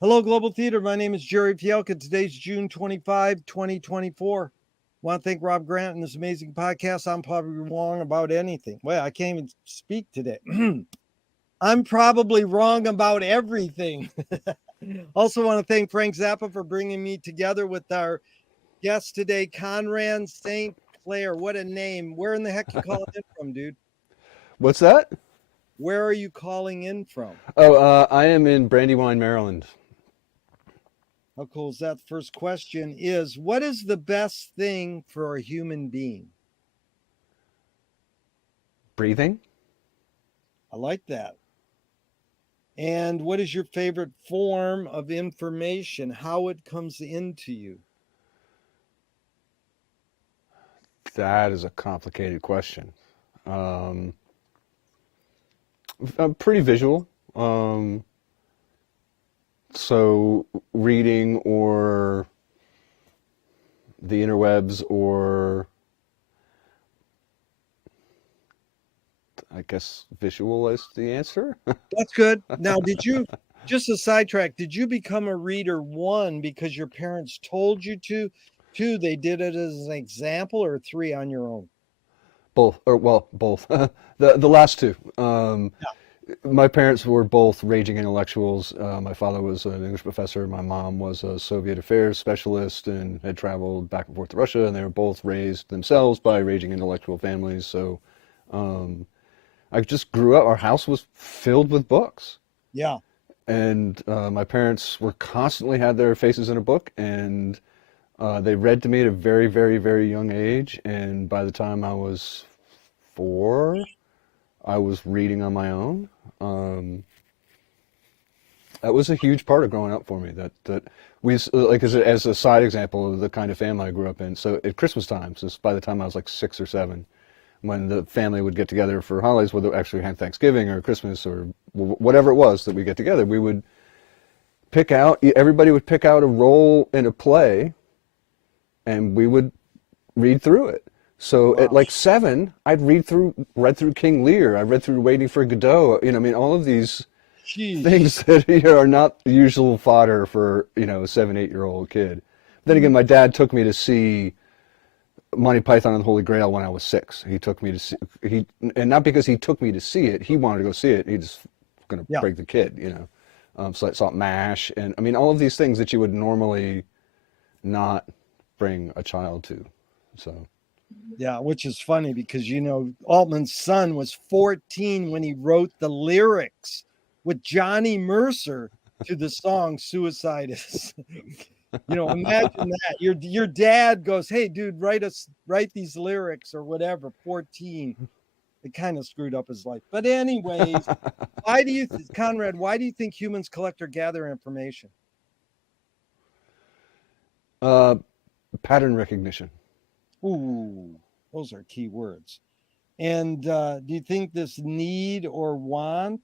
Hello, Global Theater. My name is Jerry Fielka. Today's June 25, 2024. Want to thank Rob Grant and this amazing podcast. I'm probably wrong about anything. Well, I can't even speak today. I'm probably wrong about everything. Also want to thank Frank Zappa for bringing me together with our guest today, Conrad St. Clair. What a name. Where in the heck you calling in from, dude? What's that? Where are you calling in from? I am in Brandywine, Maryland. How cool is that? The first question is, what is the best thing for a human being? Breathing? I like that. And what is your favorite form of information? How it comes into you? That is a complicated question. I'm pretty visual. So reading or the interwebs or I guess visual is the answer. That's good. Now, just a sidetrack, did you become a reader, one, because your parents told you to, two, they did it as an example, or three, on your own? Both, or well, both. The last two. My parents were both raging intellectuals. My father was an English professor. My mom was a Soviet affairs specialist and had traveled back and forth to Russia. And they were both raised themselves by raging intellectual families. So um, I just grew up. Our house was filled with books, Yeah. and my parents were constantly had their faces in a book, and they read to me at a very, very, very young age. And by the time I was 4, I was reading on my own. Um, that was a huge part of growing up for me. That we like as a side example of the kind of family I grew up in. So at Christmas time, so by the time I was like 6 or 7, when the family would get together for holidays, whether actually had Thanksgiving or Christmas or whatever it was that we get together, we would everybody would pick out a role in a play, and we would read through it. So at Wow. like 7, I'd read through King Lear. I read through Waiting for Godot. I mean, all of these Sheesh. things that are not the usual fodder for, a 7, 8-year-old kid. Then again, my dad took me to see Monty Python and the Holy Grail when I was 6. He took me to see and not because he took me to see it. He wanted to go see it. He just was going to Yeah. break the kid. So I saw MASH, and I mean all of these things that you would normally not bring a child to. So. Yeah, which is funny because Altman's son was 14 when he wrote the lyrics with Johnny Mercer to the song "Suicide Is." Imagine that. Your dad goes, "Hey, dude, write these lyrics or whatever." 14. It kind of screwed up his life. But anyways, Conrad? Why do you think humans collect or gather information? Uh, Pattern recognition. Ooh, those are key words. And do you think this need or want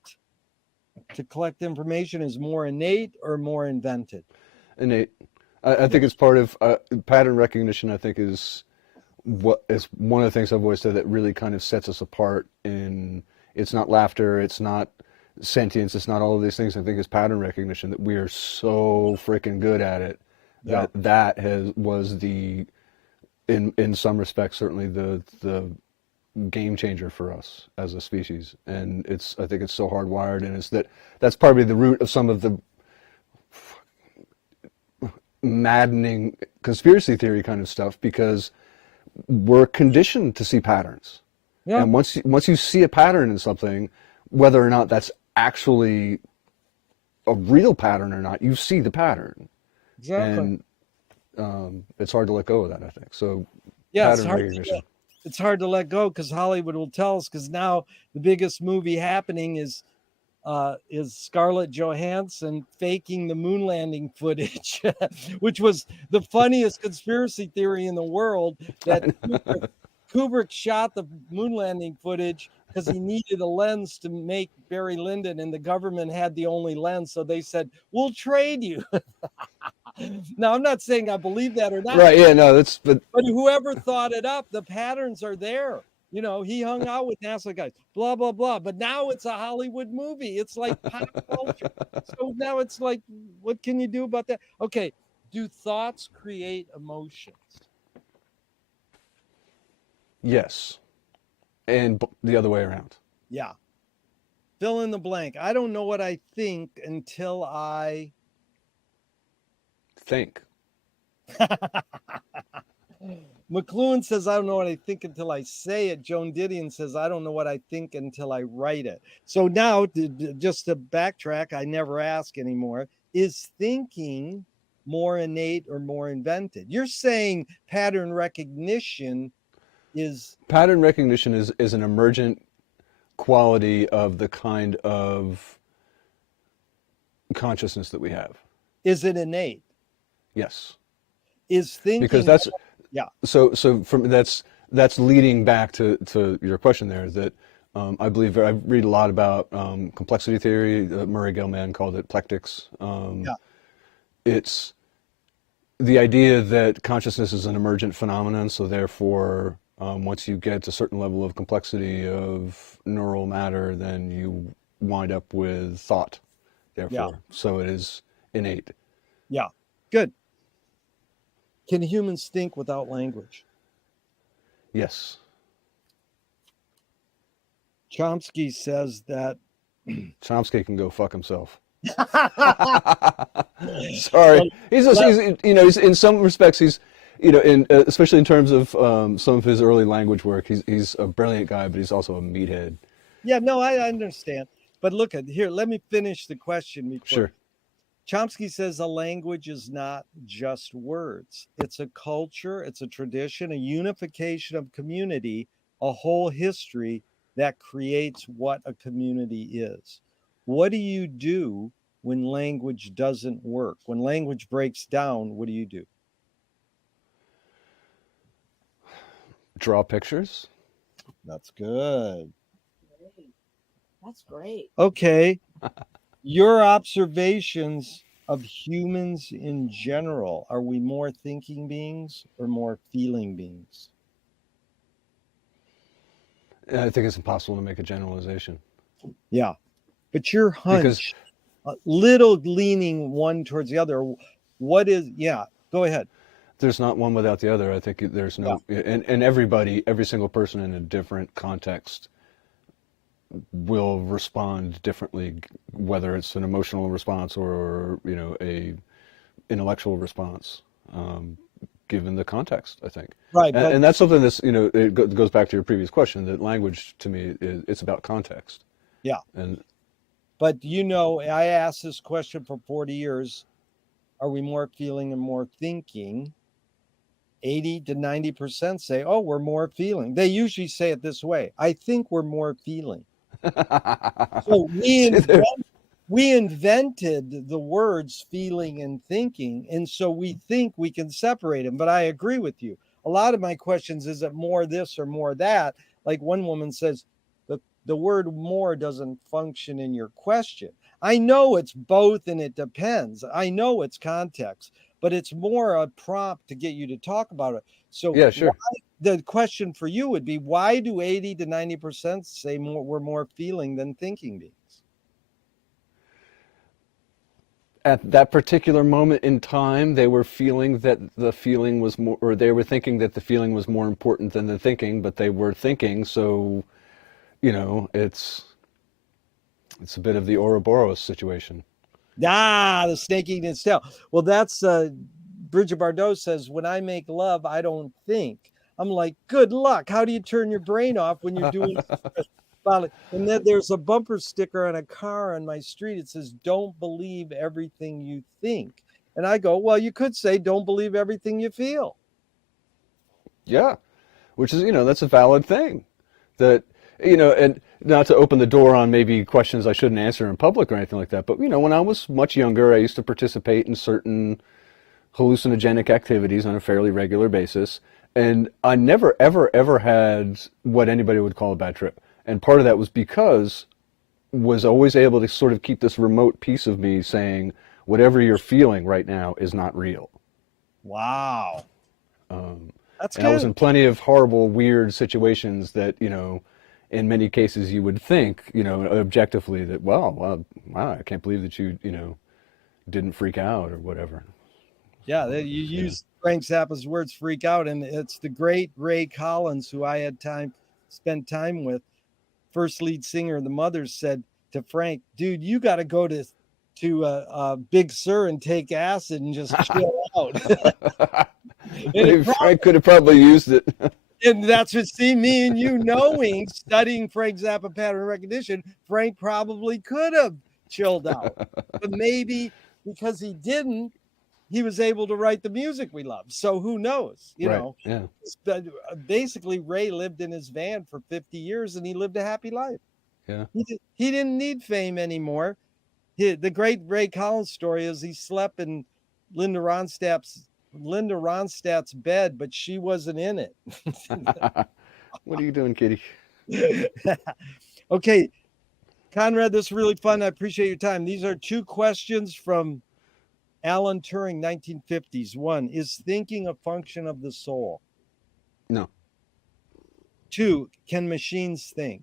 to collect information is more innate or more invented? Innate. I Yeah. think it's part of pattern recognition. I think is one of the things I've always said that really kind of sets us apart. In it's not laughter, it's not sentience, it's not all of these things. I think it's pattern recognition that we are so freaking good at it Yeah. that has was the in some respects certainly the game changer for us as a species. And I think it's so hardwired, and that's probably the root of some of the maddening conspiracy theory kind of stuff, because we're conditioned to see patterns. Yeah, And once you see a pattern in something, whether or not that's actually a real pattern or not, you see the pattern. exactly. And it's hard to let go of that, I think. So Yeah, pattern recognition. it's hard to let go because Hollywood will tell us because now the biggest movie happening is Scarlett Johansson faking the moon landing footage, which was the funniest conspiracy theory in the world. That Kubrick shot the moon landing footage because he needed a lens to make Barry Lyndon, and the government had the only lens, so they said, "We'll trade you." Now, I'm not saying I believe that or not, Right, yeah, no, but whoever thought it up, the patterns are there. You know, he hung out with NASA guys, blah, blah, blah. But now it's a Hollywood movie. It's like pop culture. So now it's like, what can you do about that? Okay. Do thoughts create emotions? Yes. And the other way around. Yeah. Fill in the blank. I don't know what I think until I Think. McLuhan says, I don't know what I think until I say it. Joan Didion says, I don't know what I think until I write it. So now, just to backtrack, I never ask anymore. Is thinking more innate or more invented? You're saying pattern recognition is. Pattern recognition is an emergent quality of the kind of consciousness that we have. Is it innate? Yes. Is thinking. Because that's. Yeah. So from that's leading back to your question there, that I believe I read a lot about complexity theory. Murray Gell-Mann called it plectics. Yeah. It's the idea that consciousness is an emergent phenomenon, so therefore once you get to a certain level of complexity of neural matter, then you wind up with thought, therefore. Yeah. So it is innate. Yeah. Good. Can humans think without language? Yes. Chomsky says that. Chomsky can go fuck himself. Sorry, he's you know, he's in some respects he's, you know, in especially in terms of some of his early language work, he's a brilliant guy, but he's also a meathead. Yeah, no, I understand. But look at here. Let me finish the question before. Sure. Chomsky says a language is not just words. It's a culture, it's a tradition, a unification of community, a whole history that creates what a community is. What do you do when language doesn't work? When language breaks down, what do you do? Draw pictures. That's good. That's great. Okay. Your observations of humans in general, are we more thinking beings or more feeling beings? I think it's impossible to make a generalization. Yeah. But your hunch, a little leaning one towards the other, what is, yeah, go ahead. There's not one without the other. I think there's no, and everybody, every single person in a different context will respond differently, whether it's an emotional response or, you know, a intellectual response, given the context, I think. Right. And that's something that's, you know, it goes back to your previous question, that language to me, it's about context. Yeah. And but, you know, I asked this question for 40 years. Are we more feeling and more thinking? 80 to 90% say, oh, we're more feeling. They usually say it this way. I think we're more feeling. So we invented the words feeling and thinking. And so we think we can separate them. But I agree with you. A lot of my questions, is it more this or more that? Like one woman says, the word more doesn't function in your question. I know it's both and it depends. I know it's context, but it's more a prompt to get you to talk about it. So yeah, sure. The question for you would be, why do 80 to 90% say we're more feeling than thinking beings? At that particular moment in time, they were feeling that the feeling was more, or they were thinking that the feeling was more important than the thinking, but they were thinking. So, you know, it's a bit of the Ouroboros situation. The snake eating its tail. Well, that's Bridget Bardot says, when I make love, I don't think. I'm like, good luck. How do you turn your brain off when you're doing and then there's a bumper sticker on a car on my street. It says, don't believe everything you think. And I go, well, you could say, don't believe everything you feel. Yeah, which is, you know, that's a valid thing. That, you know, and not to open the door on maybe questions I shouldn't answer in public or anything like that, but, you know, when I was much younger, I used to participate in certain hallucinogenic activities on a fairly regular basis, and I never, ever, ever had what anybody would call a bad trip. And part of that was because was always able to sort of keep this remote piece of me saying, whatever you're feeling right now is not real. Wow. That's And I was good. in plenty of horrible, weird situations that, in many cases you would think, objectively that, wow, I can't believe that you, didn't freak out or whatever. Yeah, So it you was, use Frank Zappa's words, freak out. And it's the great Ray Collins, who I had spent time with, first lead singer of the Mothers, said to Frank, dude, you got to go to Big Sur and take acid and just chill out. Frank could have probably used it. And that's what, see, me and you knowing, studying Frank Zappa pattern recognition, Frank probably could have chilled out. But maybe because he didn't, he was able to write the music we love. So who knows? Right. Yeah. Basically, Ray lived in his van for 50 years and he lived a happy life. Yeah. He didn't need fame anymore. The great Ray Collins story is he slept in Linda Ronstadt's bed, but she wasn't in it. What are you doing, kitty? Okay, Conrad, this is really fun. I appreciate your time. These are 2 questions from Alan Turing, 1950s. 1, is thinking a function of the soul? No. 2, can machines think?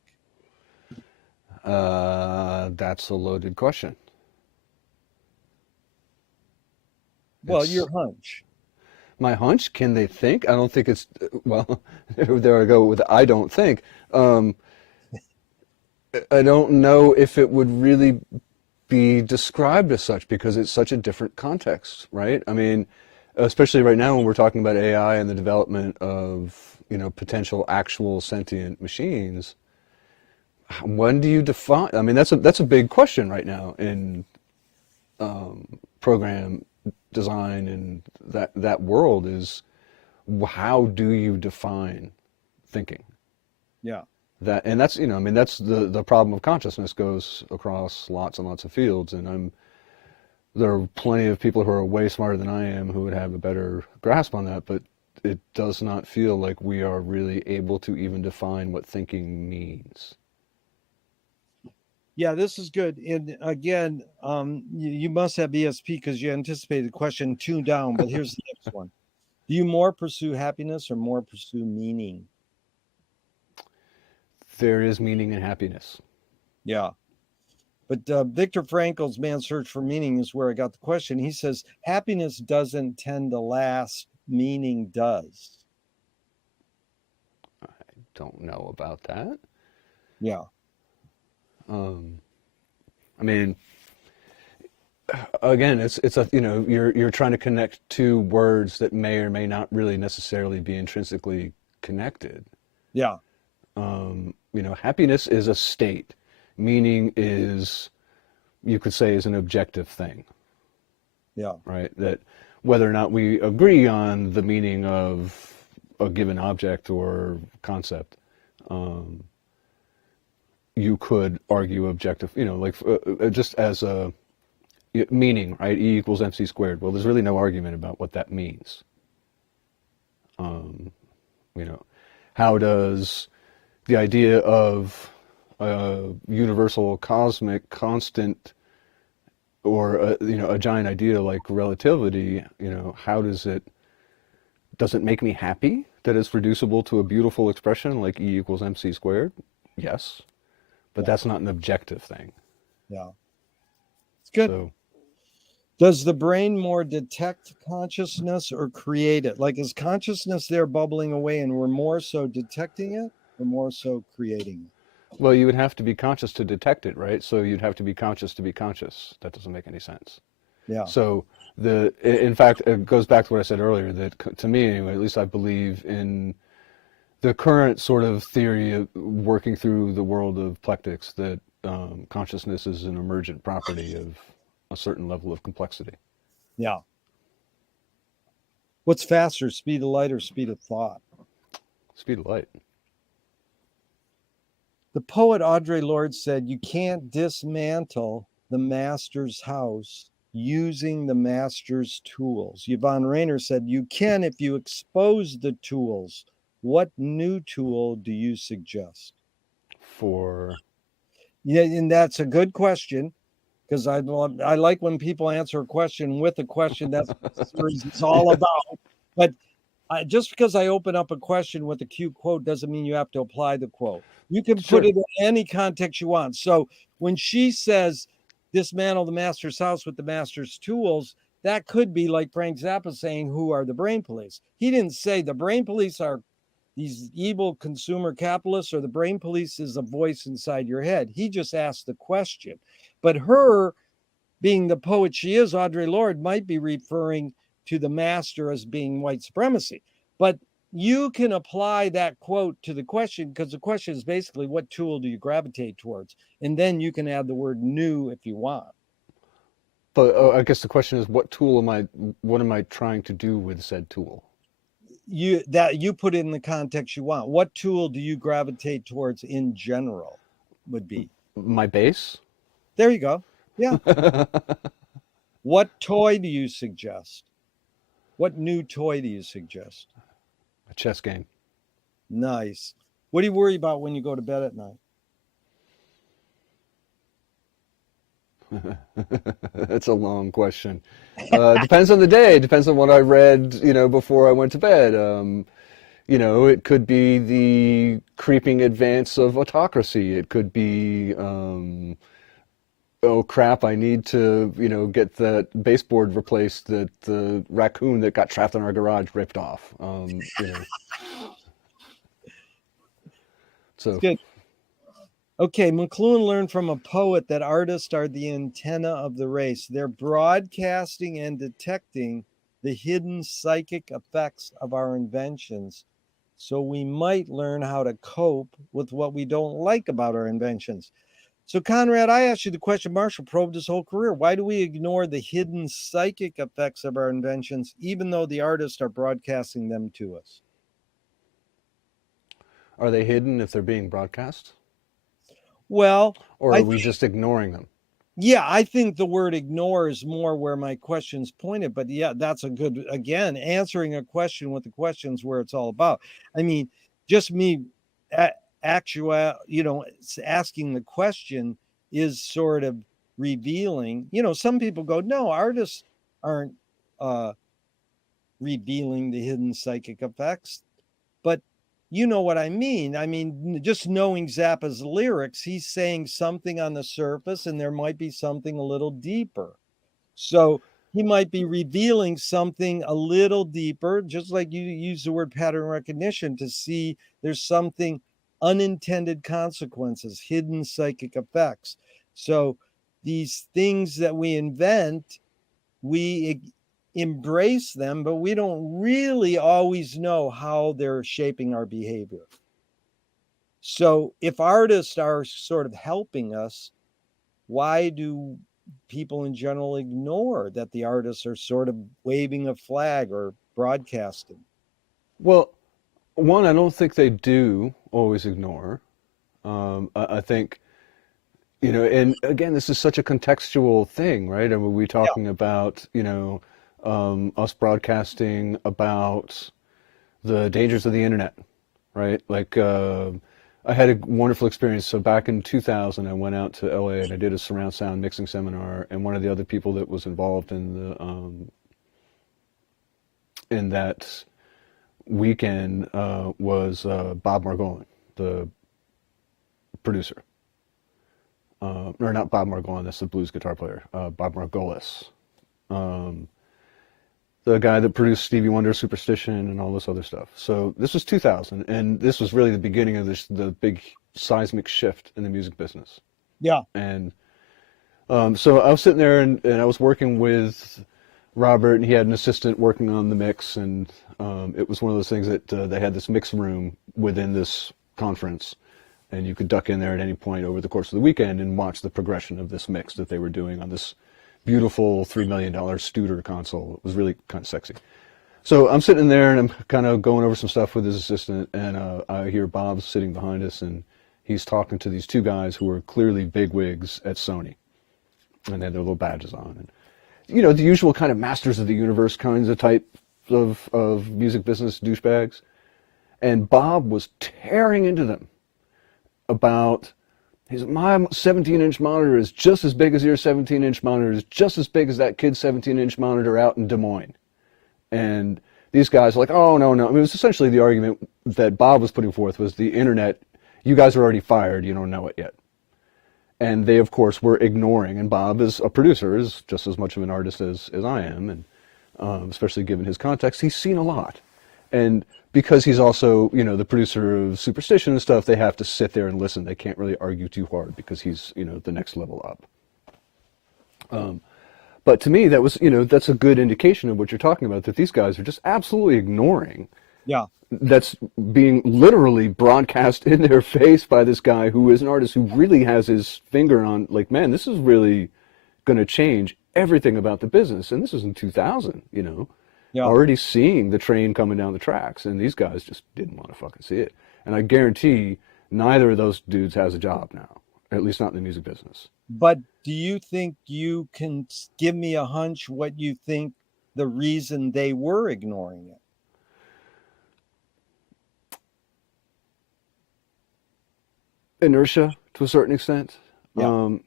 That's a loaded question. Well, your hunch. My hunch, can they think? I don't think it's, well, there I go with I don't think. I don't know if it would really be described as such because it's such a different context, right? I mean, especially right now when we're talking about AI and the development of, potential actual sentient machines, when do you define? I mean, that's a big question right now in program design, and that world is, how do you define thinking? Yeah. And that's, that's the problem of consciousness, goes across lots and lots of fields, and there are plenty of people who are way smarter than I am who would have a better grasp on that, but it does not feel like we are really able to even define what thinking means. Yeah, this is good. And again, you must have ESP because you anticipated question 2 down, but here's the next one. Do you more pursue happiness or more pursue meaning? There is meaning in happiness. Yeah. But Viktor Frankl's Man's Search for Meaning is where I got the question. He says, happiness doesn't tend to last, meaning does. I don't know about that. Yeah. I mean, again, it's a, you're trying to connect 2 words that may or may not really necessarily be intrinsically connected. Yeah. Happiness is a state. Meaning is, you could say, is an objective thing. Yeah. Right? That whether or not we agree on the meaning of a given object or concept, you could argue objective, like just as a meaning, right? E equals mc squared. Well, there's really no argument about what that means. How does the idea of a universal cosmic constant, or a giant idea like relativity, how does it make me happy that it's reducible to a beautiful expression like E equals mc squared? Yes. But that's not an objective thing. Yeah. It's good. So, does the brain more detect consciousness or create it? Like, is consciousness there bubbling away and we're more so detecting it or more so creating it? well, you would have to be conscious to detect it, right? So you'd have to be conscious to be conscious. That doesn't make any sense. Yeah. So in fact, it goes back to what I said earlier, that to me anyway, at least I believe in the current sort of theory of working through the world of plectics, that consciousness is an emergent property of a certain level of complexity. Yeah. What's faster, speed of light or speed of thought? Speed of light. The poet Audre Lorde said, you can't dismantle the master's house using the master's tools. Yvonne Rainer said, you can if you expose the tools. What new tool do you suggest? Yeah, and that's a good question, because I like when people answer a question with a question. That's what the series is all about. But Just because I open up a question with a cute quote doesn't mean you have to apply the quote. You can Sure. put it in any context you want. So when she says, dismantle the master's house with the master's tools, that could be like Frank Zappa saying, who are the brain police? He didn't say the brain police are these evil consumer capitalists, or the brain police is a voice inside your head. He just asked the question. But her, being the poet she is, Audre Lorde, might be referring to the master as being white supremacy. But you can apply that quote to the question, because the question is basically, what tool do you gravitate towards? And then you can add the word new if you want. But I guess the question is, what am I trying to do with said tool? You put it in the context you want. What tool do you gravitate towards in general would be? My bass? There you go. Yeah. What toy do you suggest? What new toy do you suggest? A chess game. Nice. What do you worry about when you go to bed at night? That's a long question. Depends on the day. Depends on what I read, before I went to bed. It could be the creeping advance of autocracy. It could be, oh crap, I need to, get that baseboard replaced that the raccoon that got trapped in our garage ripped off. So. Good. Okay, McLuhan learned from a poet that artists are the antenna of the race. They're broadcasting and detecting the hidden psychic effects of our inventions. So we might learn how to cope with what we don't like about our inventions. So, Conrad, I asked you the question Marshall probed his whole career. Why do we ignore the hidden psychic effects of our inventions, even though the artists are broadcasting them to us? Are they hidden if they're being broadcast? Well, or are we just ignoring them? Yeah, I think the word ignore is more where my question's pointed. But yeah, that's a good, again, answering a question with the questions where it's all about. I mean, just me asking the question is sort of revealing. Some people go, no, artists aren't revealing the hidden psychic effects. But you know what I mean. I mean, just knowing Zappa's lyrics, he's saying something on the surface, and there might be something a little deeper. So he might be revealing something a little deeper, just like you use the word pattern recognition to see there's something unintended consequences, hidden psychic effects. So these things that we invent, we embrace them, but we don't really always know how they're shaping our behavior. So if artists are sort of helping us, why do people in general ignore that the artists are sort of waving a flag or broadcasting? Well, one, I don't think they do always ignore. I think, and again, this is such a contextual thing, right? I mean, we're talking about, us broadcasting about the dangers of the internet, right? Like, I had a wonderful experience. So back in 2000, I went out to LA and I did a surround sound mixing seminar, and one of the other people that was involved in that weekend was Bob Margolin, the producer. Or not Bob Margolin, that's the blues guitar player. Bob Margolis. The guy that produced Stevie Wonder, Superstition, and all this other stuff. So this was 2000, and this was really the beginning of the big seismic shift in the music business. Yeah. And so I was sitting there, and I was working with Robert, and he had an assistant working on the mix, and it was one of those things that they had this mix room within this conference, and you could duck in there at any point over the course of the weekend and watch the progression of this mix that they were doing on this beautiful $3 million Studer console. It was really kind of sexy. So I'm sitting there and I'm kind of going over some stuff with his assistant, and I hear Bob sitting behind us, and he's talking to these two guys who are clearly bigwigs at Sony, and they had their little badges on, and the usual kind of masters of the universe kinds of type of music business douchebags. And Bob was tearing into them about my 17-inch monitor is just as big as your 17-inch monitor, is just as big as that kid's 17-inch monitor out in Des Moines. And these guys are like, oh, no, no. I mean, it was essentially the argument that Bob was putting forth was the internet, you guys are already fired, you don't know it yet. And they, of course, were ignoring, and Bob is a producer, is just as much of an artist as I am, and especially given his context, he's seen a lot. And because he's also, you know, the producer of Superstition and stuff, they have to sit there and listen. They can't really argue too hard because he's, you know, the next level up. But to me, that was, you know, that's a good indication of what you're talking about, that these guys are just absolutely ignoring. Yeah. That's being literally broadcast in their face by this guy who is an artist who really has his finger on, like, man, this is really going to change everything about the business. And this is in 2000, you know, already seeing the train coming down the tracks. And these guys just didn't want to fucking see it. And I guarantee neither of those dudes has a job now, at least not in the music business. But do you think you can give me a hunch what you think the reason they were ignoring it? Inertia, to a certain extent. Yeah.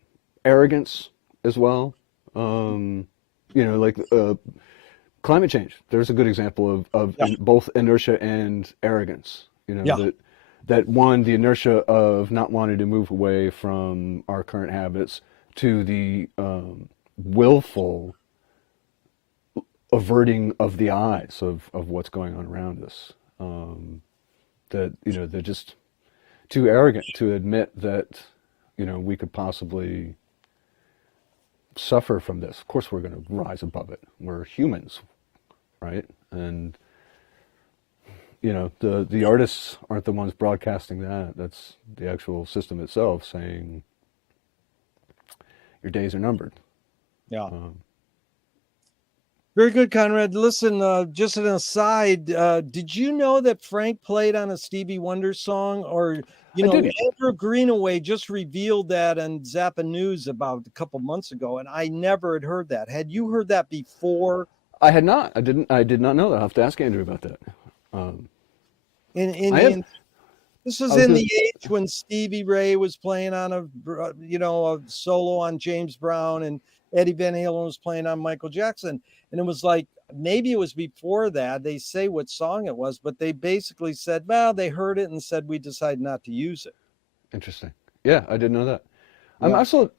Arrogance as well. You know, like climate change. There's a good example of both inertia and arrogance. You know, that one, the inertia of not wanting to move away from our current habits, to the willful averting of the eyes of what's going on around us. That, you know, they're just too arrogant to admit that, you know, we could possibly suffer from this. Of course, we're going to rise above it. We're humans, right? And, you know, the artists aren't the ones broadcasting that. That's the actual system itself saying your days are numbered. Yeah. Very good, Conrad. Listen, just an aside, did you know that Frank played on a Stevie Wonder song? Or, you know, Andrew Greenaway just revealed that on Zappa News about a couple months ago, and I never had heard that. Had you heard that before? I had not. I did not know that. I'll have to ask Andrew about that. This was in the age when Stevie Ray was playing on a solo on James Brown, and Eddie Van Halen was playing on Michael Jackson. And it was like, maybe it was before that. They say what song it was, but they basically said, well, they heard it and said, we decided not to use it. Interesting. Yeah, I didn't know that. Yeah. I'm also,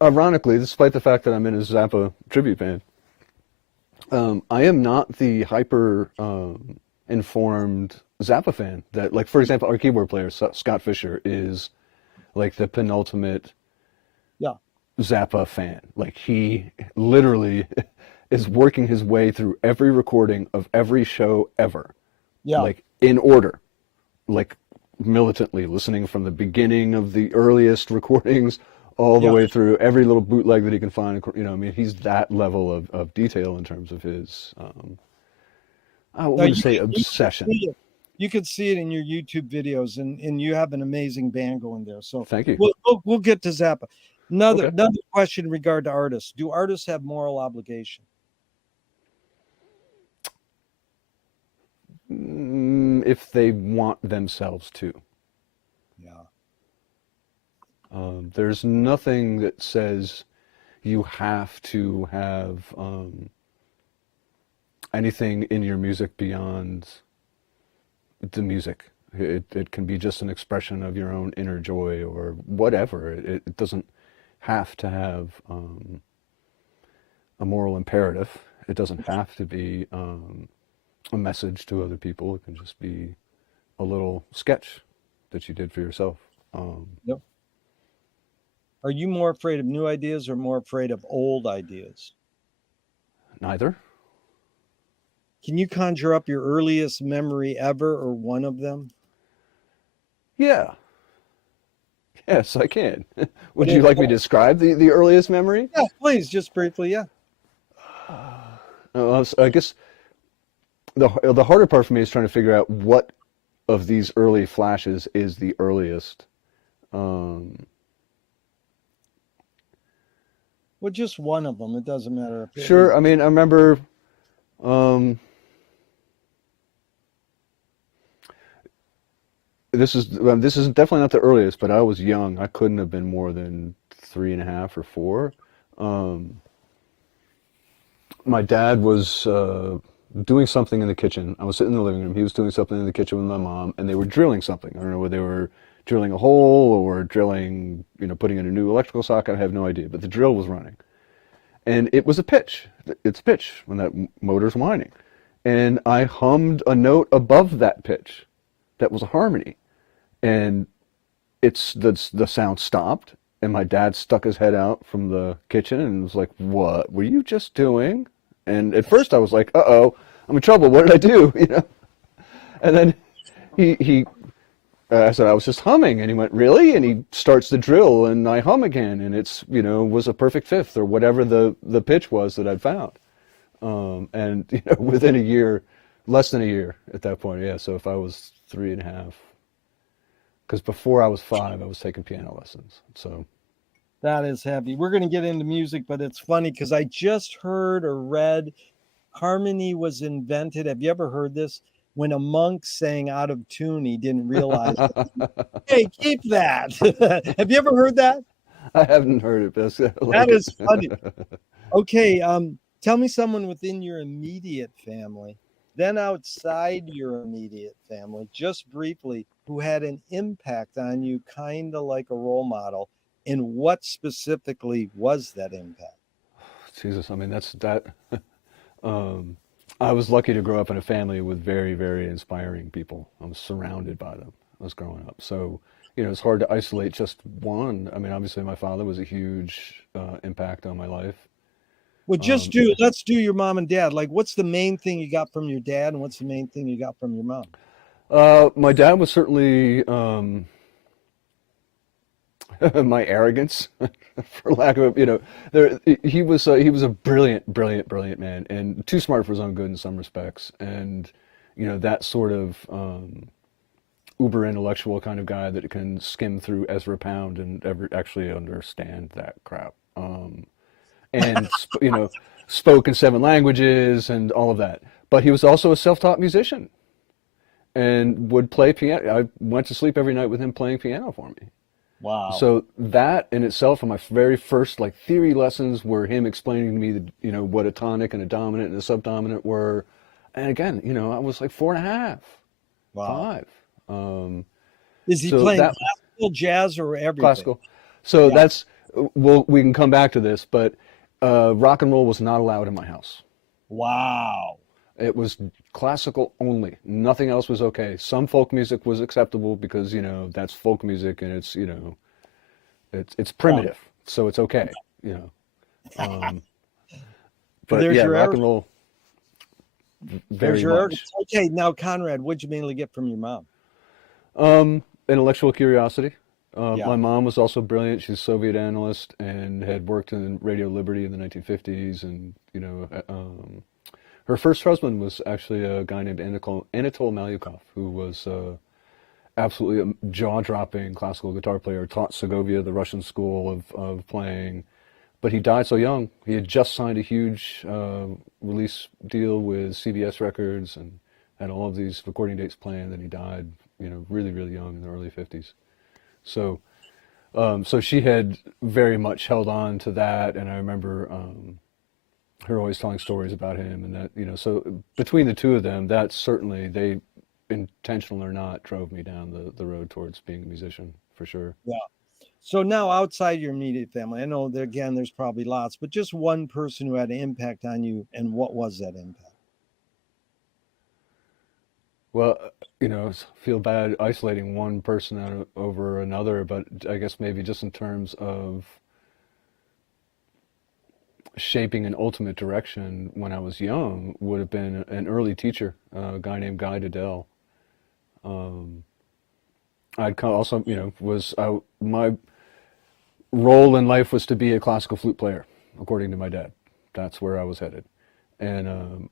ironically, despite the fact that I'm in a Zappa tribute band, I am not the hyper informed Zappa fan that, like, for example, our keyboard player, Scott Fisher, is like the penultimate Zappa fan. Like, he literally is working his way through every recording of every show ever. Yeah. Like, in order. Like, militantly, listening from the beginning of the earliest recordings all the way through every little bootleg that he can find. You know, I mean, he's that level of detail in terms of his, I wouldn't say obsession. You could see it in your YouTube videos, and you have an amazing band going there. So thank you. We'll get to Zappa. Another question in regard to artists. Do artists have moral obligation? If they want themselves to. Yeah. There's nothing that says you have to have anything in your music beyond the music. It can be just an expression of your own inner joy or whatever. It doesn't have to have a moral imperative. It doesn't have to be a message to other people. It can just be a little sketch that you did for yourself. Yep. Are you more afraid of new ideas or more afraid of old ideas? Neither. Can you conjure up your earliest memory ever, or one of them? Yeah. Yes, I can. Would you like me to describe the earliest memory? Yeah, please, just briefly, yeah. I guess the harder part for me is trying to figure out what of these early flashes is the earliest. Well, just one of them. It doesn't matter. Sure. I mean, I remember this is definitely not the earliest, but I was young. I couldn't have been more than 3.5 or 4. My dad was doing something in the kitchen. I was sitting in the living room. He was doing something in the kitchen with my mom, and they were drilling something. I don't know whether they were drilling a hole or drilling, putting in a new electrical socket. I have no idea, but the drill was running. And it was a pitch. It's a pitch when that motor's whining. And I hummed a note above that pitch that was a harmony. And the sound stopped, and my dad stuck his head out from the kitchen and was like, "What were you just doing?" And at first I was like, "Uh-oh, I'm in trouble. What did I do?" And then I said I was just humming, and he went, "Really?" And he starts the drill, and I hum again, and it's was a perfect fifth or whatever the pitch was that I'd found. And within a year, less than a year at that point, yeah. So if I was 3.5, because before I was 5, I was taking piano lessons. So that is heavy. We're going to get into music, but it's funny because I just heard or read harmony was invented. Have you ever heard this? When a monk sang out of tune, he didn't realize it. Hey, keep that. Have you ever heard that? I haven't heard it, but that is funny. Okay, tell me someone within your immediate family, then outside your immediate family, just briefly, who had an impact on you, kind of like a role model, and what specifically was that impact? Jesus, I mean, that. I was lucky to grow up in a family with very, very inspiring people. I was surrounded by them. I was growing up. So, it's hard to isolate just one. I mean, obviously my father was a huge impact on my life. Well, let's do your mom and dad. Like, what's the main thing you got from your dad, and what's the main thing you got from your mom? My dad was certainly my arrogance, for lack of he was a brilliant man, and too smart for his own good in some respects, and that sort of uber intellectual kind of guy that can skim through Ezra Pound and ever actually understand that crap, and spoke in 7 languages and all of that. But he was also a self-taught musician, and would play piano. I went to sleep every night with him playing piano for me. Wow. So that in itself, and my very first theory lessons were him explaining to me what a tonic and a dominant and a subdominant were. And again, I was like 4.5, wow. 5. Is he playing classical, jazz, or everything? Classical. So that's, we can come back to this, but rock and roll was not allowed in my house. Wow. It was classical only. Nothing else was okay. Some folk music was acceptable because, that's folk music, and it's, it's primitive, so it's okay, But yeah, rock and roll, very much. Okay, now, Conrad, what'd you mainly get from your mom? Intellectual curiosity. My mom was also brilliant. She's a Soviet analyst and had worked in Radio Liberty in the 1950s, and, her first husband was actually a guy named Anatol Malyukov, who was absolutely a jaw-dropping classical guitar player, taught Segovia, the Russian school of playing, but he died so young. He had just signed a huge release deal with CBS Records and had all of these recording dates planned, and he died, really, really young in the early 50s. So, so she had very much held on to that, and I remember her always telling stories about him, and that, so between the two of them, that certainly, they, intentional or not, drove me down the road towards being a musician, for sure. Yeah. So now, outside your immediate family, I know that, again, there's probably lots, but just one person who had an impact on you, and what was that impact? Well, feel bad isolating one person over another, but I guess maybe just in terms of shaping an ultimate direction when I was young would have been an early teacher, a guy named Guy Dedell. I'd also, my role in life was to be a classical flute player, according to my dad. That's where I was headed. And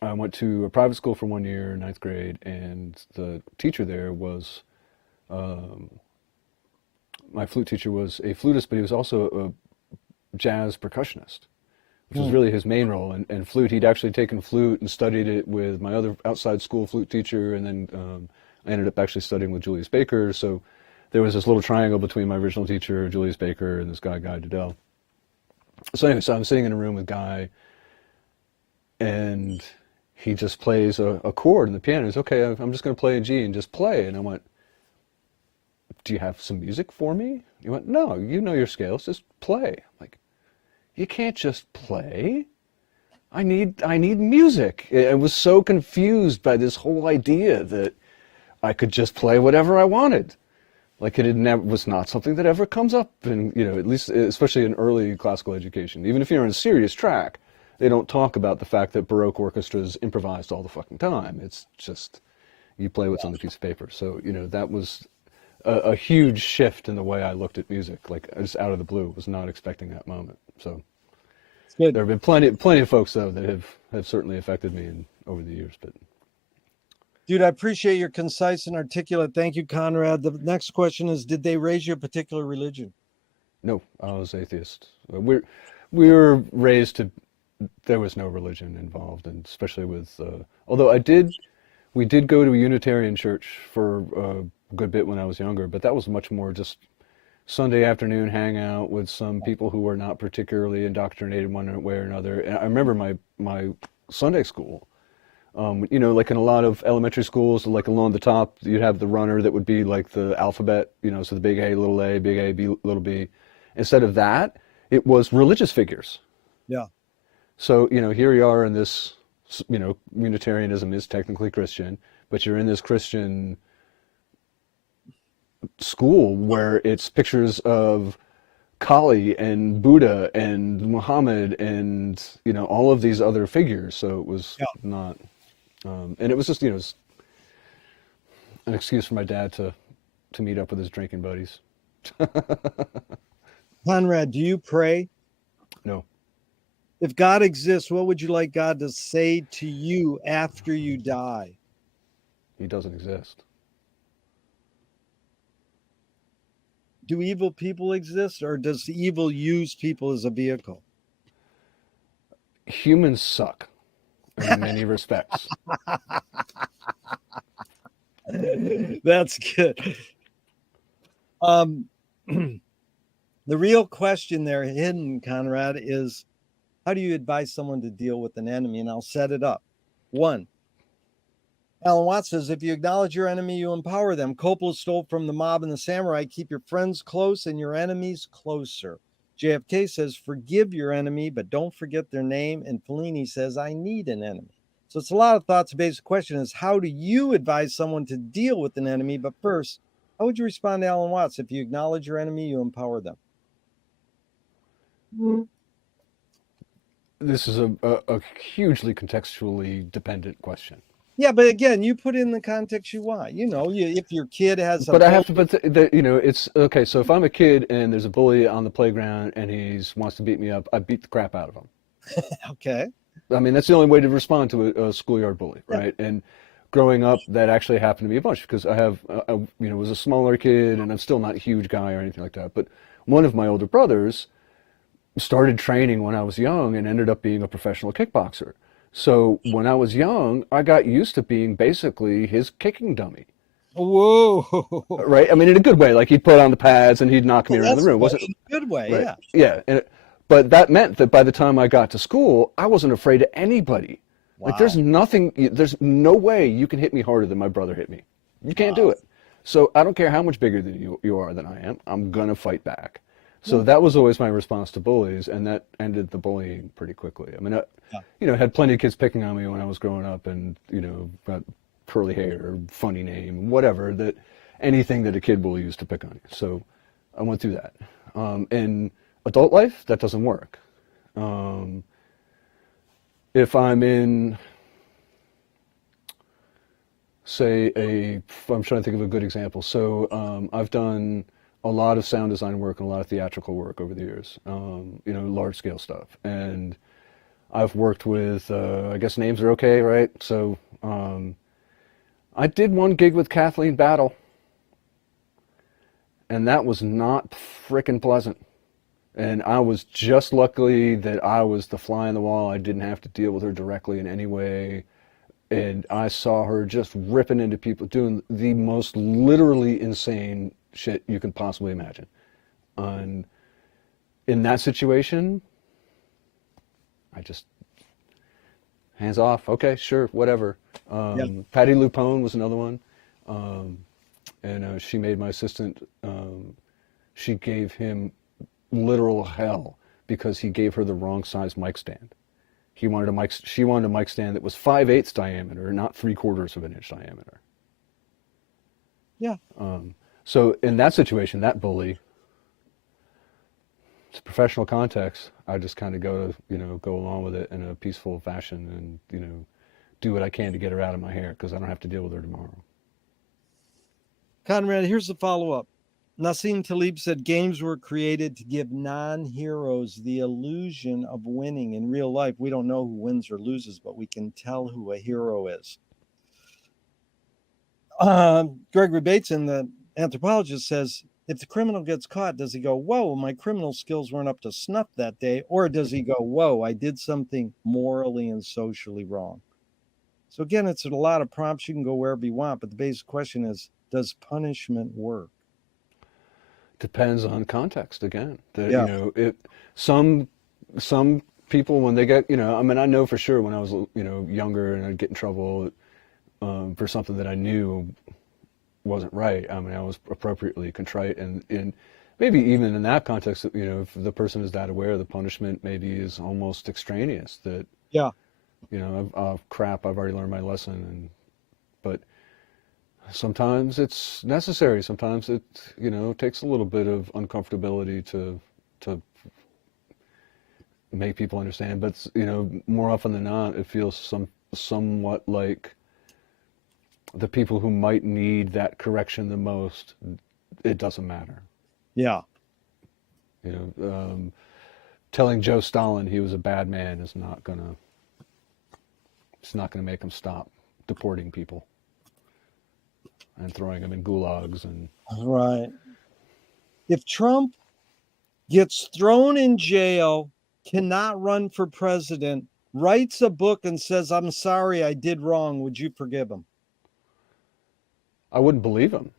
I went to a private school for 1 year, 9th grade, and the teacher there was, my flute teacher was a flutist, but he was also a jazz percussionist, which was really his main role. And flute, he'd actually taken flute and studied it with my other outside school flute teacher, and then I ended up actually studying with Julius Baker. So there was this little triangle between my original teacher, Julius Baker, and this guy, Guy Dedell. So anyway, so I'm sitting in a room with Guy, and he just plays a chord in the piano. He's okay, I'm just going to play a G and just play. And I went, do you have some music for me? He went, no, you know your scales, just play. I'm like, you can't just play. I need music. I was so confused by this whole idea that I could just play whatever I wanted. Like it never was not something that ever comes up in, at least especially in early classical education. Even if you're on a serious track, they don't talk about the fact that Baroque orchestras improvised all the fucking time. It's just you play what's on the piece of paper. So, that was a huge shift in the way I looked at music. Like just out of the blue, was not expecting that moment. So Good. there have been plenty of folks though that have certainly affected me over the years, but Dude, I appreciate your concise and articulate. Thank you, Conrad. The next question is, did they raise you a particular religion? no, I was atheist. We were raised to, there was no religion involved, and especially with, although we did go to a Unitarian church for a good bit when I was younger, but that was much more just Sunday afternoon hangout with some people who were not particularly indoctrinated one way or another. And I remember my Sunday school. Like in a lot of elementary schools, like along the top, you'd have the runner that would be like the alphabet, so the big A, little a, big A, B, little b. Instead of that, it was religious figures. Yeah. So, here you are in this, Unitarianism is technically Christian, but you're in this Christian school where it's pictures of Kali and Buddha and Muhammad and, all of these other figures. So it was not... and it was just, an excuse for my dad to meet up with his drinking buddies. Conrad, do you pray? No. If God exists, what would you like God to say to you after you die? He doesn't exist. Do evil people exist, or does evil use people as a vehicle? Humans suck in many respects. That's good. The real question there hidden, Conrad, is how do you advise someone to deal with an enemy? And I'll set it up. 1, Alan Watts says, if you acknowledge your enemy, you empower them. Coppola stole from the mob and the samurai. Keep your friends close and your enemies closer. JFK says, forgive your enemy, but don't forget their name. And Fellini says, I need an enemy. So it's a lot of thoughts. The basic question is, how do you advise someone to deal with an enemy? But first, how would you respond to Alan Watts? If you acknowledge your enemy, you empower them. This is a hugely contextually dependent question. Yeah, but again, you put in the context you want. If your kid has But I have to, it's okay. So if I'm a kid and there's a bully on the playground and he wants to beat me up, I beat the crap out of him. Okay. I mean, that's the only way to respond to a schoolyard bully, right? Yeah. And growing up, that actually happened to me a bunch because I was a smaller kid and I'm still not a huge guy or anything like that. But one of my older brothers started training when I was young and ended up being a professional kickboxer. So when I was young, I got used to being basically his kicking dummy. Whoa. Right? I mean, in a good way. Like he'd put on the pads and he'd knock me around the room. Wasn't in a good way, right? Yeah. Yeah. But that meant that by the time I got to school, I wasn't afraid of anybody. Wow. Like there's no way you can hit me harder than my brother hit me. You can't do it. So I don't care how much bigger than you are than I am. I'm going to fight back. So that was always my response to bullies, and that ended the bullying pretty quickly. I mean, I had plenty of kids picking on me when I was growing up, and got curly hair, funny name, whatever, that anything that a kid will use to pick on you. So I went through that. In adult life, that doesn't work. If I'm in, say, I'm trying to think of a good example. So I've done a lot of sound design work and a lot of theatrical work over the years, large scale stuff. And I've worked with, I guess names are okay, right? So I did one gig with Kathleen Battle, and that was not frickin' pleasant. And I was just lucky that I was the fly on the wall. I didn't have to deal with her directly in any way. And I saw her just ripping into people, doing the most literally insane shit you can possibly imagine. And in that situation, I just hands off. Okay, sure, whatever. Yeah. Patty Lupone was another one. And she made my assistant, she gave him literal hell because he gave her the wrong size mic stand. She wanted a mic stand that was 5/8 diameter, not 3/4 of an inch diameter. Yeah. So in that situation, that bully, it's a professional context. I just kind of go along with it in a peaceful fashion and, do what I can to get her out of my hair because I don't have to deal with her tomorrow. Conrad, here's the follow-up. Nassim Taleb said games were created to give non-heroes the illusion of winning. In real life, we don't know who wins or loses, but we can tell who a hero is. Gregory Bateson, the anthropologist, says, if the criminal gets caught, does he go, whoa, my criminal skills weren't up to snuff that day? Or does he go, whoa, I did something morally and socially wrong? So again, it's a lot of prompts. You can go wherever you want, but the basic question is, does punishment work? Depends on context again. Yeah. Some people when they get, I mean, I know for sure when I was, younger and I'd get in trouble for something that I knew wasn't right. I mean, I was appropriately contrite and maybe even in that context, if the person is that aware, the punishment maybe is almost extraneous that, Yeah. crap, I've already learned my lesson. But sometimes it's necessary. Sometimes it, takes a little bit of uncomfortability to make people understand. But, more often than not, it feels somewhat like the people who might need that correction the most, it doesn't matter. Yeah. Telling Joe Stalin he was a bad man is not gonna make him stop deporting people and throwing them in gulags and Right. If Trump gets thrown in jail, cannot run for president, writes a book and says, I'm sorry, I did wrong, would you forgive him? I wouldn't believe him.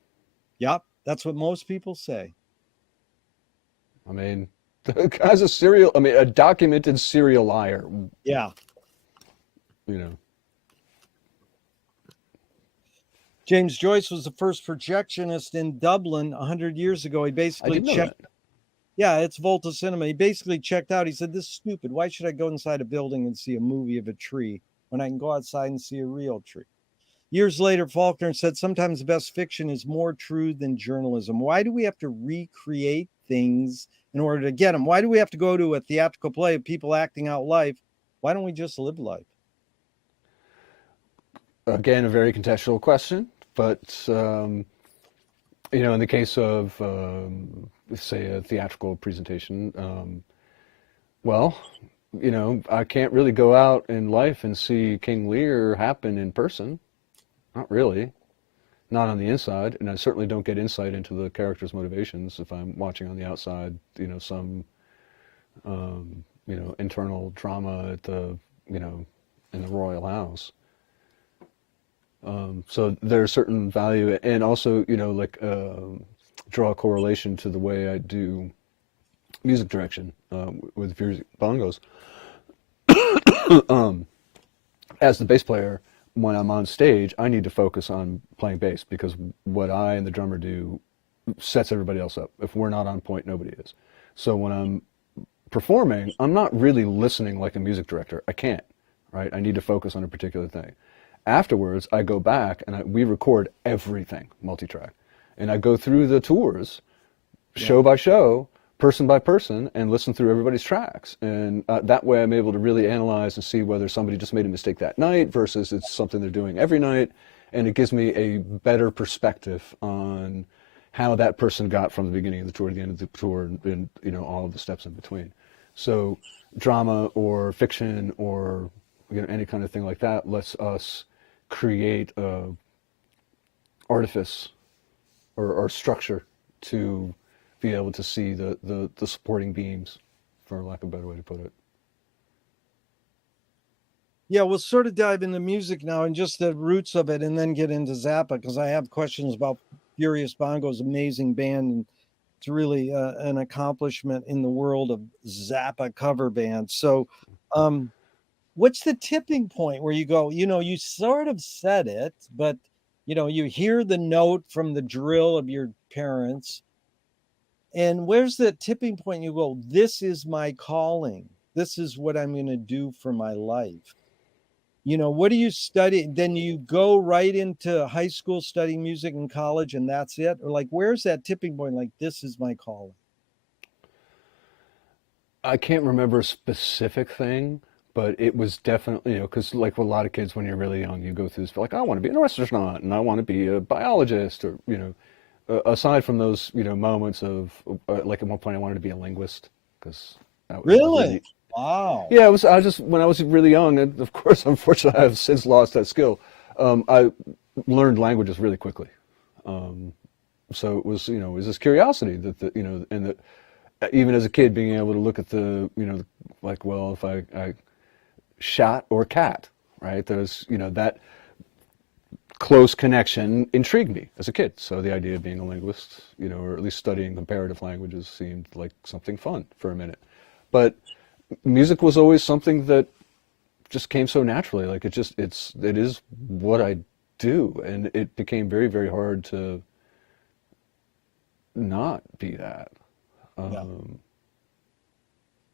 Yep. That's what most people say. I mean, the guy's a documented serial liar. Yeah. James Joyce was the first projectionist in Dublin 100 years ago. He basically checked. Yeah, it's Volta Cinema. He basically checked out. He said, this is stupid. Why should I go inside a building and see a movie of a tree when I can go outside and see a real tree? Years later, Faulkner said, sometimes the best fiction is more true than journalism. Why do we have to recreate things in order to get them? Why do we have to go to a theatrical play of people acting out life? Why don't we just live life? Again, a very contextual question, but, in the case of, say, a theatrical presentation, I can't really go out in life and see King Lear happen in person. Not really. Not on the inside, and I certainly don't get insight into the character's motivations if I'm watching on the outside, some, internal drama at the, in the royal house. So there's certain value, and also, draw a correlation to the way I do music direction with bongos. As the bass player, when I'm on stage, I need to focus on playing bass because what I and the drummer do sets everybody else up. If we're not on point, nobody is. So when I'm performing, I'm not really listening like a music director. I can't, right? I need to focus on a particular thing. Afterwards, I go back and we record everything multi-track. And I go through the tours, show by show, person by person, and listen through everybody's tracks. And that way I'm able to really analyze and see whether somebody just made a mistake that night versus it's something they're doing every night. And it gives me a better perspective on how that person got from the beginning of the tour to the end of the tour and all of the steps in between. So drama or fiction or any kind of thing like that lets us create a artifice or structure to be able to see the supporting beams, for lack of a better way to put it. Yeah, we'll sort of dive into music now and just the roots of it and then get into Zappa because I have questions about Furious Bongo's amazing band. And it's really an accomplishment in the world of Zappa cover bands. So what's the tipping point where you go, you sort of said it, but you hear the note from the drill of your parents, and where's the tipping point? You go, this is my calling. This is what I'm going to do for my life. What do you study? Then you go right into high school studying music and college, and that's it? Or like, where's that tipping point? Like, this is my calling. I can't remember a specific thing, but it was definitely, because like with a lot of kids, when you're really young, you go through this, like, I want to be an astronaut and I want to be a biologist, or, aside from those, moments of, like at one point I wanted to be a linguist, because that was Really? Wow. yeah, I just, when I was really young, and of course, unfortunately, I have since lost that skill. I learned languages really quickly. Um, so it was this curiosity and that even as a kid, being able to look at like, well, if I shot or cat, right? There's, that close connection intrigued me as a kid. So the idea of being a linguist, or at least studying comparative languages seemed like something fun for a minute. But music was always something that just came so naturally. Like it is what I do. And it became very, very hard to not be that. Yeah.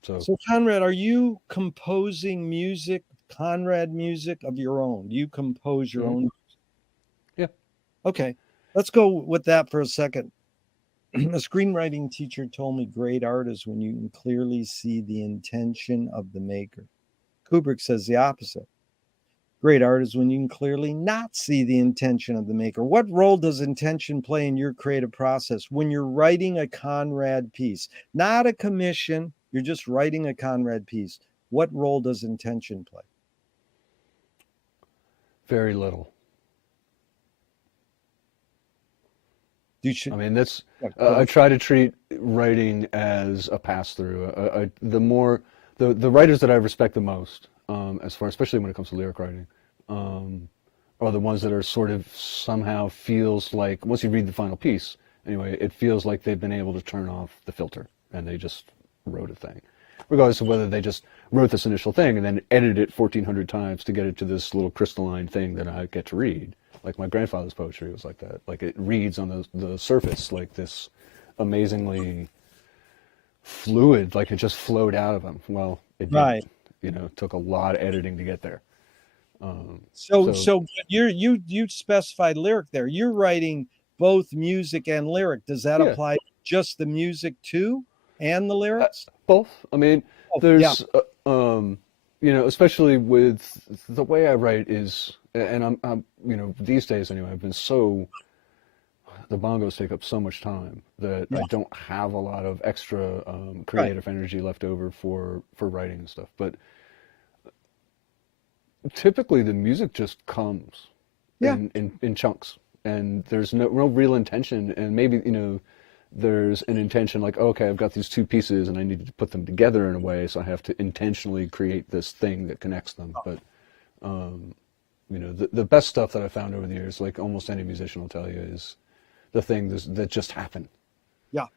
So So Conrad, are you composing music, Conrad music of your own? Do you compose your own? yeah. Okay, let's go with that for a second. A screenwriting teacher told me great art is when you can clearly see the intention of the maker. Kubrick says the opposite. Great art is when you can clearly not see the intention of the maker. What role does intention play in your creative process when you're writing a Conrad piece? Not a commission, you're just writing a Conrad piece. What role does intention play? Very little. I mean, that's, I try to treat writing as a pass-through. The writers that I respect the most, especially when it comes to lyric writing, are the ones that are sort of somehow feels like, once you read the final piece, anyway, it feels like they've been able to turn off the filter and they just wrote a thing. Regardless of whether they just wrote this initial thing and then edited it 1,400 times to get it to this little crystalline thing that I get to read. Like my grandfather's poetry was like that. Like it reads on the surface like this amazingly fluid, like it just flowed out of him. Well, it didn't. Right. It took a lot of editing to get there. So you specified lyric there. You're writing both music and lyric. Does that apply to just the music too, and the lyrics? Both. I mean, there's especially with the way I write is, and I'm these days anyway, I've been the bongos take up so much time that I don't have a lot of extra creative energy left over for writing and stuff. But typically the music just comes in chunks, and there's no real intention. And maybe there's an intention like, okay, I've got these two pieces and I need to put them together in a way, so I have to intentionally create this thing that connects them. But the best stuff that I found over the years, like almost any musician will tell you, is the things that just happen. Yeah.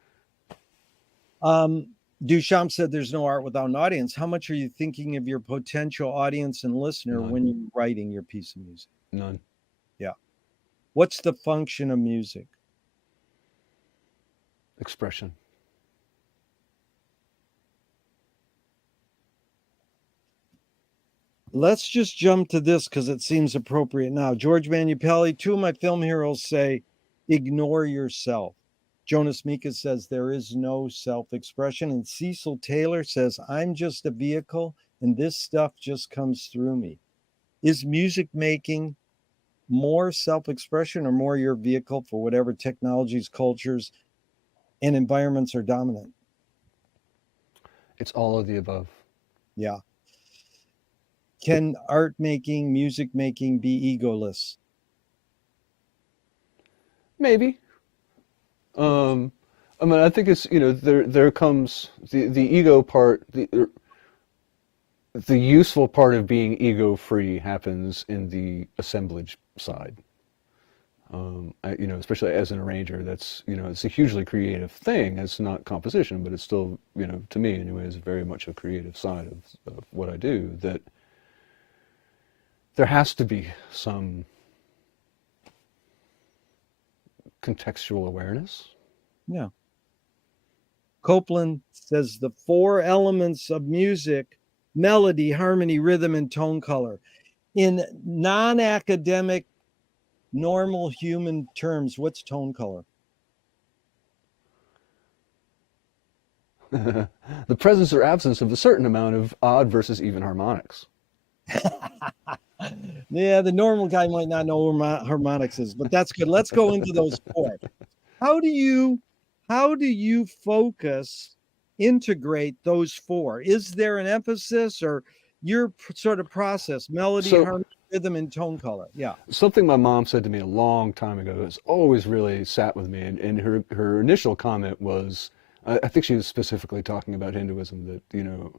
Duchamp said there's no art without an audience. How much are you thinking of your potential audience and listener when you're writing your piece of music? None. Yeah. What's the function of music? Expression. Let's just jump to this because it seems appropriate now. George Manupelli, two of my film heroes say, ignore yourself. Jonas Mekas says there is no self-expression. And Cecil Taylor says, I'm just a vehicle and this stuff just comes through me. Is music making more self-expression or more your vehicle for whatever technologies, cultures, and environments are dominant? It's all of the above. Yeah. Can art making, music making be egoless? Maybe. I mean, I think it's, there comes the ego part, the useful part of being ego-free happens in the assemblage side. Especially as an arranger, that's, it's a hugely creative thing. It's not composition, but it's still, to me anyway, is very much a creative side of what I do, that there has to be some contextual awareness. Yeah. Copeland says the 4 elements of music: melody, harmony, rhythm, and tone color. In non-academic, normal human terms, what's tone color? The presence or absence of a certain amount of odd versus even harmonics. Yeah, the normal guy might not know what harmonics is, but that's good. Let's go into those 4. How do you focus, integrate those 4? Is there an emphasis, or your sort of process: melody, So harmony, rhythm, and tone color? Yeah. something my mom said to me a long time ago has always really sat with me, and her initial comment was, I think she was specifically talking about Hinduism, that, you know,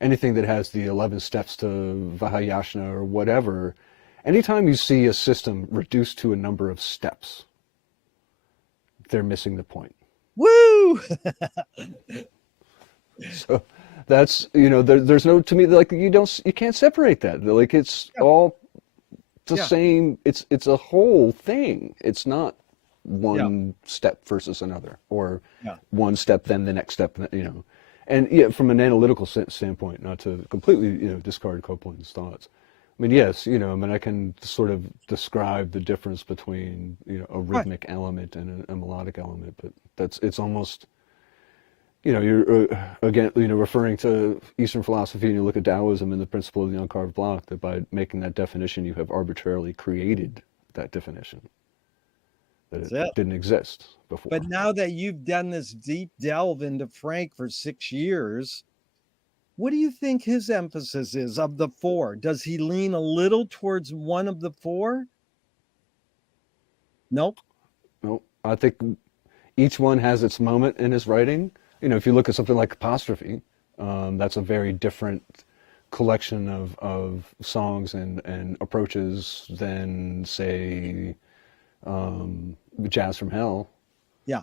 anything that has the 11 steps to Vahayashna or whatever, anytime you see a system reduced to a number of steps, they're missing the point. Woo! So that's, you know, there's no, to me, like, you can't separate that. Like, it's Yeah. all the Yeah. same. It's a whole thing. It's not Yeah. one step versus another, or Yeah. one step then the next step, you know. And yeah, from an analytical standpoint, not to completely, you know, discard Copeland's thoughts. I mean, yes, you know, I mean, I can sort of describe the difference between, you know, a Right. rhythmic element and a melodic element, but it's almost, you know, you're again, you know, referring to Eastern philosophy, and you look at Taoism and the principle of the uncarved block, that by making that definition, you have arbitrarily created that definition, that That's it it. didn't exist before. But now that you've done this deep delve into Frank for 6 years, what do you think his emphasis is of the 4? Does he lean a little towards one of the 4? Nope. No, I think each one has its moment in his writing. You know, if you look at something like Apostrophe, that's a very different collection of songs and approaches than, say, Jazz from Hell. Yeah.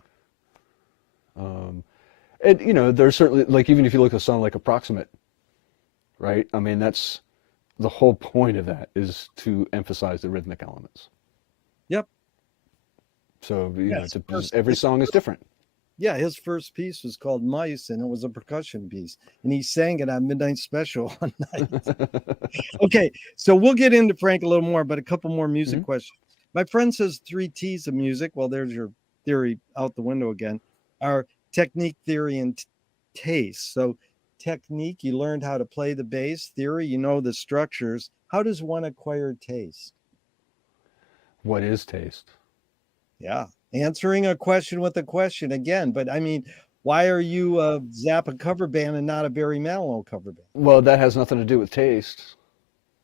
And, you know, there's certainly, like, even if you look at a song like Approximate, right? I mean, that's the whole point of that, is to emphasize the rhythmic elements. Yep. So, you know, Yes. every song is different. Yeah, his first piece was called Mice, and it was a percussion piece. And he sang it on Midnight Special one night. Okay, so we'll get into Frank a little more, but a couple more music questions. My friend says 3 T's of music. Well, there's your theory out the window again. Are technique, theory, and taste. So technique, you learned how to play the bass. Theory, you know the structures. How does one acquire taste? What is taste? Yeah, answering a question with a question again. But I mean, why are you a Zappa cover band and not a Barry Manilow cover band? Well, that has nothing to do with taste.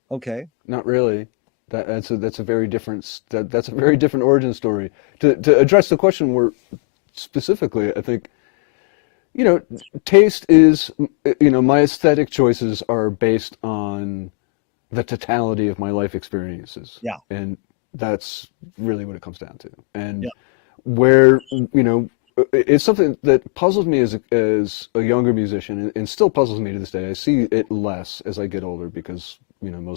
Okay. Not really. That's a very different that's a very different origin story. To address the question more specifically, I think, you know, taste is, you know, my aesthetic choices are based on the totality of my life experiences. Yeah. And that's really what it comes down to. And Yeah. where, you know, it's something that puzzles me as a younger musician, and still puzzles me to this day. I see it less as I get older, because, you know,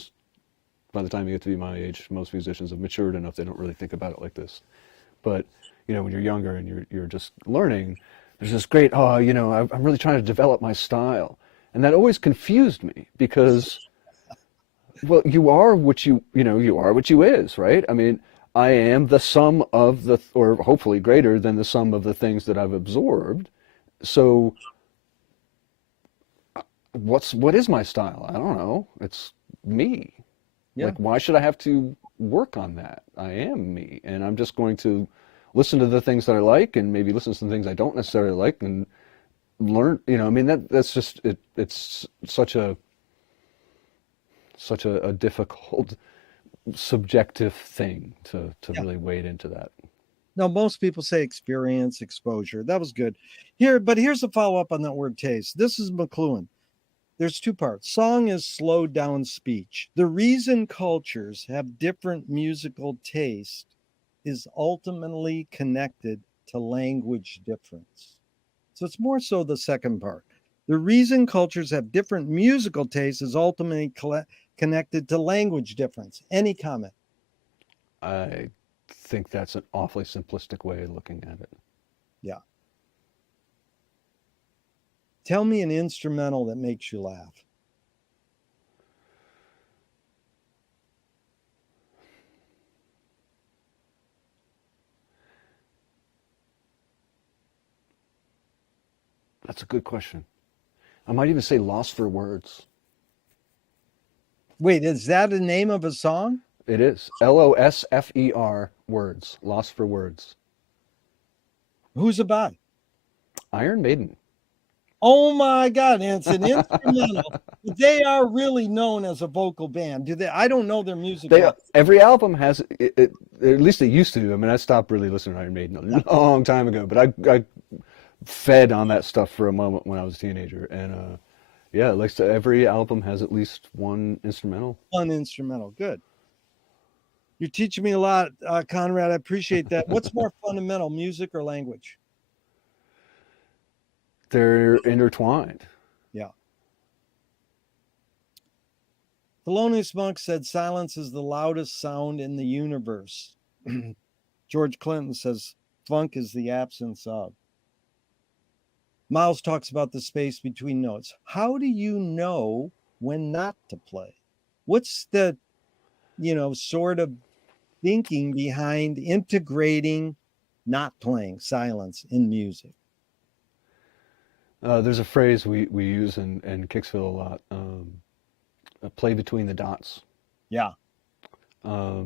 by the time you get to be my age, most musicians have matured enough, they don't really think about it like this. But, you know, when you're younger and you're just learning, there's this great, oh, you know, I'm really trying to develop my style. And that always confused me, because, well, you are what you are what you is, right? I mean, I am the sum of or hopefully greater than the sum of the things that I've absorbed. So what is my style? I don't know. It's me. Yeah. Like, why should I have to work on that? I am me, and I'm just going to listen to the things that I like, and maybe listen to some things I don't necessarily like, and learn, you know, I mean, that's just it. It's such a difficult subjective thing to really wade into that. No, most people say experience, exposure. That was good. But here's a follow-up on that word taste. This is McLuhan. There's 2 parts. Song is slowed down speech. The reason cultures have different musical taste is ultimately connected to language difference. So it's more so the second part. The reason cultures have different musical tastes is ultimately connected to language difference? Any comment? I think that's an awfully simplistic way of looking at it. Yeah. Tell me an instrumental that makes you laugh. That's a good question. I might even say Lost for Words. Wait, is that the name of a song? It is. Losfer Words. Lost for Words. Who's it by? Iron Maiden. Oh my God, and it's an instrumental. They are really known as a vocal band. Do they? I don't know their music. Every album has it, at least they used to. I mean, I stopped really listening to Iron Maiden a long time ago, but I fed on that stuff for a moment when I was a teenager, and yeah, like so every album has at least one instrumental. One instrumental, good. You're teaching me a lot, Conrad. I appreciate that. What's more fundamental, music or language? They're intertwined. Yeah. Thelonious Monk said silence is the loudest sound in the universe. George Clinton says funk is the absence of. Miles talks about the space between notes. How do you know when not to play? What's the, sort of thinking behind integrating not playing, silence in music? There's a phrase we use in Kicksville a lot, play between the dots. Yeah. I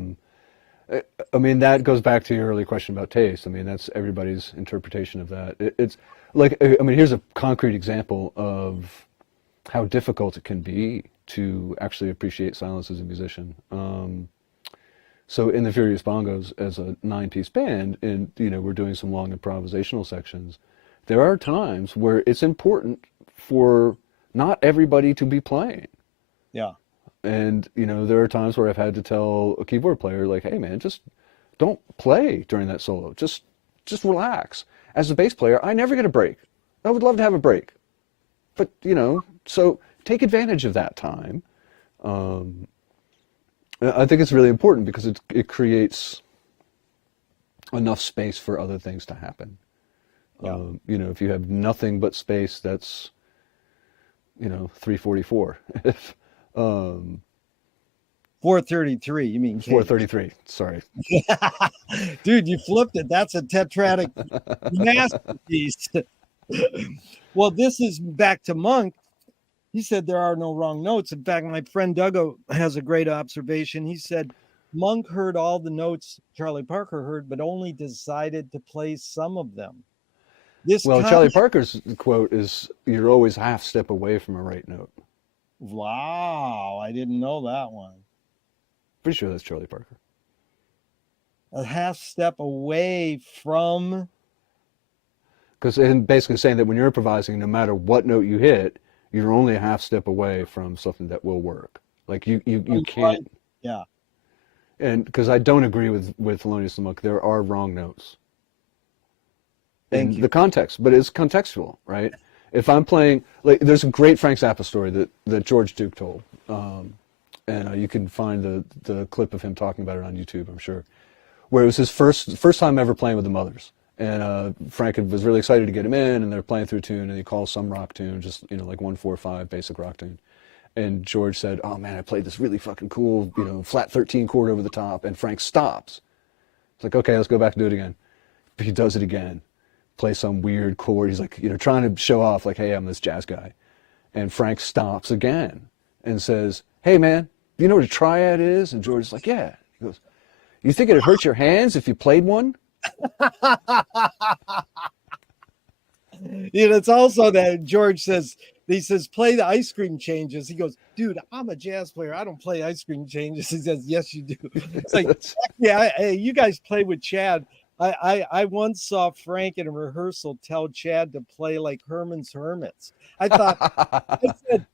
mean, that goes back to your earlier question about taste. I mean, that's everybody's interpretation of that. It's like, I mean, here's a concrete example of how difficult it can be to actually appreciate silence as a musician. So in the Furious Bongos, as a 9-piece band, and we're doing some long improvisational sections, there are times where it's important for not everybody to be playing. Yeah. And, there are times where I've had to tell a keyboard player, like, hey, man, just don't play during that solo. Just relax. As a bass player, I never get a break. I would love to have a break. But, so take advantage of that time. I think it's really important because it creates enough space for other things to happen. Yeah. If you have nothing but space, that's, 344. If 433, you mean? 433, sorry. Dude, you flipped it. That's a tetradic masterpiece. Well, this is back to Monk. He said there are no wrong notes. In fact, my friend Doug has a great observation. He said Monk heard all the notes Charlie Parker heard, but only decided to play some of them. Charlie Parker's quote is, "You're always half step away from a right note." Wow, I didn't know that one. Pretty sure that's Charlie Parker. A half step away from. Because basically saying that when you're improvising, no matter what note you hit, you're only a half step away from something that will work. Like you can't. Yeah. And because I don't agree with Thelonious Monk, there are wrong notes. Thank you. The context, but it's contextual, right? If I'm playing, like, there's a great Frank Zappa story that George Duke told, and you can find the clip of him talking about it on YouTube, I'm sure, where it was his first time ever playing with the Mothers, and Frank was really excited to get him in, and they're playing through a tune, and he calls some rock tune, just like 1-4-5 basic rock tune, and George said, "Oh man, I played this really fucking cool, flat 13 chord over the top," and Frank stops. It's like, okay, let's go back and do it again. He does it again. Play some weird chord. He's like, trying to show off, like, hey, I'm this jazz guy. And Frank stops again and says, "Hey, man, do you know what a triad is?" And George is like, "Yeah." He goes, "You think it'd hurt your hands if you played one?" It's also that George says, play the ice cream changes. He goes, "Dude, I'm a jazz player. I don't play ice cream changes." He says, "Yes, you do." It's like, yeah, you guys play with Chad. I once saw Frank in a rehearsal tell Chad to play like Herman's Hermits. I said,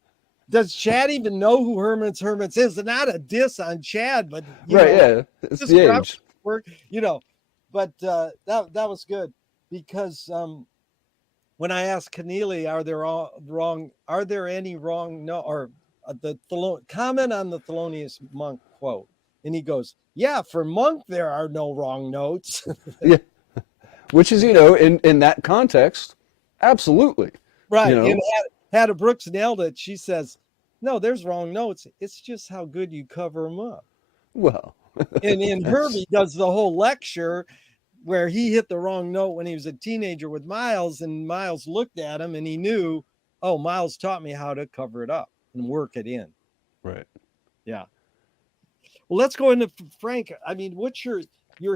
does Chad even know who Herman's Hermits is? It's not a diss on Chad, but yeah, it's the age. Work, but that was good because when I asked Keneally, are there any wrong no or comment on the Thelonious Monk quote, and he goes, "Yeah, for Monk there are no wrong notes." Yeah, which is, in that context, absolutely, you Right. know. And Hannah Brooks nailed it. She says, "No, there's wrong notes. It's just how good you cover them up." Well, And that's Herbie does the whole lecture where he hit the wrong note when he was a teenager with Miles, and Miles looked at him and he knew, oh, Miles taught me how to cover it up and work it in. right. Yeah. Well, let's go into Frank. I mean, what's your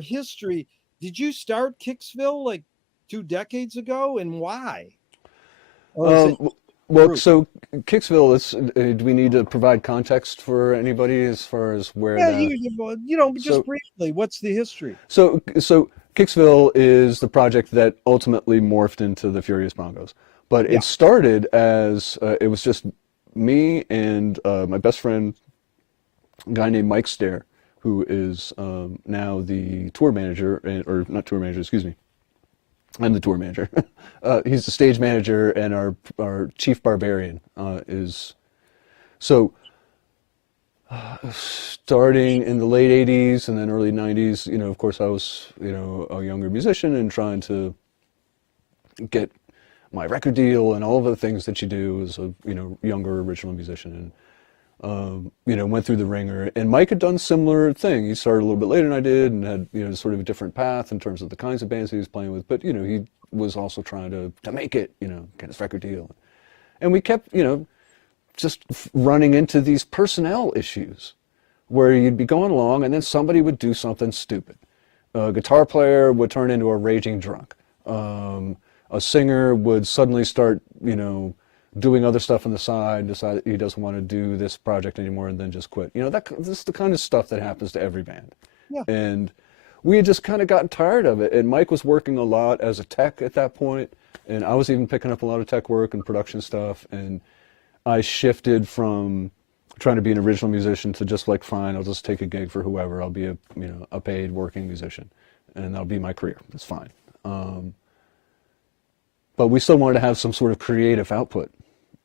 history? Did you start Kicksville like 2 decades ago, and why? Or is it Well, group? so Kicksville is, do we need to provide context for anybody as far as where Yeah, that? just So, briefly, what's the history? so Kicksville is the project that ultimately morphed into the Furious Bongos. But Yeah, it started as, it was just me and my best friend, a guy named Mike Stair, who is now the tour manager, or not tour manager, excuse me. I'm the tour manager. He's the stage manager, and our chief barbarian is so. Starting in the late '80s and then early '90s, of course, I was, a younger musician and trying to get my record deal and all of the things that you do as a, younger original musician. And went through the ringer. And Mike had done a similar thing. He started a little bit later than I did and had, sort of a different path in terms of the kinds of bands he was playing with. But, he was also trying to make it, get his record deal. And we kept, just running into these personnel issues where you'd be going along and then somebody would do something stupid. A guitar player would turn into a raging drunk. A singer would suddenly start, doing other stuff on the side, decide that he doesn't want to do this project anymore, and then just quit. This is the kind of stuff that happens to every band. yeah, And we had just kind of gotten tired of it. And Mike was working a lot as a tech at that point, and I was even picking up a lot of tech work and production stuff. And I shifted from trying to be an original musician to just like, fine, I'll just take a gig for whoever. I'll be a paid working musician, and that'll be my career. That's fine. But we still wanted to have some sort of creative output.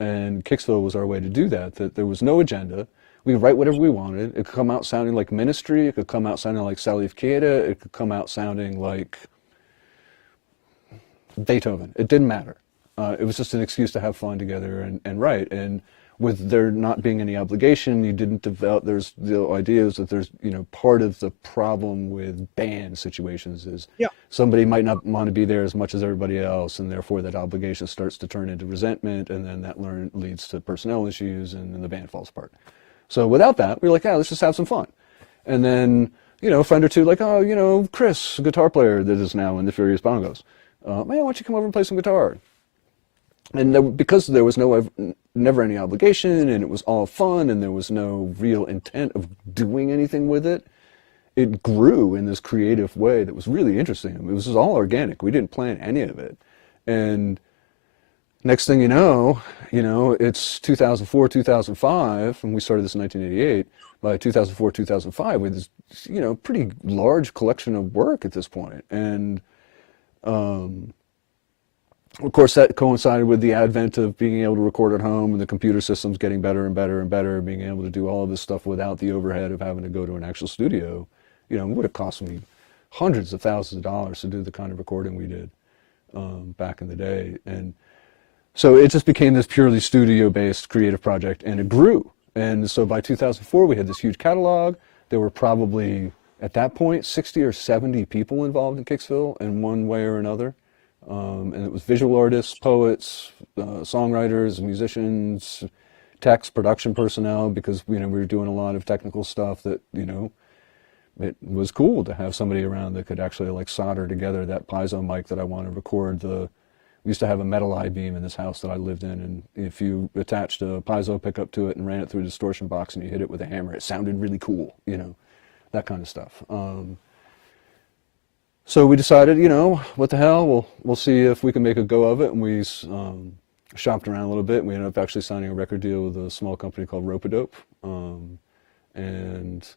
And Kicksville was our way to do that, that there was no agenda. We could write whatever we wanted. It could come out sounding like Ministry. It could come out sounding like Salif Keita. It could come out sounding like Beethoven. It didn't matter. It was just an excuse to have fun together and write. And with there not being any obligation, you didn't develop, there's the idea is that there's, part of the problem with band situations is yeah, somebody might not want to be there as much as everybody else, and therefore that obligation starts to turn into resentment, and then that leads to personnel issues, and then the band falls apart. So without that, we were like, yeah, let's just have some fun. And then, a friend or two like, oh, Chris, a guitar player that is now in the Furious Bongos. Man, why don't you come over and play some guitar? And because there was never any obligation, and it was all fun, and there was no real intent of doing anything with it, it grew in this creative way that was really interesting. It was all organic. We didn't plan any of it. And next thing you know, it's 2004, 2005, and we started this in 1988. By 2004, 2005, we had this, pretty large collection of work at this point. And of course, that coincided with the advent of being able to record at home and the computer systems getting better and better and better, being able to do all of this stuff without the overhead of having to go to an actual studio. It would have cost me hundreds of thousands of dollars to do the kind of recording we did back in the day. And so it just became this purely studio-based creative project, and it grew. And so by 2004, we had this huge catalog. There were probably, at that point, 60 or 70 people involved in Kicksville in one way or another. And it was visual artists, poets, songwriters, musicians, techs, production personnel, because we were doing a lot of technical stuff that it was cool to have somebody around that could actually like solder together that piezo mic that I want to record. We used to have a metal I-beam in this house that I lived in, and if you attached a piezo pickup to it and ran it through a distortion box and you hit it with a hammer, it sounded really cool, that kind of stuff. So we decided, what the hell, we'll see if we can make a go of it, and we shopped around a little bit, and we ended up actually signing a record deal with a small company called Rope-A-Dope, and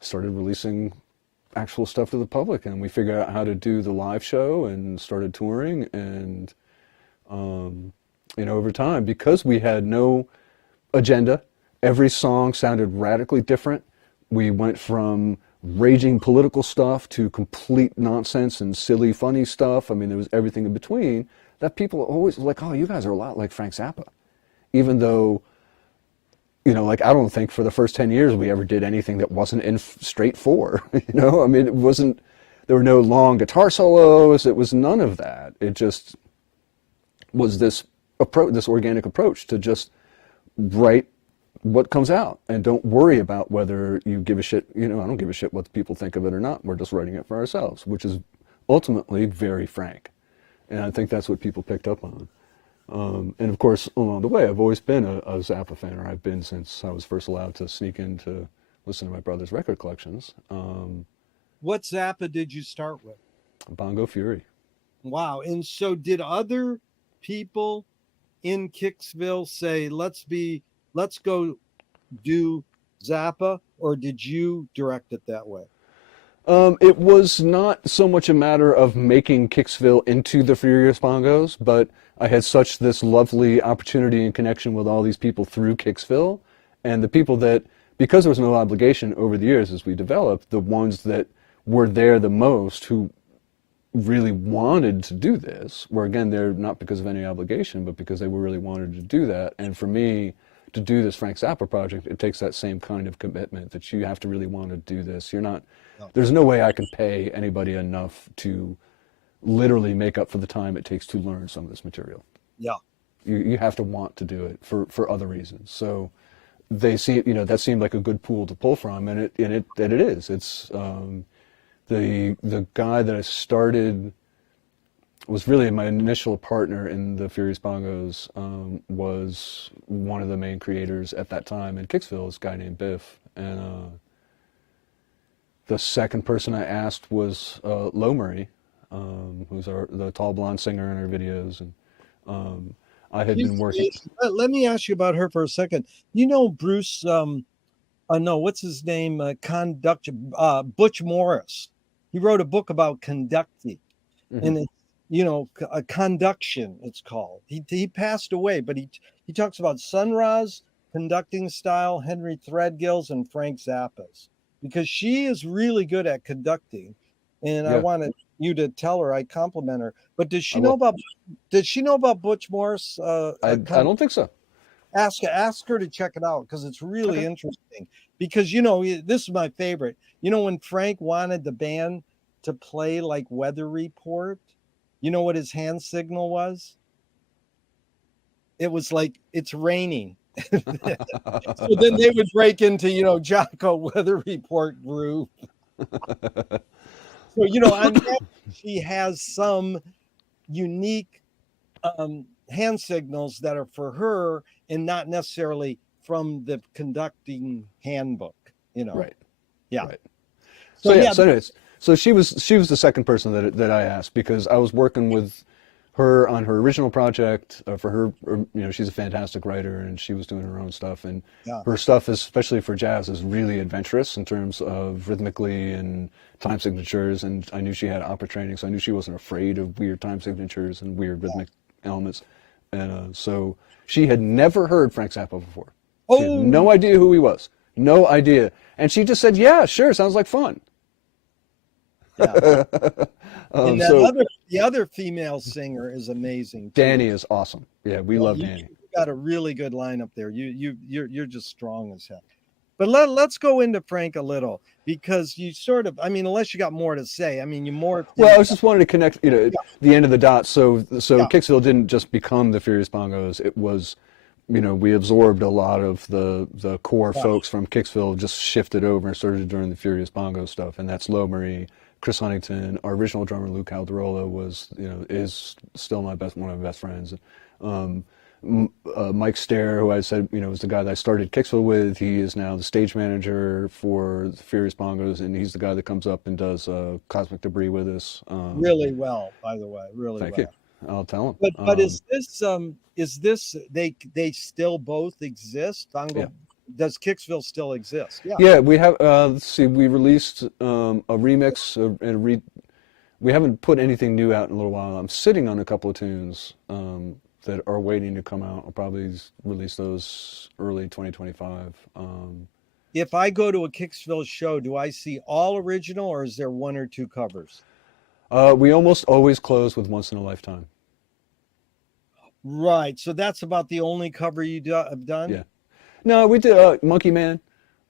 started releasing actual stuff to the public, and we figured out how to do the live show and started touring, and Over time, because we had no agenda. Every song sounded radically different. We went from raging political stuff to complete nonsense and silly, funny stuff. I mean, there was everything in between that people always were like, oh, you guys are a lot like Frank Zappa. Even though, like I don't think for the first 10 years we ever did anything that wasn't in straight four. I mean, it wasn't, there were no long guitar solos. It was none of that. It just was this approach, this organic approach to just write what comes out and don't worry about whether you give a shit. I don't give a shit what people think of it or not. We're just writing it for ourselves, which is ultimately very frank. And I think that's what people picked up on. And of course, along the way, I've always been a Zappa fan, or I've been since I was first allowed to sneak in to listen to my brother's record collections. What Zappa did you start with? Bongo Fury. Wow. And so did other people in Kicksville say, let's go do Zappa, or did you direct it that way? It was not so much a matter of making Kicksville into the Furious Bongos, but I had such this lovely opportunity and connection with all these people through Kicksville, and the people that, because there was no obligation over the years as we developed, the ones that were there the most who really wanted to do this were, again, there not because of any obligation, but because they really wanted to do that. And for me, to do this Frank Zappa project, it takes that same kind of commitment that you have to really want to do this. There's no way I can pay anybody enough to literally make up for the time it takes to learn some of this material. Yeah. You have to want to do it for other reasons. So they see, that seemed like a good pool to pull from, and it is. It's the guy that I started was really my initial partner in the Furious Bongos, was one of the main creators at that time in Kicksville, this guy named Biff. And the second person I asked was Lo Murray, who's the tall blonde singer in our videos. And I had been working. Let me ask you about her for a second. Bruce, no, what's his name? Butch Morris. He wrote a book about conducting, and it's, a conduction, it's called. He passed away, but he talks about Sun Ra's conducting style, Henry Threadgill's, and Frank Zappa's, because she is really good at conducting. And I wanted you to tell her, I compliment her. But did she know about Butch Morris? I don't think so. Ask her to check it out, because it's really interesting. Because this is my favorite. When Frank wanted the band to play like Weather Report, you know what his hand signal was? It was like, it's raining. So then they would break into Jocko Weather Report groove. So on that, she has some unique hand signals that are for her and not necessarily from the conducting handbook. Right. Yeah. Right. So anyways, so she was the second person that I asked, because I was working with her on her original project. For her, she's a fantastic writer, and she was doing her own stuff, and her stuff, especially for jazz, is really adventurous in terms of rhythmically and time signatures. And I knew she had opera training, so I knew she wasn't afraid of weird time signatures and weird rhythmic elements. And so she had never heard Frank Zappa before. She had no idea who he was. No idea. And she just said, yeah, sure, sounds like fun. Yeah. And the other female singer is amazing too. Danny is awesome. Yeah, we love Danny. You got a really good lineup there. You're just strong as heck. But let's go into Frank a little, because you sort of, unless you got more to say, you more. Well, I was just wanting to connect, the end of the dots. So Kicksville didn't just become the Furious Bongos. It was, we absorbed a lot of the core folks from Kicksville, just shifted over and started doing the Furious Bongo stuff. And that's Lo Murray, Chris Huntington, our original drummer Lou Calderola is still one of my best friends. Mike Stair, who I said was the guy that I started Kicksville with, he is now the stage manager for the Furious Bongos, and he's the guy that comes up and does Cosmic Debris with us. Really well, by the way, really thank well. You. I'll tell him. But is this they still both exist? Does Kicksville still exist? Yeah, we have. Let's see. We released a remix and we haven't put anything new out in a little while. I'm sitting on a couple of tunes that are waiting to come out. I'll probably release those early 2025. If I go to a Kicksville show, do I see all original, or is there one or two covers? We almost always close with Once in a Lifetime. Right. So that's about the only cover you have done? Yeah. No, we did Monkey Man.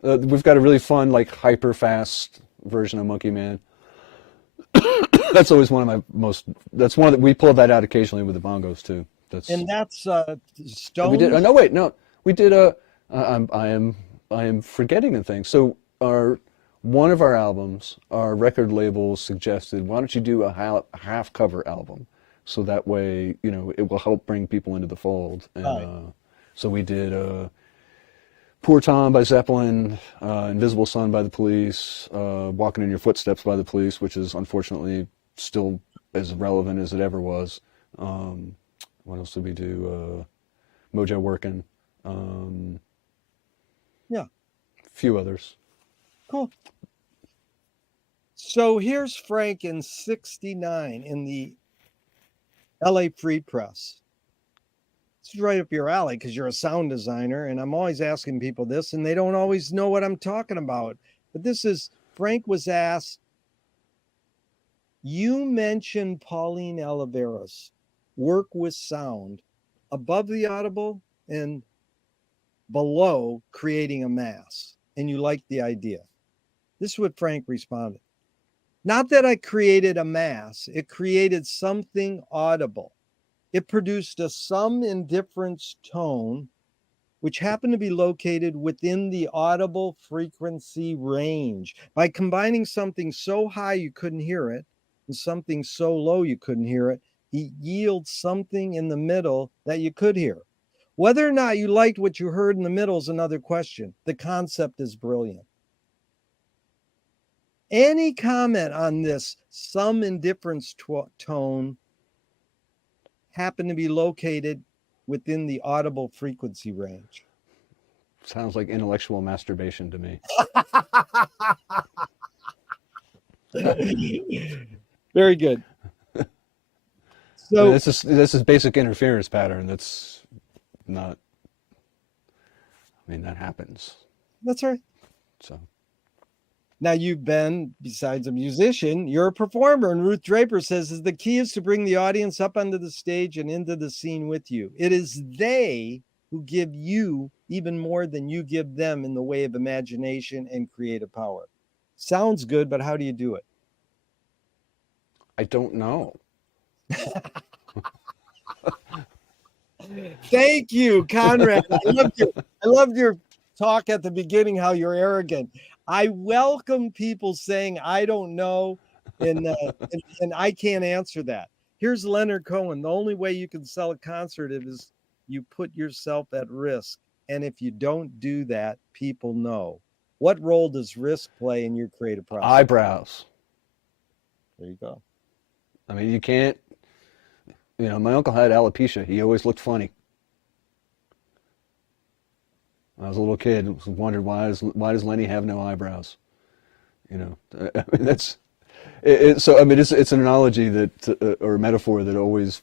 We've got a really fun, like, hyper fast version of Monkey Man. That's always one of my most. That's one that we pull that out occasionally with the bongos too. And that's Stones. We did. No, wait, no. We did a. I am forgetting a thing. So one of our albums, our record label suggested, why don't you do a half cover album, so that way it will help bring people into the fold. And Right. So we did Poor Tom by Zeppelin, Invisible Sun by the Police, Walking in Your Footsteps by the Police, which is unfortunately still as relevant as it ever was. What else did we do? Mojo Workin'. Yeah. A few others. Cool. So here's Frank in '69 in the LA Free Press. It's right up your alley because you're a sound designer, and I'm always asking people this, and they don't always know what I'm talking about. But this is, Frank was asked, you mentioned Pauline Oliveira's work with sound above the audible and below creating a mass, and you liked the idea. This is what Frank responded. Not that I created a mass, it created something audible. It produced a some indifference tone, which happened to be located within the audible frequency range. By combining something so high you couldn't hear it and something so low you couldn't hear it, he yields something in the middle that you could hear. Whether or not you liked what you heard in the middle is another question. The concept is brilliant. Any comment on this some indifference tone happen to be located within the audible frequency range? Sounds like intellectual masturbation to me. Very good. I So mean, this is basic interference pattern. That's not. I mean, that happens. that's right. So Now you've been, besides a musician, you're a performer. And Ruth Draper says the key is to bring the audience up onto the stage and into the scene with you. It is they who give you even more than you give them in the way of imagination and creative power. Sounds good, but how do you do it? I don't know. Thank you, Conrad. I loved your talk at the beginning, how you're arrogant. I welcome people saying, I don't know, and I can't answer that. Here's Leonard Cohen. The only way you can sell a concert is you put yourself at risk. And if you don't do that, people know. What role does risk play in your creative process? Eyebrows. There you go. I mean, you can't. My uncle had alopecia. He always looked funny. When I was a little kid, I wondered why does Lenny have no eyebrows? I mean, that's it. So I mean, it's an analogy that or a metaphor that always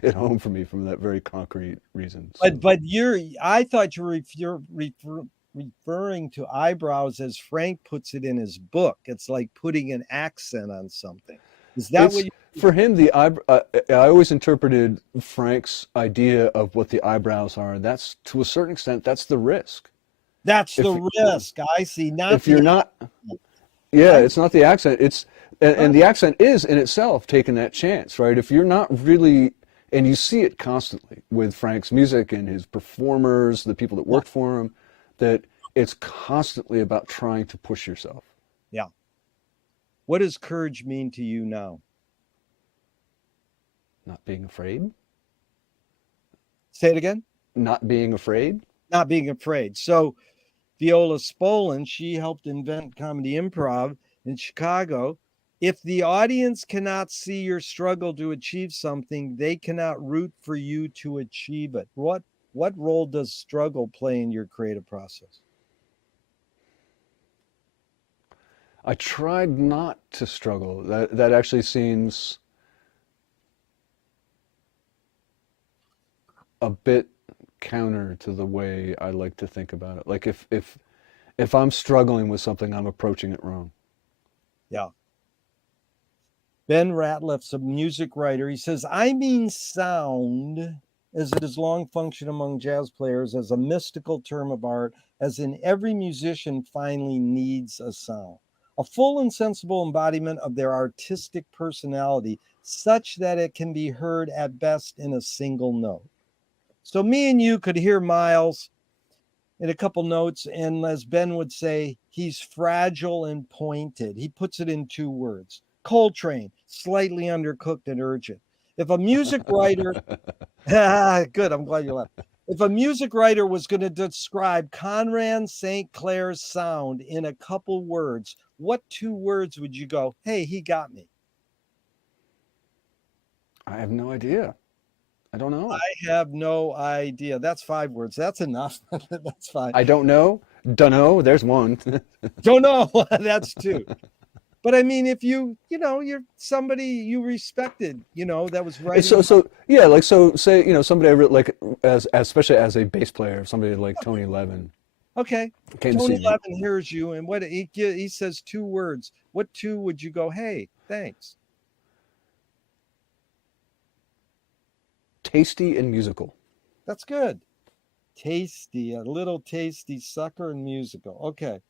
hit home for me from that very concrete reason. So. But I thought you're referring to eyebrows as Frank puts it in his book. It's like putting an accent on something. Is that what you? For him, I always interpreted Frank's idea of what the eyebrows are. That's, to a certain extent, that's the risk. That's the risk. I see. If you're not, yeah, it's not the accent. It's and the accent is in itself taking that chance, right? If you're not really, and you see it constantly with Frank's music and his performers, the people that work for him, that it's constantly about trying to push yourself. Yeah. What does courage mean to you now? Not being afraid. Say it again. Not being afraid. Not being afraid. So Viola Spolin, she helped invent comedy improv in Chicago. If the audience cannot see your struggle to achieve something, they cannot root for you to achieve it. What role does struggle play in your creative process? I tried not to struggle. That actually seems a bit counter to the way I like to think about it. Like if I'm struggling with something, I'm approaching it wrong. Yeah. Ben Ratliff's a music writer. He says, I mean sound, as it is long functioned among jazz players as a mystical term of art, as in every musician finally needs a sound, a full and sensible embodiment of their artistic personality, such that it can be heard at best in a single note. So me and you could hear Miles in a couple notes, and as Ben would say, he's fragile and pointed. He puts it in 2 words. Coltrane, slightly undercooked and urgent. If a music writer, good, I'm glad you laughed. If a music writer was going to describe Conrad St. Clair's sound in a couple words, what 2 words would you go, hey, he got me? I have no idea. I don't know. I have no idea. That's 5 words. That's enough. That's fine. I don't know. Dunno. There's one. Don't know. That's 2. But I mean, if you're somebody you respected, that was right. So yeah, like so say somebody I really like especially as a bass player, somebody like Tony Levin. Okay. Came Tony to see Levin hears you, and what he says 2 words. What 2 would you go? Hey, thanks. Tasty and musical. That's good. Tasty, a little tasty sucker and musical. Okay.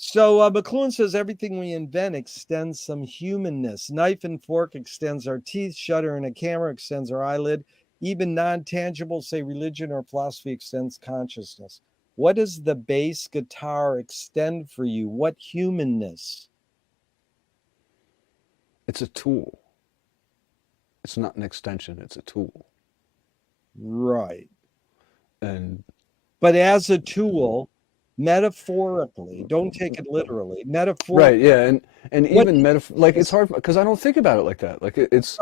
So McLuhan says everything we invent extends some humanness. Knife and fork extends our teeth. Shutter and a camera extends our eyelid. Even non-tangible, say religion or philosophy, extends consciousness. What does the bass guitar extend for you? What humanness? It's a tool. It's not an extension. It's a tool. Right. But as a tool, metaphorically, don't take it literally. Metaphorically, right? Yeah, and even like it's hard because I don't think about it like that. Like it's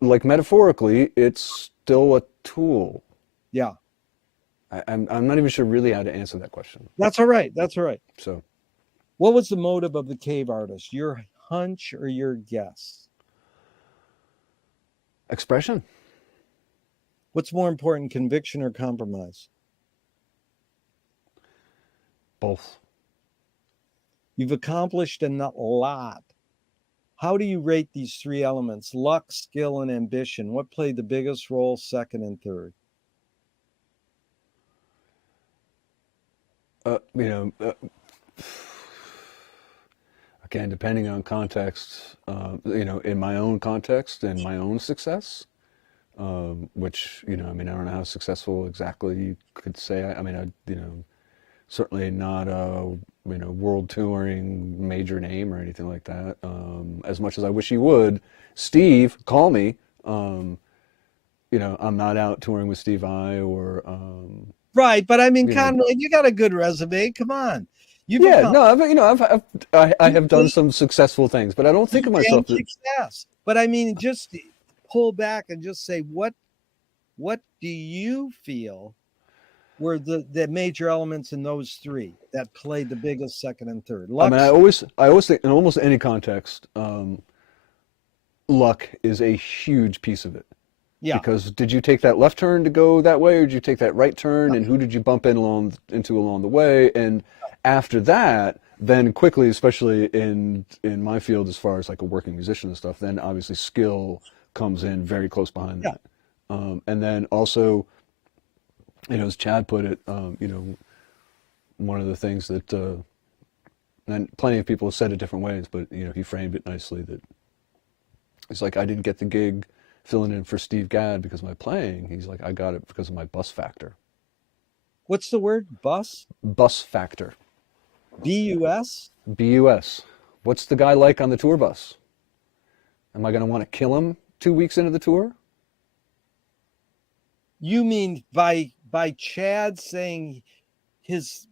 like metaphorically, it's still a tool. Yeah. I'm not even sure really how to answer that question. That's all right. So, what was the motive of the cave artist? Your hunch or your guess? Expression. What's more important, conviction or compromise? Both. You've accomplished a lot. How do you rate these 3 elements? Luck, skill, and ambition. What played the biggest role, second and third? Again, depending on context, in my own context and my own success, which, I don't know how successful exactly you could say. Certainly not a, world touring major name or anything like that. As much as I wish he would, Steve, call me. I'm not out touring with Steve Vai or. Right, but Conrad, you got a good resume. Come on. I have done some successful things, but I don't think of myself. Success. But just pull back and just say, what do you feel were the major elements in those 3 that played the biggest, second and third? Luck, I always think in almost any context, luck is a huge piece of it. Yeah. Because did you take that left turn to go that way, or did you take that right turn, and who did you bump into along the way? And after that, then quickly, especially in my field as far as like a working musician and stuff, then obviously skill comes in very close behind that. And then also, as Chad put it, one of the things that, and plenty of people have said it different ways, but he framed it nicely that it's like I didn't get the gig filling in for Steve Gadd because of my playing. He's like, I got it because of my bus factor. What's the word? Bus? Bus factor. B-U-S? B-U-S. What's the guy like on the tour bus? Am I going to want to kill him 2 weeks into the tour? You mean by Chad saying his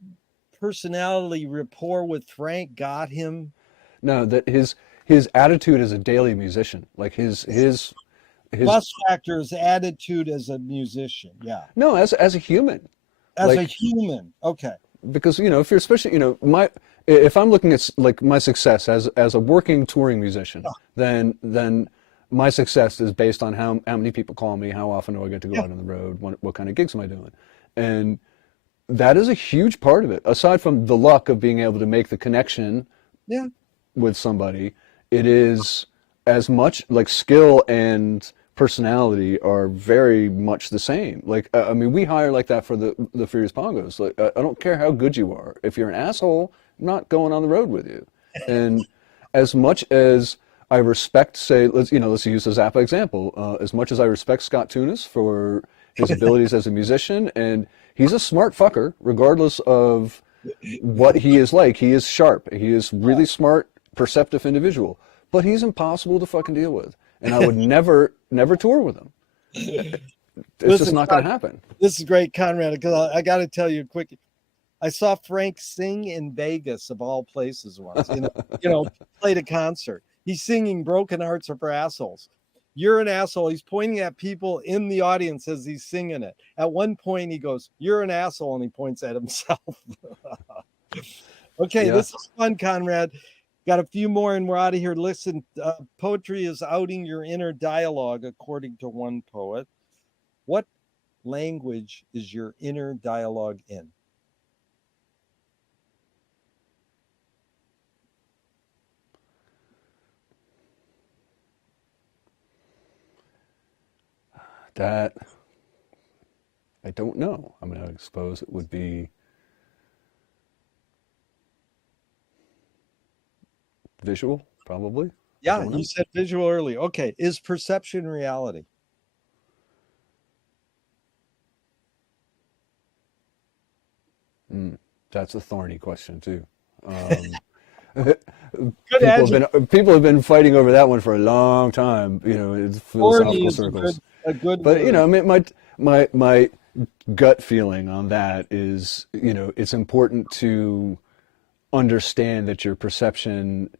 personality rapport with Frank got him? No, that his attitude as a daily musician, like his bus factor's attitude as a musician. Yeah. No, as a human. As a human. Okay. Because, if you're especially, if I'm looking at like my success as a working touring musician, then my success is based on how many people call me, how often do I get to go Yeah. out on the road, what kind of gigs am I doing? And that is a huge part of it. Aside from the luck of being able to make the connection Yeah. with somebody, it is as much like skill and personality are very much the same. Like, I mean, we hire like that for the Furious Pongos. Like, I don't care how good you are. If you're an asshole, I'm not going on the road with you. And as much as I respect, say, let's use the Zappa example. As much as I respect Scott Tunis for his abilities as a musician, and he's a smart fucker, regardless of what he is like. He is sharp. He is really smart, perceptive individual. But he's impossible to fucking deal with. And I would never tour with him. It's Listen, just not going to happen. This is great, Conrad, because I got to tell you quick. I saw Frank sing in Vegas, of all places, once. Played a concert. He's singing "Broken Hearts Are for Assholes." You're an asshole. He's pointing at people in the audience as he's singing it. At one point, he goes, "You're an asshole," and he points at himself. Okay, Yeah. This is fun, Conrad. Got a few more, and we're out of here. Listen, poetry is outing your inner dialogue, according to one poet. What language is your inner dialogue in? That I don't know. I mean, I suppose it would be visual, probably. Yeah, you said visual earlier. Okay, is perception reality? That's a thorny question too. People have been fighting over that one for a long time. It's philosophical circles. A good But word. I mean, my gut feeling on that is, it's important to understand that your perception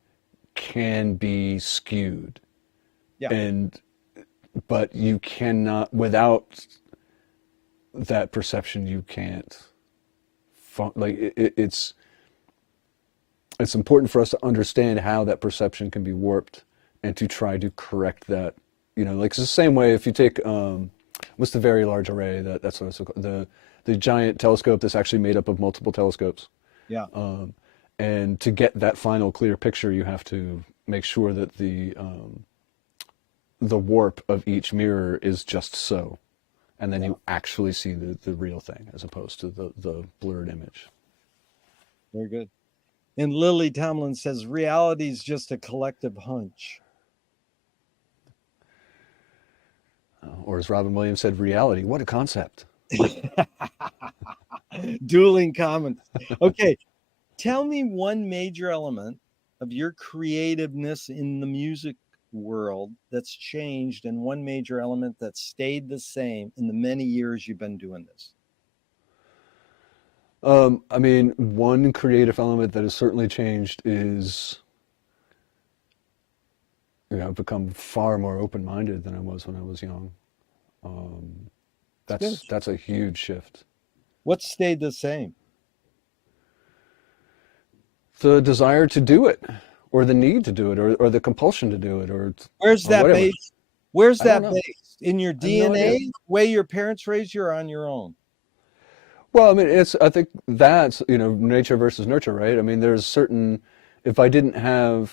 can be skewed. Yeah. But you cannot, without that perception, you can't. It's important for us to understand how that perception can be warped and to try to correct that. Like it's the same way if you take what's the Very Large Array, that's what it's called, the giant telescope that's actually made up of multiple telescopes. Yeah. And to get that final clear picture, you have to make sure that the warp of each mirror is just so. And then you actually see the real thing as opposed to the blurred image. Very good. And Lily Tomlin says reality is just a collective hunch. Or as Robin Williams said, reality, what a concept. Dueling comments. Okay. Tell me one major element of your creativeness in the music world that's changed and one major element that stayed the same in the many years you've been doing this. I mean, one creative element that has certainly changed is, I've become far more open-minded than I was when I was young. That's a huge shift. What stayed the same? The desire to do it, or the need to do it, or the compulsion to do it, Where's that whatever. based? Where's I that don't know. based? In your I have no DNA, idea. way your parents raised you, or on your own? Well, I mean, I think that's, nature versus nurture, right? I mean, there's certain, if I didn't have,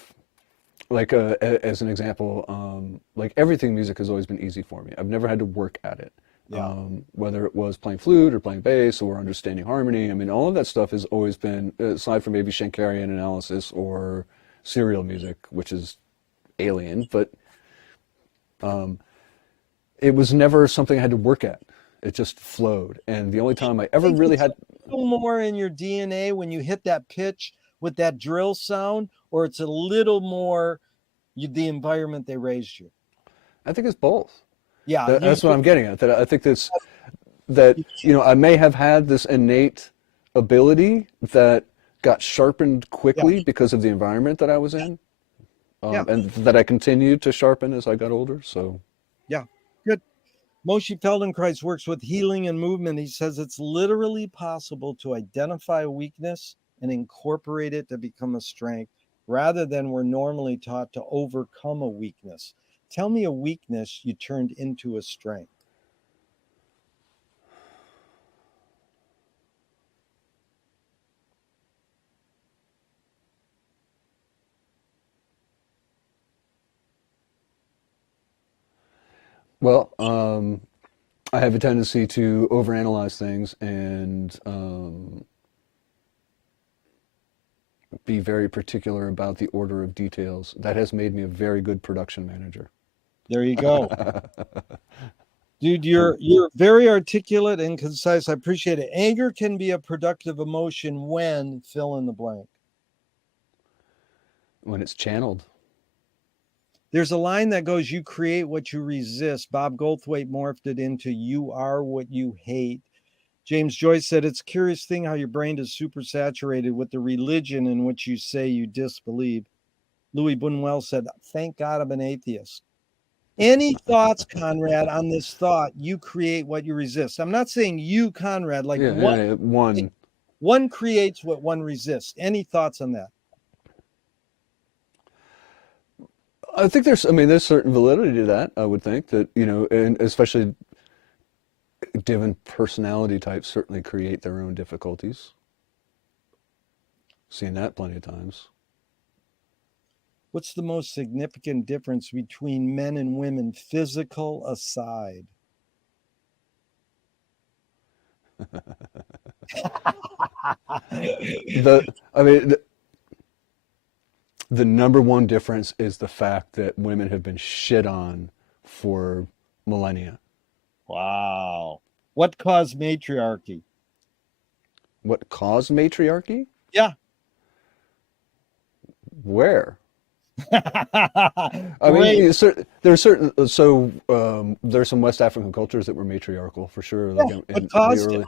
like, as an example, like everything music has always been easy for me. I've never had to work at it. Yeah. Whether it was playing flute or playing bass or understanding harmony. I mean, all of that stuff has always been, aside from maybe Schenkerian analysis or serial music, which is alien, but it was never something I had to work at. It just flowed. And the only time I ever really had... A little more in your DNA when you hit that pitch with that drill sound, or it's a little more the environment they raised you? I think it's both. Yeah. That's what I'm getting at. That I think that I may have had this innate ability that got sharpened quickly because of the environment that I was in, and that I continued to sharpen as I got older. So, yeah, good. Moshe Feldenkrais works with healing and movement. He says it's literally possible to identify a weakness and incorporate it to become a strength rather than we're normally taught to overcome a weakness. Tell me a weakness you turned into a strength. Well, I have a tendency to overanalyze things and be very particular about the order of details. That has made me a very good production manager. There you go. Dude, you're very articulate and concise. I appreciate it. Anger can be a productive emotion when fill in the blank. When it's channeled. There's a line that goes, you create what you resist. Bob Goldthwait morphed it into you are what you hate. James Joyce said, it's a curious thing how your brain is super saturated with the religion in which you say you disbelieve. Louis Buñuel said, thank God I'm an atheist. Any thoughts, Conrad, on this thought, you create what you resist? I'm not saying you, Conrad, like one creates what one resists. Any thoughts on that? I think there's certain validity to that. I would think that, and especially given personality types certainly create their own difficulties. Seen that plenty of times. What's the most significant difference between men and women, physical aside? The number one difference is the fact that women have been shit on for millennia. Wow. What caused matriarchy? What caused matriarchy? Yeah. Where? There's certain. So there's some West African cultures that were matriarchal for sure. Yeah, like what caused it?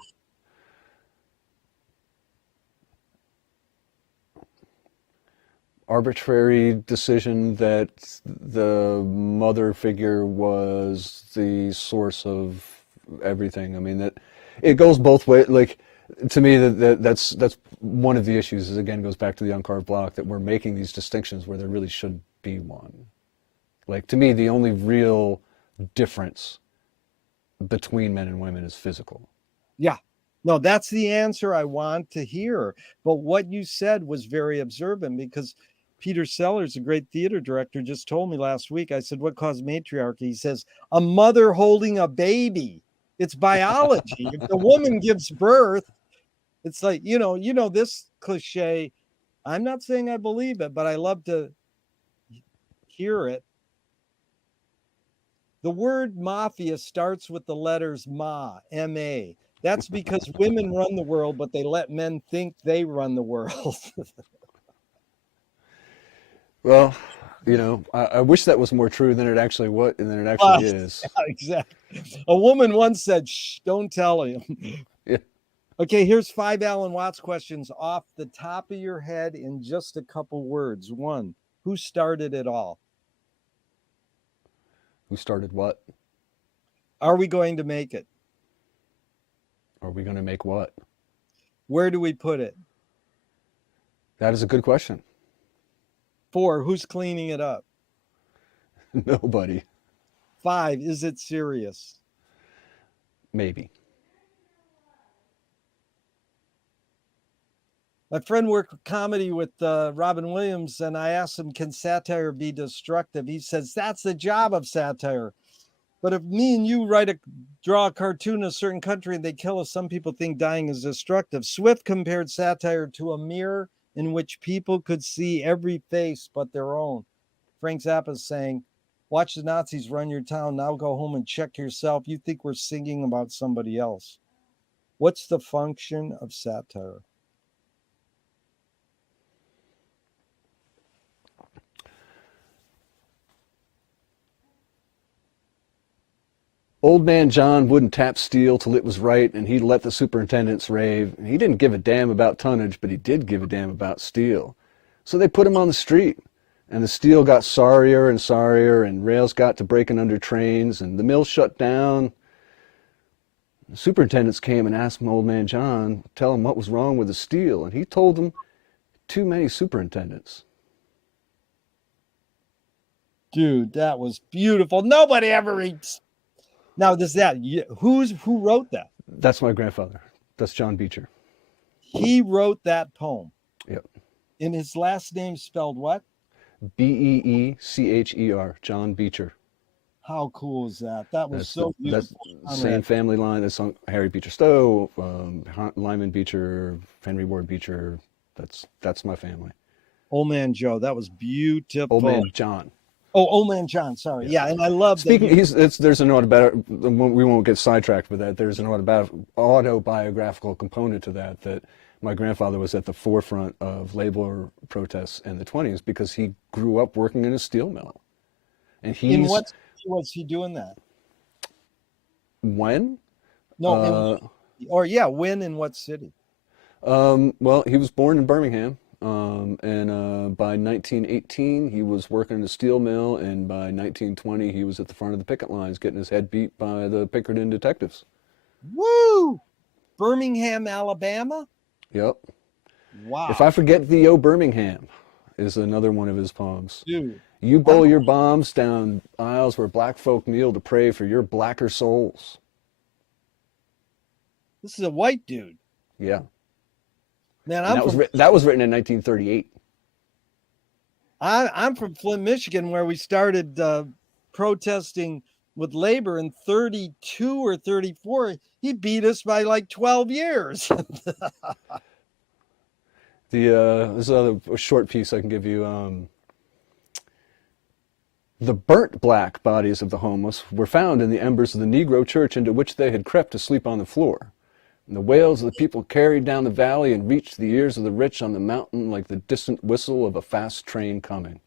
Arbitrary decision that the mother figure was the source of everything. I mean, that it goes both ways. Like, to me, that's one of the issues. Is again goes back to the uncarved block, that we're making these distinctions where there really should be one. Like, to me, the only real difference between men and women is physical. Yeah. No, that's the answer I want to hear. But what you said was very observant, because Peter Sellers, a great theater director, just told me last week. I said, what caused matriarchy? He says, a mother holding a baby. It's biology. If the woman gives birth, it's like, this cliche. I'm not saying I believe it, but I love to hear it. The word mafia starts with the letters Ma, M-A. That's because women run the world, but they let men think they run the world. Well, I wish that was more true than it actually is. Yeah, exactly. A woman once said, shh, don't tell him. Yeah. Okay, here's 5 Alan Watts questions off the top of your head in just a couple words. 1, who started it all? Who started what? Are we going to make it? Are we going to make what? Where do we put it? That is a good question. 4, who's cleaning it up? Nobody. 5, is it serious? Maybe. My friend worked comedy with Robin Williams, and I asked him, can satire be destructive? He says, that's the job of satire. But if me and you draw a cartoon in a certain country and they kill us, some people think dying is destructive. Swift compared satire to a mirror in which people could see every face but their own. Frank Zappa is saying, watch the Nazis run your town. Now go home and check yourself. You think we're singing about somebody else. What's the function of satire? Old man John wouldn't tap steel till it was right, and he let the superintendents rave. He didn't give a damn about tonnage, but he did give a damn about steel. So they put him on the street, and the steel got sorrier, and rails got to breaking under trains, and the mill shut down, The superintendents came and asked my old man John, tell him what was wrong with the steel, and he told them too many superintendents. Dude, that was beautiful. Nobody ever reads. Now, who wrote that? That's my grandfather. That's John Beecher. He wrote that poem. Yep. And his last name spelled what? Beecher, John Beecher. How cool is that? That was so beautiful. That's same family line as Harry Beecher Stowe, Lyman Beecher, Henry Ward Beecher. That's my family. Old Man Joe, that was beautiful. Old Man John. Oh, Old Man John. Sorry, yeah, and I love. There's an we won't get sidetracked with that. There's an autobiographical component to that my grandfather was at the forefront of labor protests in the 1920s because he grew up working in a steel mill, and in what was he doing that? When? No, when in what city? Well, he was born in Birmingham. And by 1918, he was working in a steel mill, and by 1920, he was at the front of the picket lines getting his head beat by the Pinkerton detectives. Woo! Birmingham, Alabama? Yep. Wow. If I Forget Thee, O Birmingham is another one of his poems. Dude. You bowl your bombs down aisles where black folk kneel to pray for your blacker souls. This is a white dude. Yeah. Man, that was written in 1938. I'm from Flint, Michigan, where we started protesting with labor in 32 or 34. He beat us by like 12 years. There's a short piece I can give you. The burnt black bodies of the homeless were found in the embers of the Negro church into which they had crept to sleep on the floor. And the wails of the people carried down the valley and reached the ears of the rich on the mountain like the distant whistle of a fast train coming.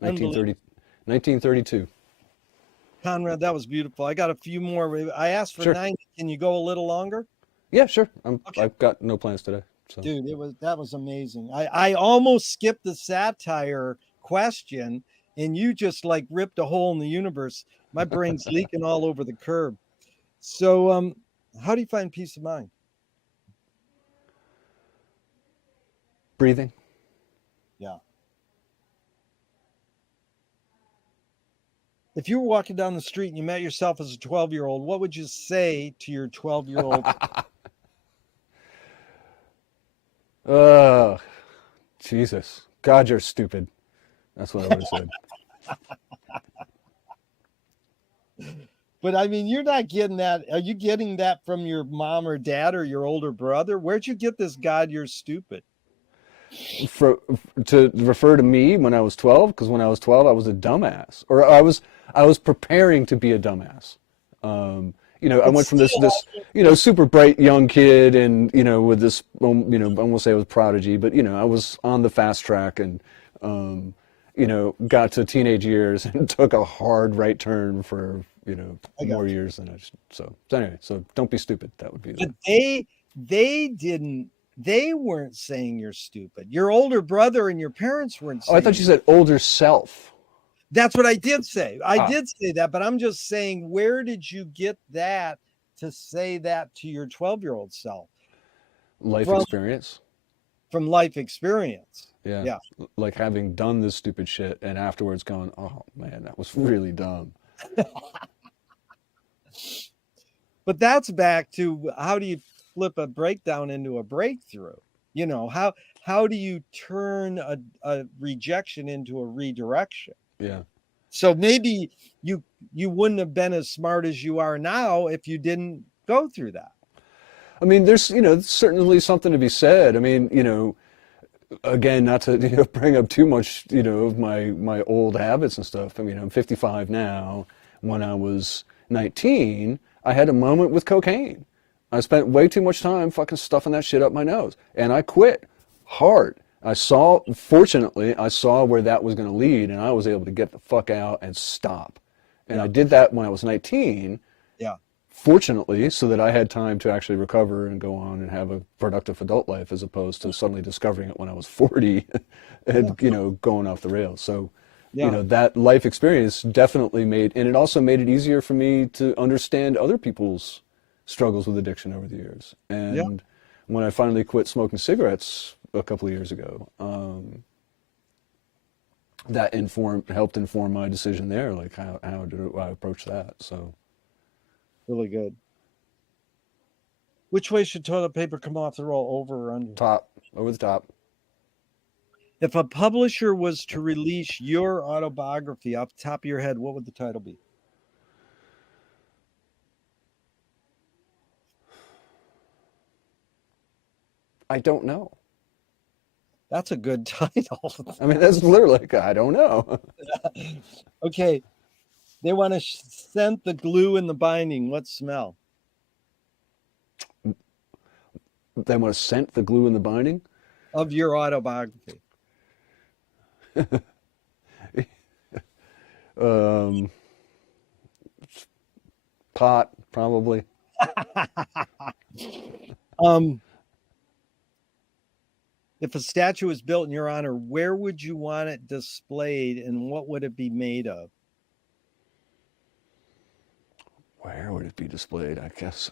1932. Conrad, that was beautiful. I got a few more. I asked for 9. Can you go a little longer? Yeah, sure. I've got no plans today. So. Dude, that was amazing. I almost skipped the satire question, and you just like ripped a hole in the universe. My brain's leaking all over the curb. So, how do you find peace of mind? Breathing. Yeah. If you were walking down the street and you met yourself as a 12-year-old, what would you say to your 12-year-old? Jesus. God, you're stupid. That's what I would have said. But I mean, you're not getting that. Are you getting that from your mom or dad or your older brother? Where'd you get this God, you're stupid? To refer to me when I was 12, because when I was 12, I was a dumbass, or I was preparing to be a dumbass. I went from this super bright young kid, and with this, I won't say I was prodigy, but I was on the fast track, and got to teenage years and took a hard right turn for more years than I just. So anyway, so don't be stupid. That would be. But they didn't. They weren't saying you're stupid. Your older brother and your parents weren't saying. Oh, I thought you said older self. That's what I did say. I did say that, but I'm just saying, where did you get that to say that to your 12-year-old self? Experience. From life experience. Yeah. Like having done this stupid shit and afterwards going, oh man, that was really dumb. But that's back to how do you flip a breakdown into a breakthrough? How do you turn a rejection into a redirection? Yeah. So maybe you wouldn't have been as smart as you are now if you didn't go through that. I mean, there's certainly something to be said. I mean, again, not to bring up too much of my old habits and stuff. I mean, I'm 55 now. When I was 19, I had a moment with cocaine. I spent way too much time fucking stuffing that shit up my nose, and I quit hard. Fortunately, I saw where that was going to lead, and I was able to get the fuck out and stop. And I did that when I was 19. Yeah. Fortunately, so that I had time to actually recover and go on and have a productive adult life, as opposed to suddenly discovering it when I was 40 and, going off the rails. So, You Yeah. know, that life experience definitely made, and it also made it easier for me to understand other people's struggles with addiction over the years. Yeah. And when I finally quit smoking cigarettes a couple of years ago, that helped inform my decision there, like how do I approach that? So Really good. Which way should toilet paper come off the roll, over or under? top, over the top. If a publisher was to release your autobiography off the top of your head, what would the title be? I don't know. That's a good title. I mean, that's literally like, I don't know. Okay. They want to scent the glue in the binding. What smell? They want to scent the glue in the binding. Of your autobiography. Pot, probably. If a statue was built in your honor, where would you want it displayed and what would it be made of? Where would it be displayed? I guess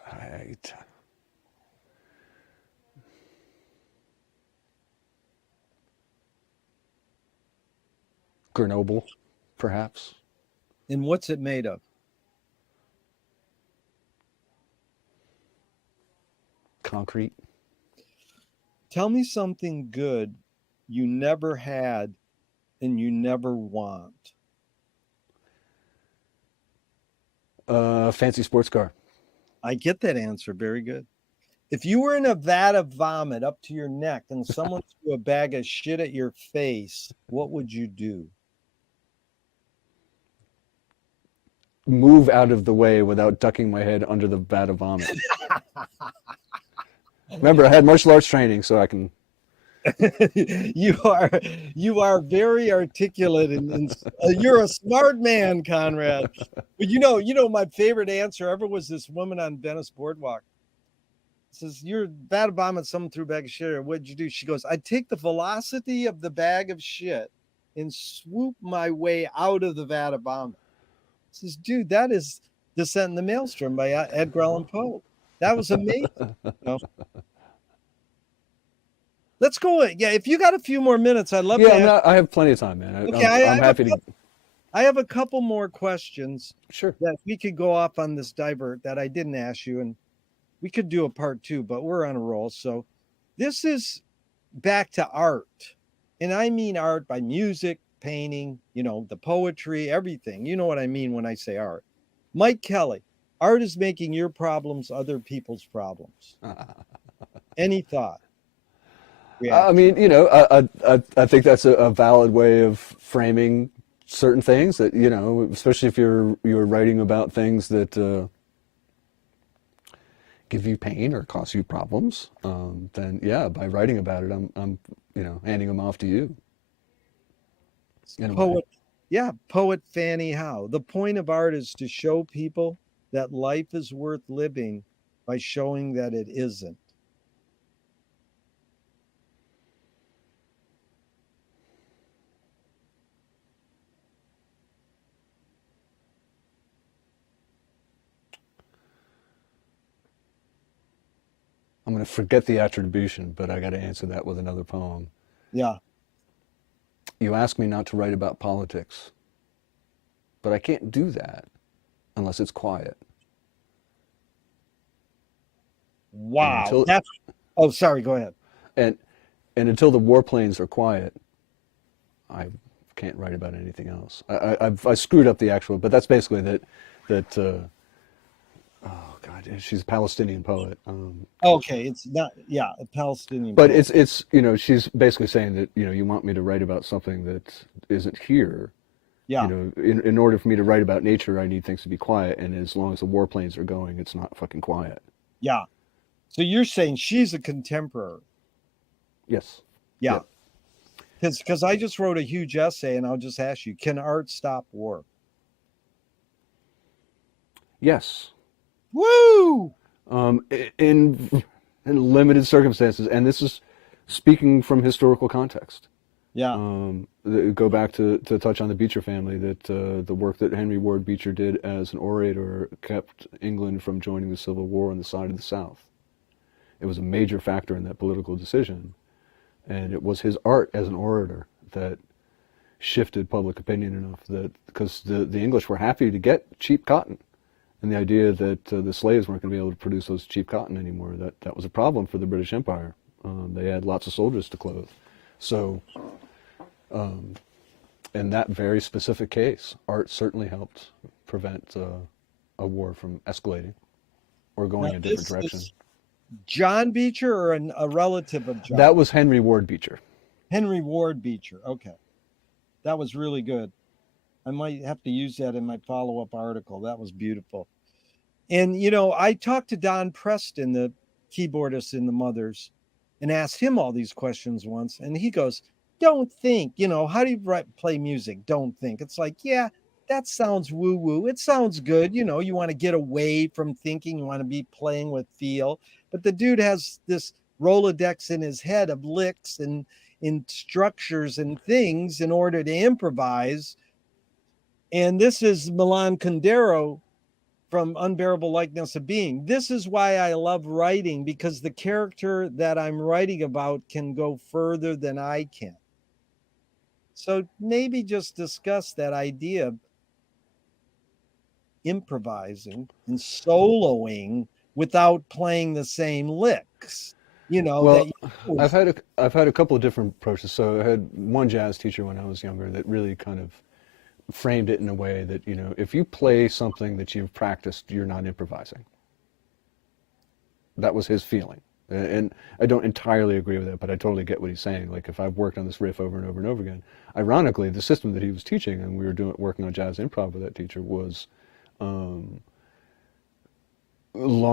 Grenoble, perhaps. And what's it made of? Concrete. Tell me something good you never had and you never want. Fancy sports car. I get that answer. Very good. If you were in a vat of vomit up to your neck and someone threw a bag of shit at your face, what would you do? Move out of the way without ducking my head under the vat of vomit. Remember, I had martial arts training, so I can. you are very articulate and you're a smart man, Conrad. But you know my favorite answer ever was this woman on Venice Boardwalk. Says, you're vat of vomit, someone threw a bag of shit. What'd you do? She goes, I take the velocity of the bag of shit and swoop my way out of the vat of vomit. Says, dude, that is Descent in the Maelstrom by Edgar Allan Poe. That was amazing. You know? Let's go. Yeah, if you got a few more minutes, I'd love to. Yeah, I have plenty of time, man. Okay, I'm happy to. I have a couple more questions. Sure. That we could go off on this divert that I didn't ask you, and we could do a part 2, but we're on a roll. So this is back to art. And I mean art by music, painting, the poetry, everything. You know what I mean when I say art. Mike Kelly, art is making your problems other people's problems. Any thought? I mean, I think that's a valid way of framing certain things that, especially if you're writing about things that give you pain or cause you problems, then yeah, by writing about it, I'm handing them off to you. Poet Fanny Howe. The point of art is to show people that life is worth living by showing that it isn't. I'm going to forget the attribution, but I got to answer that with another poem. Yeah. You ask me not to write about politics, but I can't do that unless it's quiet. Wow. Sorry, go ahead. And until the warplanes are quiet, I can't write about anything else. I screwed up the actual, but that's basically that oh God, she's a Palestinian poet. Okay, it's not, a Palestinian but poet. it's she's basically saying that you want me to write about something that isn't here. Yeah. In order for me to write about nature, I need things to be quiet, and as long as the warplanes are going, it's not fucking quiet. Yeah. So you're saying she's a contemporary? Yes. Yeah. Because I just wrote a huge essay, and I'll just ask you: can art stop war? Yes. Woo! In limited circumstances, and this is speaking from historical context. Yeah. Go back to touch on the Beecher family, that the work that Henry Ward Beecher did as an orator kept England from joining the Civil War on the side of the South. It was a major factor in that political decision, and it was his art as an orator that shifted public opinion enough that, because the English were happy to get cheap cotton, and the idea that the slaves weren't going to be able to produce those cheap cotton anymore, that was a problem for the British Empire. They had lots of soldiers to clothe. So in that very specific case, art certainly helped prevent a war from escalating or Now, going a different this direction. is John Beecher or a relative of John? That was Henry Ward Beecher. Henry Ward Beecher. Okay. That was really good. I might have to use that in my follow-up article. That was beautiful. And, I talked to Don Preston, the keyboardist in the Mothers, and asked him all these questions once. And he goes, don't think, how do you play music? Don't think. It's like, yeah, that sounds woo-woo. It sounds good. You want to get away from thinking. You want to be playing with feel. But the dude has this Rolodex in his head of licks and in structures and things in order to improvise. And this is Milan Kundera from Unbearable Likeness of Being. This is why I love writing, because the character that I'm writing about can go further than I can. So maybe just discuss that idea of improvising and soloing without playing the same licks. Well, I've had a couple of different approaches. So I had one jazz teacher when I was younger that really kind of framed it in a way that, if you play something that you've practiced, you're not improvising. That was his feeling. And I don't entirely agree with that, but I totally get what he's saying. Like, if I've worked on this riff over and over and over again, ironically, the system that he was teaching, and we were working on jazz improv with that teacher, was, long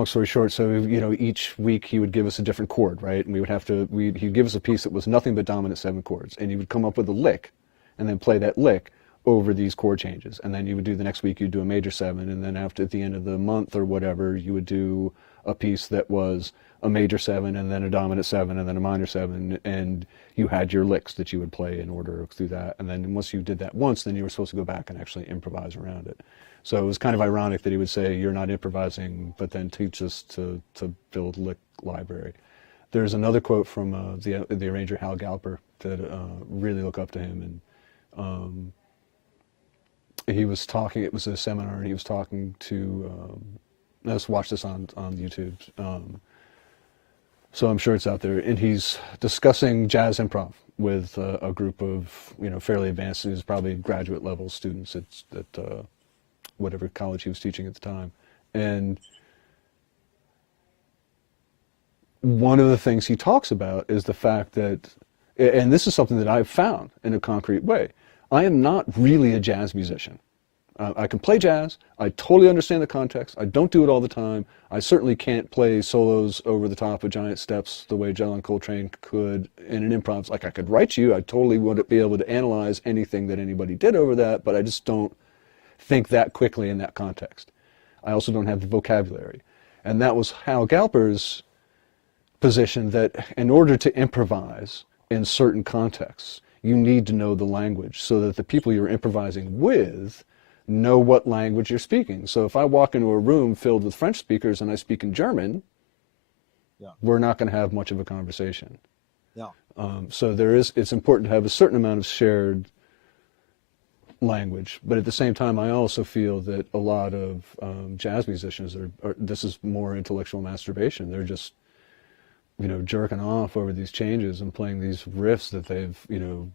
story short, so, each week he would give us a different chord, right? And we would have to, he'd give us a piece that was nothing but dominant 7 chords, and he would come up with a lick, and then play that lick over these chord changes. And then you would do the next week, you'd do a major 7, and then at the end of the month or whatever, you would do a piece that was a major 7, and then a dominant 7, and then a minor 7, and you had your licks that you would play in order through that. And then once you did that once, then you were supposed to go back and actually improvise around it. So it was kind of ironic that he would say, you're not improvising, but then teach us to build lick library. There's another quote from the arranger Hal Galper that really look up to him. And he was talking, it was a seminar, and he was talking to, let's watch this on YouTube. So I'm sure it's out there. And he's discussing jazz improv with a group of, fairly advanced students, probably graduate level students at whatever college he was teaching at the time. And one of the things he talks about is the fact that, and this is something that I've found in a concrete way, I am not really a jazz musician. I can play jazz. I totally understand the context. I don't do it all the time. I certainly can't play solos over the top of giant steps the way John Coltrane could in an improv. Like, I could write you. I totally would be able to analyze anything that anybody did over that, but I just don't think that quickly in that context. I also don't have the vocabulary. And that was Hal Galper's position, that in order to improvise in certain contexts, you need to know the language so that the people you're improvising with know what language you're speaking. So if I walk into a room filled with French speakers and I speak in German, we're not going to have much of a conversation. Yeah. So it's important to have a certain amount of shared language, but at the same time, I also feel that a lot of jazz musicians this is more intellectual masturbation. They're just, jerking off over these changes and playing these riffs that they've,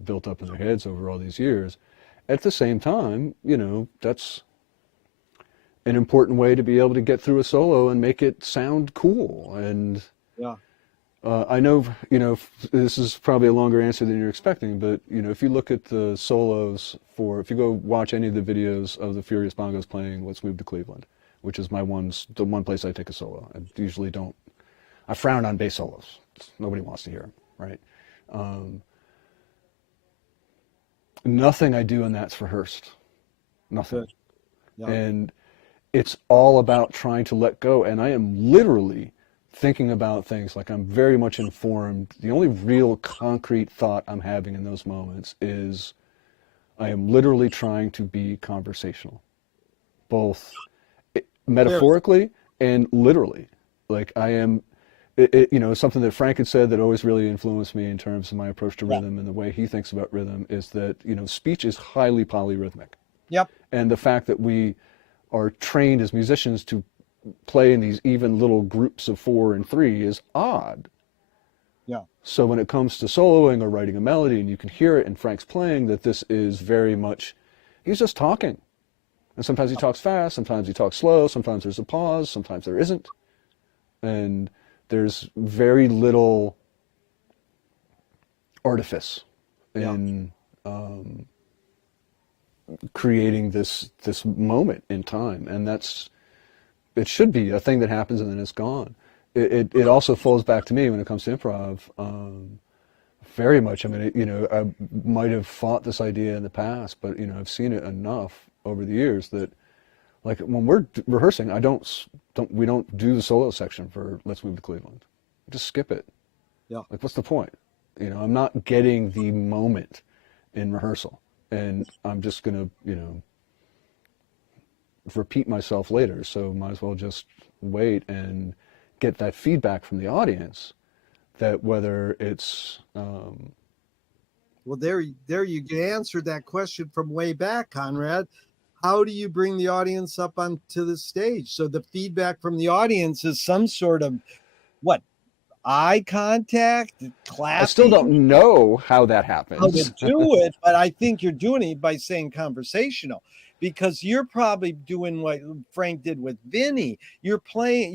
built up in their heads over all these years. At the same time, that's an important way to be able to get through a solo and make it sound cool. And yeah. I know, this is probably a longer answer than you're expecting, but, if you look at the solos if you go watch any of the videos of the Furious Bongos playing Let's Move to Cleveland, which is the one place I take a solo. I usually don't, I frown on bass solos. Nobody wants to hear them, right? Nothing I do in that's rehearsed. Nothing. Yeah. And it's all about trying to let go. And I am literally thinking about things. Like, I'm very much informed. The only real concrete thought I'm having in those moments is I am literally trying to be conversational, both metaphorically and literally. Like, I am, something that Frank had said that always really influenced me in terms of my approach to rhythm and the way he thinks about rhythm is that, speech is highly polyrhythmic. Yep. And the fact that we are trained as musicians to play in these even little groups of 4 and 3 is odd. Yeah. So when it comes to soloing or writing a melody, and you can hear it in Frank's playing, that this is very much, he's just talking. And sometimes he talks fast, sometimes he talks slow, sometimes there's a pause, sometimes there isn't. And there's very little artifice in creating this moment in time. And it should be a thing that happens and then it's gone. It also falls back to me when it comes to improv, very much. I mean, I might have fought this idea in the past, but, I've seen it enough over the years that, like, when we're rehearsing, we don't do the solo section for Let's Move to Cleveland. Just skip it. Yeah. Like, what's the point? I'm not getting the moment in rehearsal, and I'm just gonna, repeat myself later. So might as well just wait and get that feedback from the audience, that whether it's well, there you answered that question from way back, Conrad. How do you bring the audience up onto the stage? So the feedback from the audience is some sort of what? Eye contact, clapping. I still don't know how that happens. How to do it, but I think you're doing it by saying conversational, because you're probably doing what Frank did with Vinny. You're conversing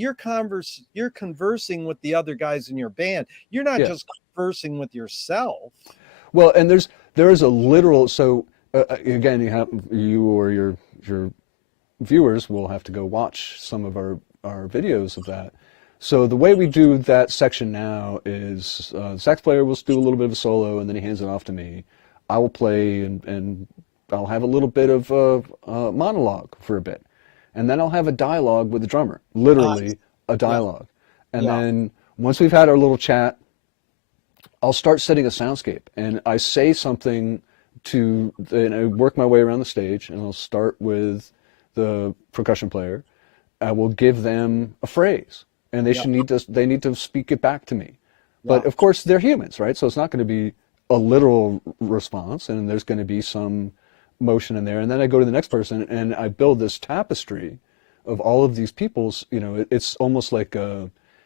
with the other guys in your band. You're not just conversing with yourself. Well, and there is a literal. So again, you or your viewers will have to go watch some of our videos of that. So the way we do that section now is the sax player will do a little bit of a solo, and then he hands it off to me. I will play, and I'll have a little bit of a monologue for a bit. And then I'll have a dialogue with the drummer, literally a dialogue. And then once we've had our little chat, I'll start setting a soundscape. And I say something and I work my way around the stage, and I'll start with the percussion player. I will give them a phrase. And they need to speak it back to me. But of course they're humans, right? So it's not going to be a literal response, and there's going to be some motion in there. And then I go to the next person and I build this tapestry of all of these people's, it's almost like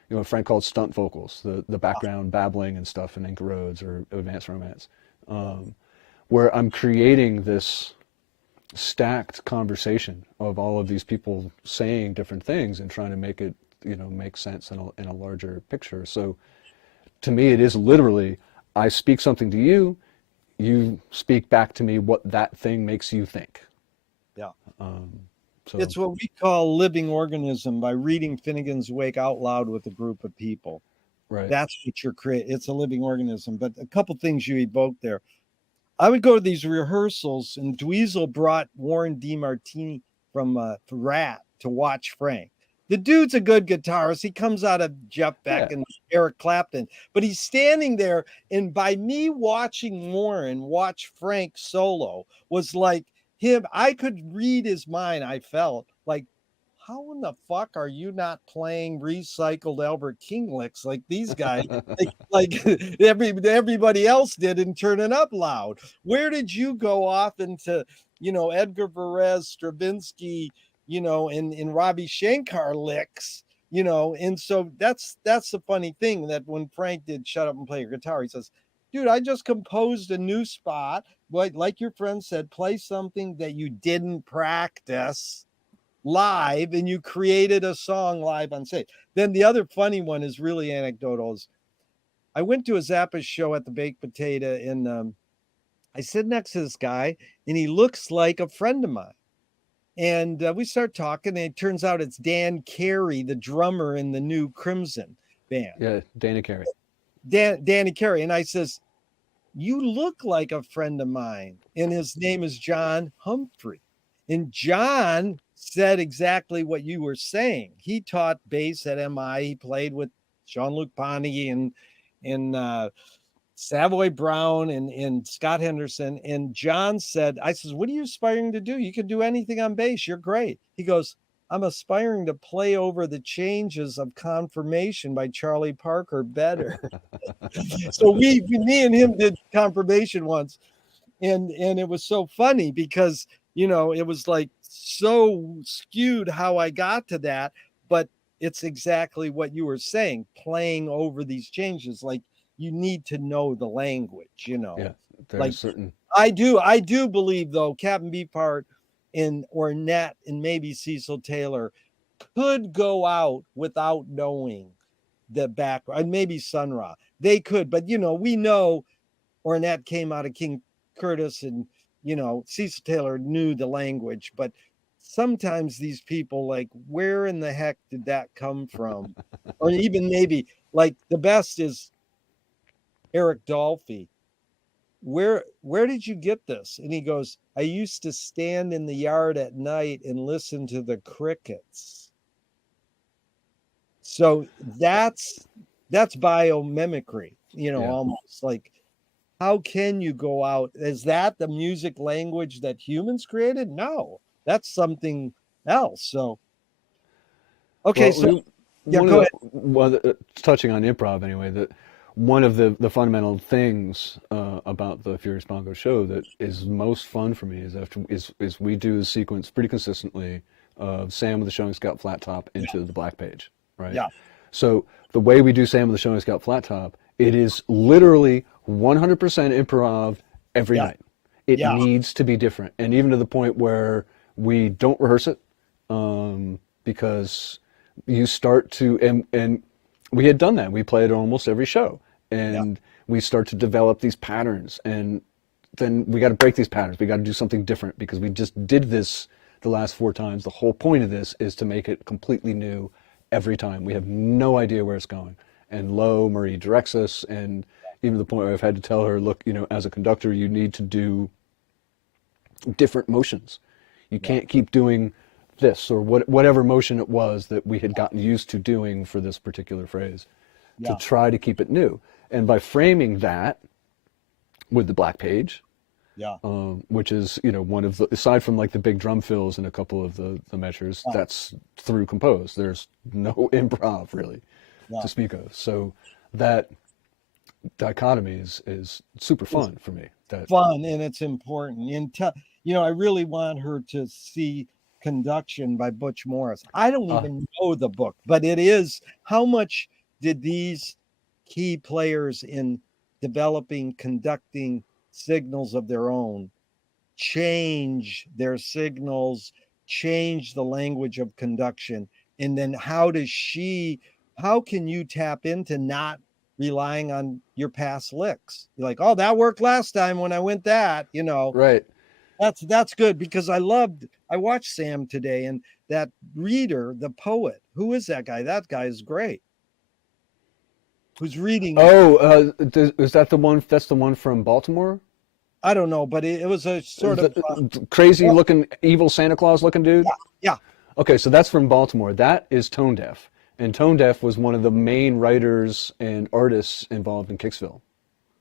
what Frank called stunt vocals, the background babbling and stuff in Inca Roads or Advanced Romance, where I'm creating this stacked conversation of all of these people saying different things and trying to make it make sense in a larger picture. So to me, it is literally, I speak something to you, you speak back to me what that thing makes you think. Yeah. So it's what we call living organism by reading Finnegan's Wake out loud with a group of people. Right. That's what you're creating. It's a living organism. But a couple things you evoked there. I would go to these rehearsals, and Dweezil brought Warren DeMartini from Rat to watch Frank. The dude's a good guitarist. He comes out of Jeff Beck and Eric Clapton, but he's standing there. And by me watching Warren watch Frank solo was like him. I could read his mind. I felt like, how in the fuck are you not playing recycled Albert King licks like these guys, like everybody else did, and turning up loud? Where did you go off into, Edgar Varese, Stravinsky, in Ravi Shankar licks, and so that's the funny thing, that when Frank did Shut Up and Play Your Guitar, he says, dude, I just composed a new spot. Like your friend said, play something that you didn't practice live, and you created a song live on stage. Then the other funny one is really anecdotal. I went to a Zappa show at the Baked Potato, and I sit next to this guy, and he looks like a friend of mine. And we start talking, and it turns out it's Dan Carey, the drummer in the new Crimson band. Yeah, Danny Carey. Danny Carey. And I says, you look like a friend of mine. And his name is John Humphrey. And John said exactly what you were saying. He taught bass at MI. He played with Jean-Luc Ponty and Savoy Brown and Scott Henderson. And John said, I says, what are you aspiring to do? You can do anything on bass. You're great. He goes, I'm aspiring to play over the changes of Confirmation by Charlie Parker better. So me and him did Confirmation once. And it was so funny because, it was like so skewed how I got to that, but it's exactly what you were saying, playing over these changes. Like, you need to know the language, Yeah, there's like certain. I do believe, though, Captain Beefheart and Ornette and maybe Cecil Taylor could go out without knowing the background, and maybe Sun Ra. They could, but we know Ornette came out of King Curtis, and Cecil Taylor knew the language, but sometimes these people, like, where in the heck did that come from? Or even maybe like the best is Eric Dolphy. Where did you get this? And he goes, I used to stand in the yard at night and listen to the crickets. So that's biomimicry, almost like, how can you go out? Is that the music language that humans created? No, that's something else. So, okay. Well, Yeah, go ahead. touching on improv anyway, that one of the fundamental things about the Furious Bongo show that is most fun for me is we do a sequence pretty consistently of Sam with the Showing Scout flat top into the black page, right? Yeah. So the way we do Sam with the Showing Scout flat top, it is literally 100% improv every night. It needs to be different, and even to the point where we don't rehearse it, because you start to, and we had done that. We played almost every show, and we start to develop these patterns, and then we got to break these patterns. We got to do something different because we just did this the last 4 times. The whole point of this is to make it completely new every time. We have no idea where it's going. And Marie directs us, and even to the point where I've had to tell her, look, as a conductor, you need to do different motions. You can't keep doing this or whatever motion it was that we had gotten used to doing for this particular phrase, to try to keep it new. And by framing that with the black page, which is, one of the, aside from like the big drum fills and a couple of the measures, that's through compose. There's no improv really to speak of. So that dichotomy is super fun for me. Fun, and it's important. And I really want her to see Conduction by Butch Morris. I don't even know the book, but it is, how much did these key players in developing conducting signals of their own change their signals, change the language of conduction? And then how can you tap into not relying on your past licks? You're like, oh, that worked last time when I went that, Right. That's good, because I watched Sam today, and that reader, the poet, who is that guy? That guy is great. Who's reading? Oh, is that the one? That's the one from Baltimore? I don't know, but it was a sort of crazy looking, evil Santa Claus looking dude. Yeah. Okay, so that's from Baltimore. That is Tone Deaf, and Tone Deaf was one of the main writers and artists involved in Kicksville.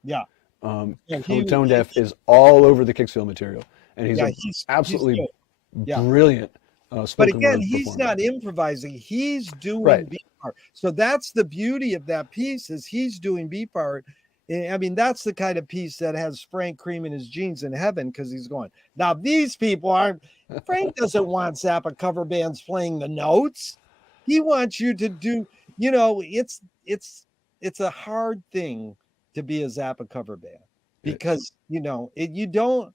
Yeah. Tone Deaf is all over the Kicksville material, and he's absolutely brilliant. But again, he's not improvising; he's doing beat part. So that's the beauty of that piece, is he's doing beat part. I mean, that's the kind of piece that has Frank cream in his jeans in heaven, because he's going, now these people aren't. Frank doesn't want Zappa cover bands playing the notes. He wants you to do. It's a hard thing to be a Zappa cover band, because you don't.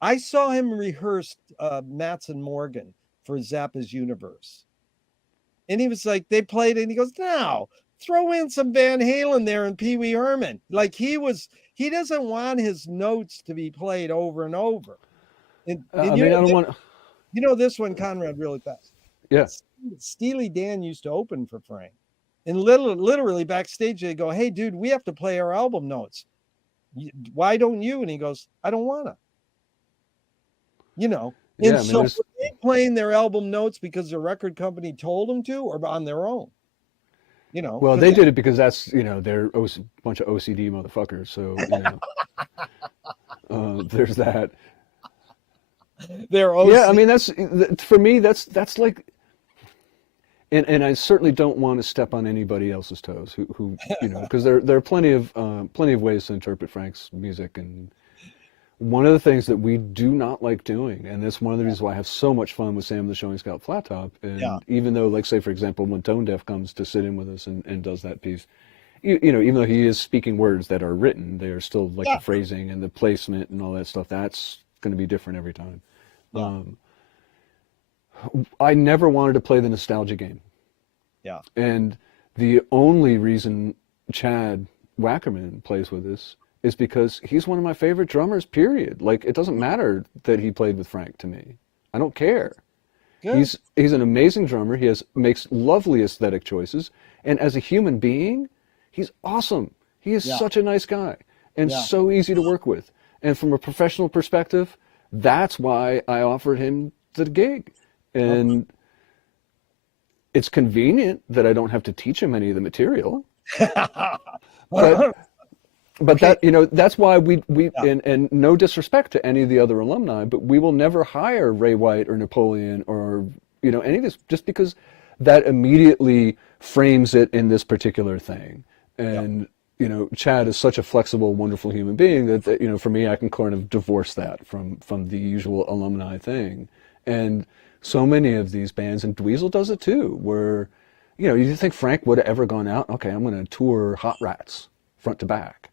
I saw him rehearse Matson Morgan for Zappa's Universe, and he was like, they played it, and he goes, no, throw in some Van Halen there and Pee Wee Herman. Like, he doesn't want his notes to be played over and over. And I don't want. This one, Conrad, really fast. Yeah. Steely Dan used to open for Frank, and literally backstage they go, hey dude, we have to play our album notes. Why don't you? And he goes, I don't want to. And so were they playing their album notes because the record company told them to, or on their own? Well, 'cause they did it because that's, they're a bunch of OCD motherfuckers. So, there's that. they're Yeah, I OC. mean, for me, that's like, and I certainly don't want to step on anybody else's toes because there are plenty of ways to interpret Frank's music, and one of the things that we do not like doing, and that's one of the reasons why I have so much fun with Sam the Showing Scout Flat Top, Yeah, and even though, like, say, for example, when Tone Deaf comes to sit in with us and does that piece, even though he is speaking words that are written, they are still like the yeah, phrasing and the placement and all that stuff. That's going to be different every time. yeah, Um, I never wanted to play the nostalgia game. yeah. And the only reason Chad Wackerman plays with us is because he's one of my favorite drummers, period. Like, it doesn't matter that he played with Frank to me. I don't care. Good. He's an amazing drummer. Makes lovely aesthetic choices. And as a human being, he's awesome. He is Yeah, such a nice guy and yeah. so easy to work with. And from a professional perspective, that's why I offered him the gig. Okay. And it's convenient that I don't have to teach him any of the material, but Okay. that's why we Yeah, and no disrespect to any of the other alumni, but we will never hire Ray White or Napoleon or any of this, just because that immediately frames it in this particular thing. yeah. And Chad is such a flexible, wonderful human being that for me, I can kind of divorce that from the usual alumni thing. And so many of these bands, and Dweezil does it too, where you think Frank would have ever gone out, okay, I'm going to tour Hot Rats front to back.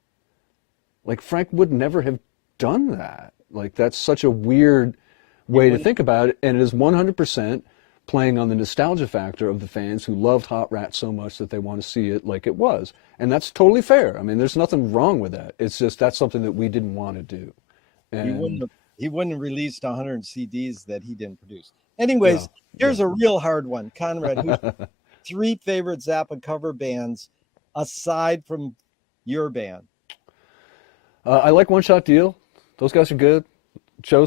Like, Frank would never have done that. Like, that's such a weird He way to wouldn't. think about it, and it is 100% playing on the nostalgia factor of the fans who loved Hot Rats so much that they want to see it like it was. And that's totally fair. I mean, there's nothing wrong with that. It's just that's something that we didn't want to do. He wouldn't And have. He wouldn't have released 100 CDs that he didn't produce. yeah, Anyways, yeah. here's a real hard one, Conrad. Who's three favorite Zappa cover bands aside from your band? I like One Shot Deal. Those guys are good. Joe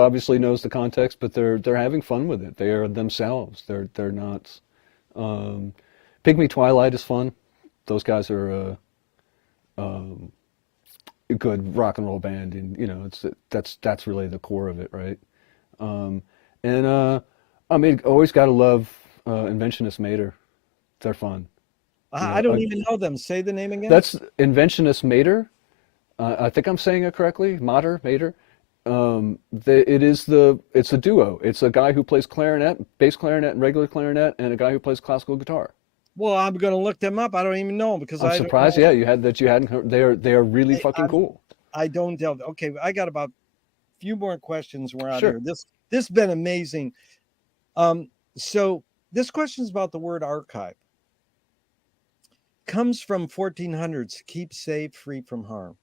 obviously knows the context, but they're having fun with it. They are themselves. They're not. Um, Pygmy Twilight is fun. Those guys are a good rock and roll band, and that's really the core of it, right? Um, and I mean, always got to love Inventionist Mater. They're fun. You I know, don't even know them. Say the name again. that's Inventionist Mater. I think I'm saying it correctly. Mater. It's a duo. It's a guy who plays clarinet, bass clarinet, and regular clarinet, and a guy who plays classical guitar. Well, I'm going to look them up. I don't even know them because I'm I don't surprised. know. Yeah, you hadn't heard. They are really fucking cool. I don't delve. Okay, I got about a few more questions. We're out Sure. here. This has been amazing. So this question is about the word archive. Comes from 1400s, keep safe, free from harm.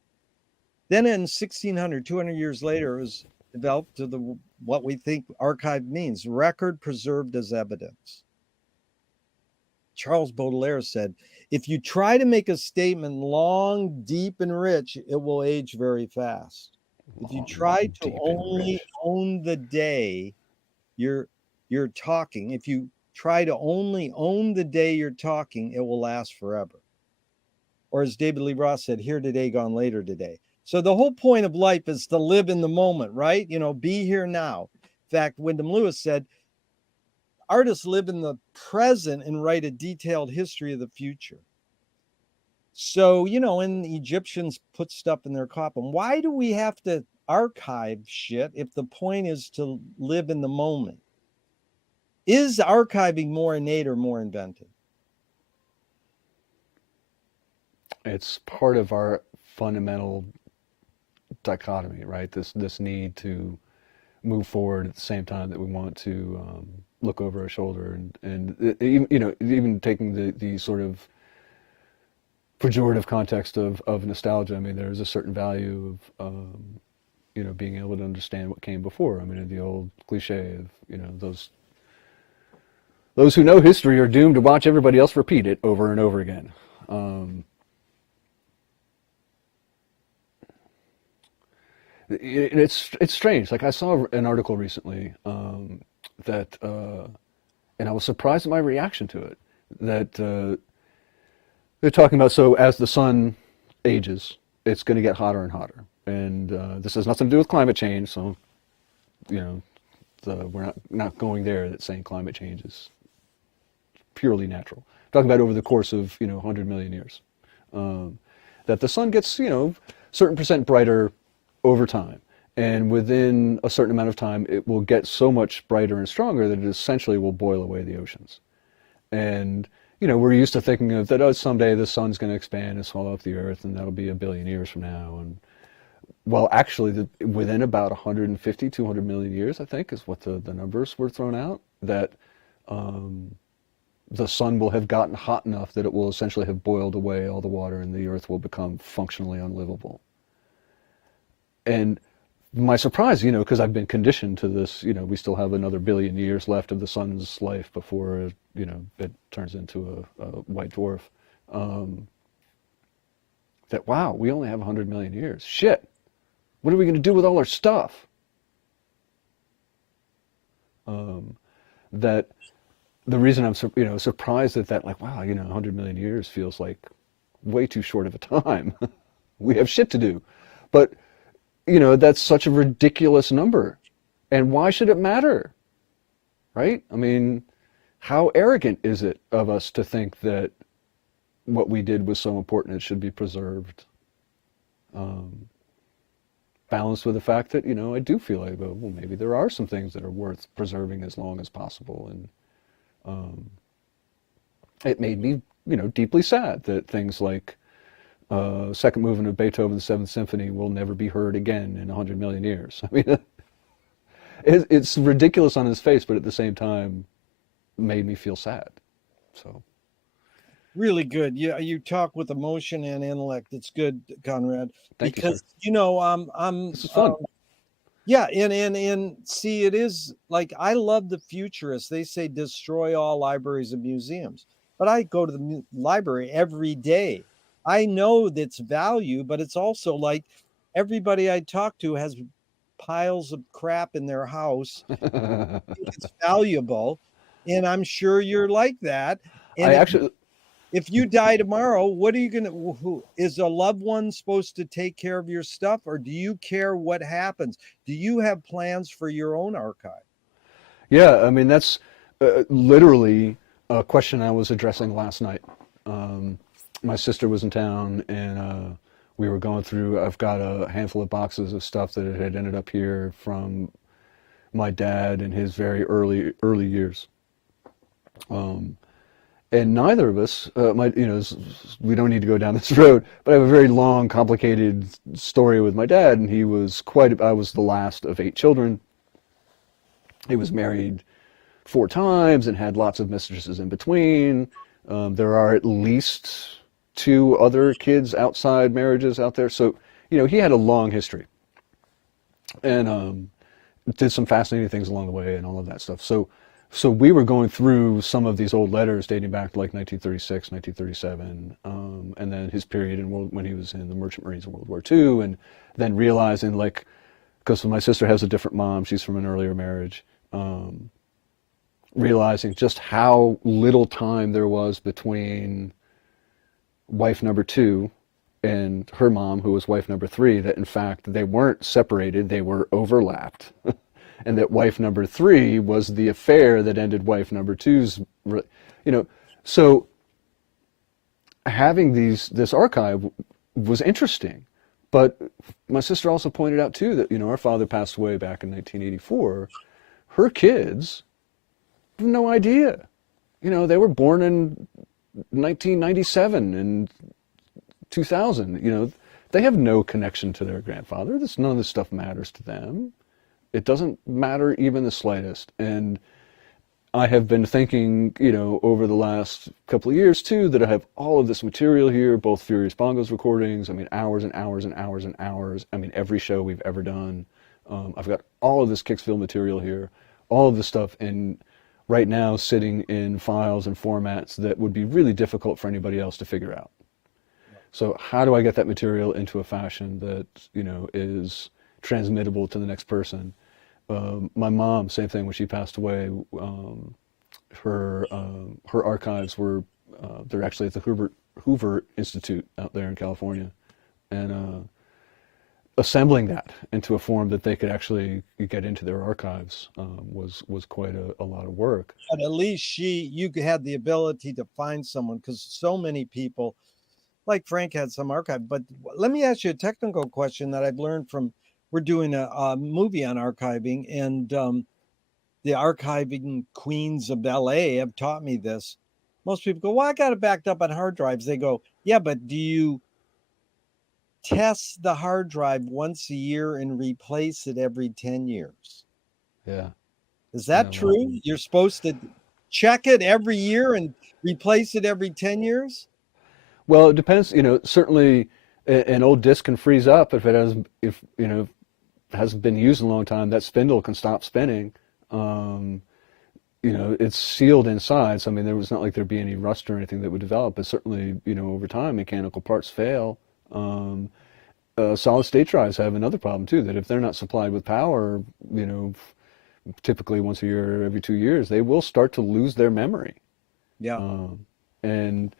Then in 1600, 200 years later, it was developed to what we think archive means, record preserved as evidence. Charles Baudelaire said, if you try to make a statement long, deep, and rich, it will age very fast. If you Long, try to deep, and only rich. own the day you're talking, if you try to only own the day you're talking, it will last forever. Or as David Lee Roth said, here today, gone later today. So the whole point of life is to live in the moment, right? Be here now. In fact, Wyndham Lewis said, artists live in the present and write a detailed history of the future. So, when the Egyptians put stuff in their coffin, why do we have to archive shit if the point is to live in the moment? Is archiving more innate or more invented? It's part of our fundamental dichotomy, right? This need to move forward at the same time that we want to look over our shoulder, and even taking the sort of pejorative context of nostalgia. I mean, there's a certain value of being able to understand what came before. I mean, the old cliche of those who know history are doomed to watch everybody else repeat it over and over again. It's strange. Like, I saw an article recently that, and I was surprised at my reaction to it. That They're talking about, so as the sun ages, it's going to get hotter and hotter. And this has nothing to do with climate change, so, you know, we're not going there, that saying climate change is purely natural. Talking about over the course of, 100 million years. That the sun gets, certain percent brighter over time. And within a certain amount of time, it will get so much brighter and stronger that it essentially will boil away the oceans. And, we're used to thinking of that, oh, someday the sun's going to expand and swallow up the earth, and that'll be a billion years from now. And, well, actually, within about 150, 200 million years, I think, is what the numbers were thrown out, that the sun will have gotten hot enough that it will essentially have boiled away all the water and the earth will become functionally unlivable. And my surprise, because I've been conditioned to this, we still have another billion years left of the sun's life before, it turns into a white dwarf. That, wow, we only have 100 million years. Shit. What are we going to do with all our stuff? That the reason I'm, surprised at that, like, wow, 100 million years feels like way too short of a time. We have shit to do. But, that's such a ridiculous number. And why should it matter? Right? I mean, how arrogant is it of us to think that what we did was so important it should be preserved? Balanced with the fact that, I do feel like, well, maybe there are some things that are worth preserving as long as possible. And it made me, deeply sad that things like second movement of Beethoven's Seventh Symphony will never be heard again in 100 million years. I mean, it's ridiculous on his face, but at the same time, made me feel sad. So. Really good. Yeah, you talk with emotion and intellect. It's good, Conrad. Thank because you, sir. I'm This is fun. yeah, and see, it is like, I love the futurists. They say destroy all libraries and museums, but I go to the library every day. I know that's value, but it's also like everybody I talk to has piles of crap in their house. It's valuable, and I'm sure you're like that. And I actually, if you die tomorrow, what are you going to, who is a loved one supposed to take care of your stuff, or do you care what happens? Do you have plans for your own archive? yeah, I mean, that's literally a question I was addressing last night. My sister was in town, and we were going through, I've got a handful of boxes of stuff that had ended up here from my dad in his very early years. And neither of us, we don't need to go down this road, but I have a very long, complicated story with my dad, and I was the last of 8 children. He was married 4 times and had lots of mistresses in between. There are at least 2 other kids outside marriages out there. So, he had a long history and did some fascinating things along the way and all of that stuff. So we were going through some of these old letters dating back to like 1936, 1937, and then his period when he was in the Merchant Marines in World War II, and then realizing, like, because my sister has a different mom, she's from an earlier marriage, realizing just how little time there was between wife number 2 and her mom, who was wife number 3, that in fact they weren't separated, they were overlapped. And that wife number 3 was the affair that ended wife number 2's, so having this archive was interesting. But my sister also pointed out too that, our father passed away back in 1984. Her kids have no idea. They were born in 1997 and 2000. They have no connection to their grandfather. None of this stuff matters to them. It doesn't matter even the slightest. And I have been thinking, over the last couple of years too, that I have all of this material here, both Furious Bongos recordings, I mean, hours and hours and hours and hours. I mean, every show we've ever done. I've got all of this Kicksville material here, all of this stuff, and right now sitting in files and formats that would be really difficult for anybody else to figure out. So how do I get that material into a fashion that, is transmittable to the next person? My mom, same thing. When she passed away, her archives were they're actually at the Hoover Institute out there in California, and assembling that into a form that they could actually get into their archives was quite a lot of work. But at least you had the ability to find someone, because so many people, like Frank, had some archive. But let me ask you a technical question that I've learned from, we're doing a movie on archiving, and the archiving queens of LA have taught me this. Most people go, well, I got it backed up on hard drives. They go, yeah, but do you test the hard drive once a year and replace it every 10 years? Yeah. Is that Yeah, true? well, You're supposed to check it every year and replace it every 10 years? well, it depends. Certainly an old disc can freeze up if it has, if hasn't been used in a long time. That spindle can stop spinning. It's sealed inside, so I mean, there was not like there'd be any rust or anything that would develop. But certainly, over time, mechanical parts fail. Solid state drives have another problem too, that if they're not supplied with power, typically once a year, every 2 years, they will start to lose their memory. Yeah. And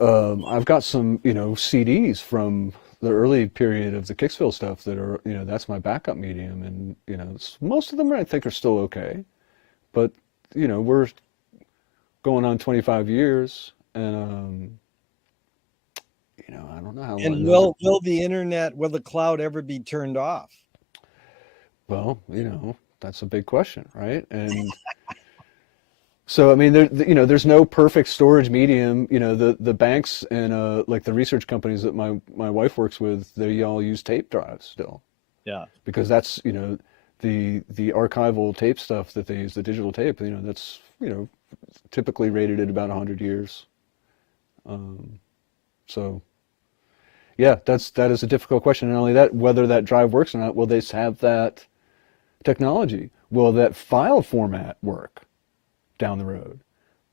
I've got some, CDs from the early period of the Kicksville stuff that are, that's my backup medium, and most of them I think are still okay, but we're going on 25 years, and I don't know how long. And will the internet, will the cloud ever be turned off? Well, that's a big question, right? And so, I mean, there's no perfect storage medium. The banks and like the research companies that my wife works with, they all use tape drives still. Yeah. Because that's, the archival tape stuff that they use, the digital tape, that's, typically rated at about 100 years. So, yeah, that is a difficult question. Not only that, whether that drive works or not, will they have that technology? Will that file format work down the road,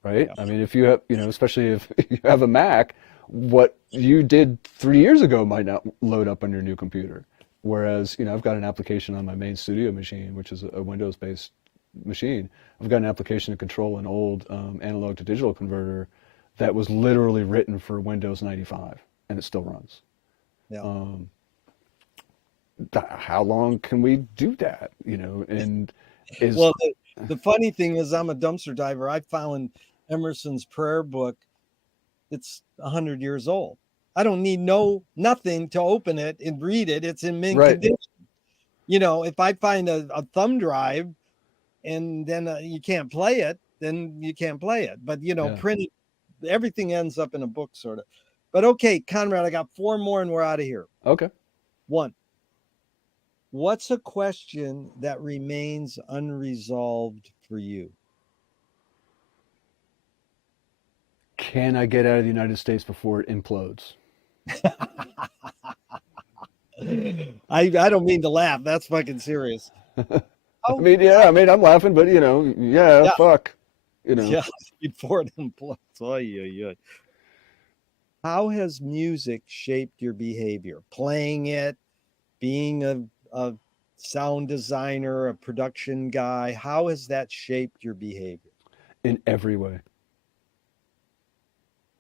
right? Yeah. I mean, if you have, especially if you have a Mac, what you did 3 years ago might not load up on your new computer. Whereas, I've got an application on my main studio machine, which is a Windows-based machine. I've got an application to control an old analog to digital converter that was literally written for Windows 95, and it still runs. Yeah. How long can we do that? And is Well, the funny thing is, I'm a dumpster diver. I found Emerson's prayer book. It's 100 years old. I don't need nothing to open it and read it. It's in mint condition. If I find a thumb drive and then you can't play it, then you can't play it. But printed, everything ends up in a book, sort of. But okay, Conrad, I got 4 more and we're out of here. Okay. 1. What's a question that remains unresolved for you? Can I get out of the United States before it implodes? I don't mean to laugh. That's fucking serious. I mean, yeah, I'm laughing, but yeah. Fuck. Yeah, before it implodes. Oh, yeah. How has music shaped your behavior? Playing it, being a sound designer, a production guy, how has that shaped your behavior? In every way.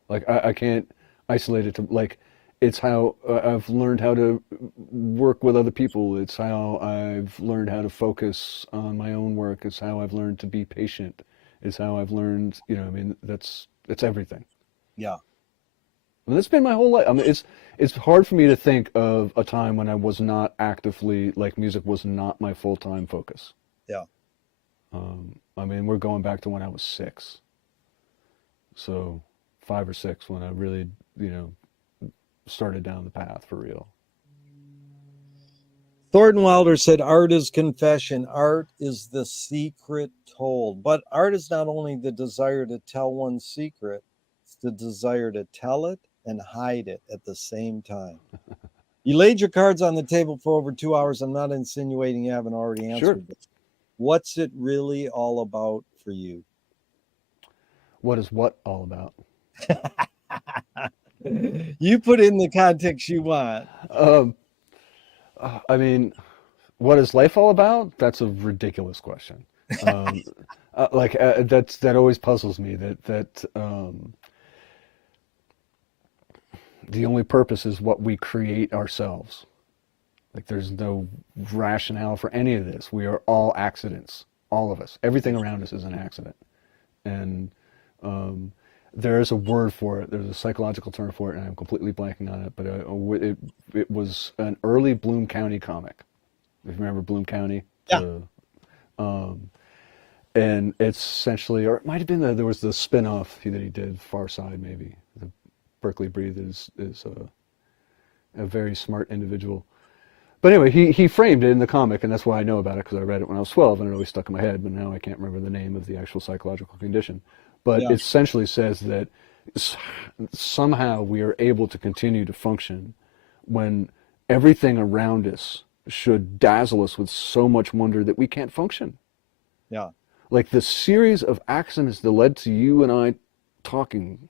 Like, I can't isolate it to, like, it's how I've learned how to work with other people. It's how I've learned how to focus on my own work. It's how I've learned to be patient. It's how I've learned, it's everything. Yeah. I mean, that's been my whole life. I mean, it's hard for me to think of a time when I was not actively, like, music was not my full-time focus. Yeah. I mean, we're going back to when I was 6. So 5 or 6 when I really, started down the path for real. Thornton Wilder said, art is confession. Art is the secret told. But art is not only the desire to tell one's secret, it's the desire to tell it and hide it at the same time. You laid your cards on the table for over 2 hours. I'm not insinuating you haven't already answered. Sure. This. What's it really all about for you? What is what all about? You put in the context you want. I mean, what is life all about? That's a ridiculous question. That always puzzles me. the only purpose is what we create ourselves. Like there's no rationale for any of this. We are all accidents, all of us. Everything around us is an accident. And um, there is a word for it. There's a psychological term for it, and I'm completely blanking on it. But it was an early Bloom County comic. If you remember Bloom County, Yeah. Um, and it's essentially, or it might have been there was the spin-off that he did, Far Side maybe. The Berkeley Breathe is a very smart individual. But anyway, he framed it in the comic, and that's why I know about it, because I read it when I was 12, and it always stuck in my head, but now I can't remember the name of the actual psychological condition. But Yeah. it essentially says that somehow we are able to continue to function when everything around us should dazzle us with so much wonder that we can't function. Yeah. Like the series of accidents that led to you and I talking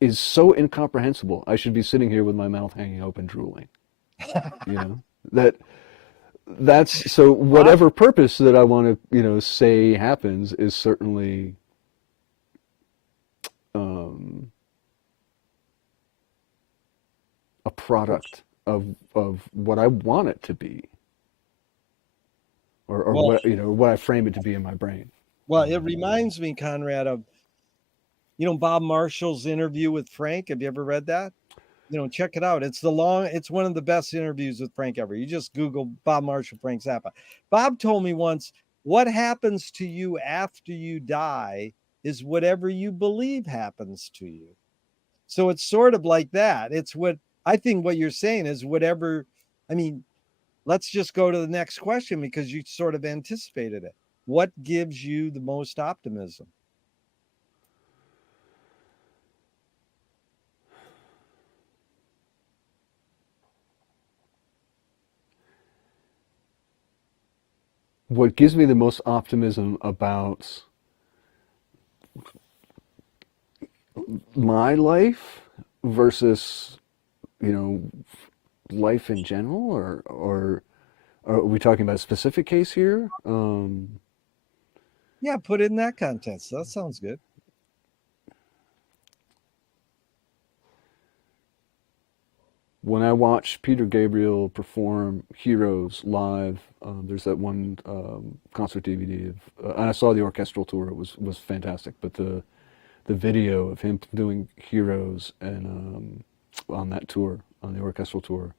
is so incomprehensible. I should be sitting here with my mouth hanging open, drooling. You know, that's so whatever purpose that I want to, say happens is certainly a product of what I want it to be, or Well, what I frame it to be in my brain. well, it reminds me, Conrad, of Bob Marshall's interview with Frank. Have you ever read that? Check it out. It's one of the best interviews with Frank ever. You just Google Bob Marshall, Frank Zappa. Bob told me once, what happens to you after you die is whatever you believe happens to you. So it's sort of like that. It's what I think what you're saying is whatever, I mean, let's just go to the next question because you sort of anticipated it. What gives you the most optimism? What gives me the most optimism about my life versus, life in general, or are we talking about a specific case here? Yeah, put it in that context. That sounds good. When I watch Peter Gabriel perform Heroes live, there's that one concert DVD of, and I saw the orchestral tour. It was fantastic, but the video of him doing Heroes and on that tour, on the orchestral tour,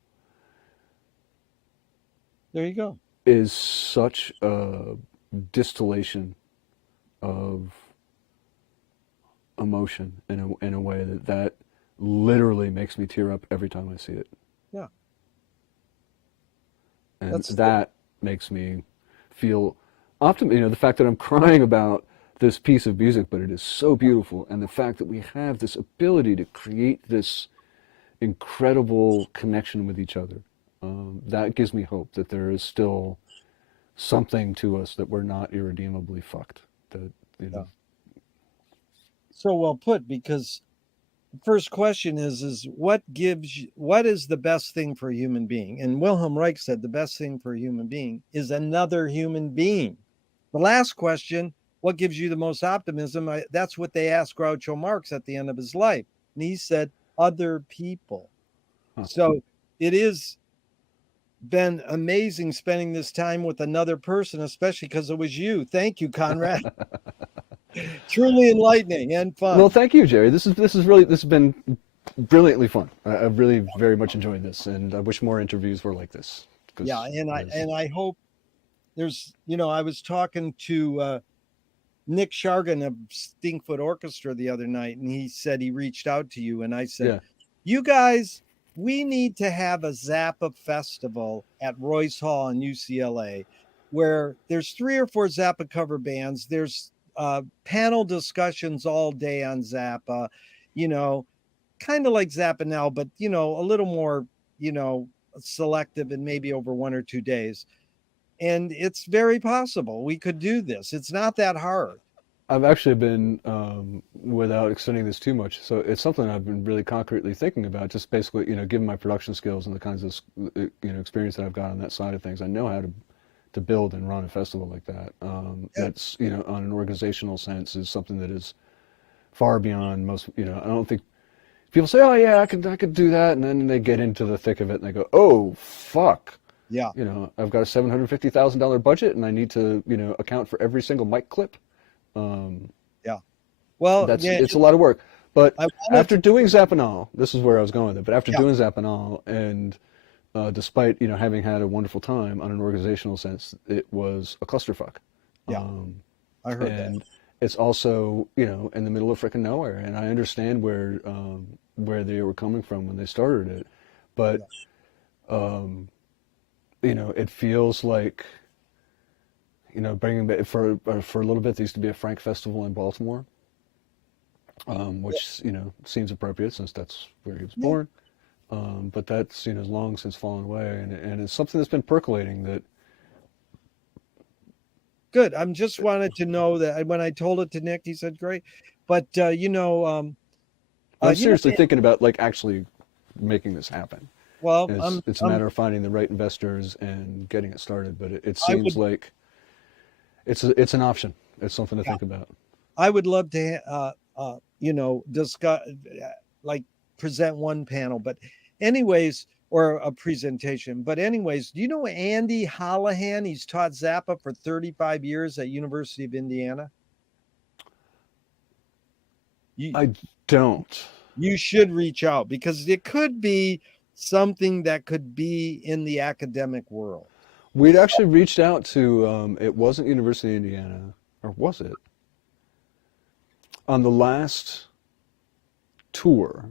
There you go. is such a distillation of emotion in a way that literally makes me tear up every time I see it. Yeah. And that makes me feel optimistic. The fact that I'm crying about this piece of music, but it is so beautiful, and the fact that we have this ability to create this incredible connection with each other, that gives me hope that there is still something to us, that we're not irredeemably fucked. That Yeah. So well put, because the first question is what is the best thing for a human being? And Wilhelm Reich said the best thing for a human being is another human being. The last question, what gives you the most optimism? That's what they asked Groucho Marx at the end of his life. And he said, other people. Huh. So it is been amazing spending this time with another person, especially because it was you. Thank you, Conrad. Truly enlightening and fun. Well, thank you, Jerry. This has been brilliantly fun. I've really very much enjoyed this, and I wish more interviews were like this. Yeah, and I hope there's, I was talking to Nick Shargan of Stinkfoot Orchestra the other night, and he said he reached out to you, and I said, yeah. You guys, we need to have a Zappa festival at Royce Hall in UCLA, where there's 3 or 4 Zappa cover bands. There's panel discussions all day on Zappa, kind of like Zappa now, but a little more, selective and maybe over 1 or 2 days. And it's very possible we could do this. It's not that hard. I've actually been, without extending this too much, so it's something I've been really concretely thinking about, just basically, given my production skills and the kinds of, experience that I've got on that side of things. I know how to build and run a festival like that. That's, on an organizational sense, is something that is far beyond most, I don't think people say, "Oh yeah, I could do that," and then they get into the thick of it and they go, "Oh fuck." Yeah. You know, I've got a $750,000 budget and I need to, you know, account for every single mic clip. Yeah. Well, yeah, It's a lot of work. But I wanted after to, doing Zappanol, this is where I was going with it, but after yeah, doing Zappanol and despite, you know, having had a wonderful time on an organizational sense, it was a clusterfuck. yeah, Um, I heard that. and it's also, you know, in the middle of frickin' nowhere. And I understand where they were coming from when they started it. But, Yeah. you know, it feels like, you know, bringing back for a little bit, there used to be a Frank Festival in Baltimore, which, you know, seems appropriate since that's where he was Yeah. born. But that's, you know, long since fallen away, and it's something that's been percolating that. Good. I'm just wanted to know that when I told it to Nick, he said great. But I'm you know, seriously thinking about like actually making this happen. well, It's a matter of finding the right investors and getting it started, but it I seems would, like it's an option. It's something to yeah, think about. I would love to, you know, discuss, like, present one panel. But, anyways, or a presentation. But, anyways, do you know Andy Holohan? He's taught Zappa for 35 years at University of Indiana. You I don't. you should reach out because it could be something that could be in the academic world. We'd actually reached out to, it wasn't University of Indiana, or was it? On the last tour,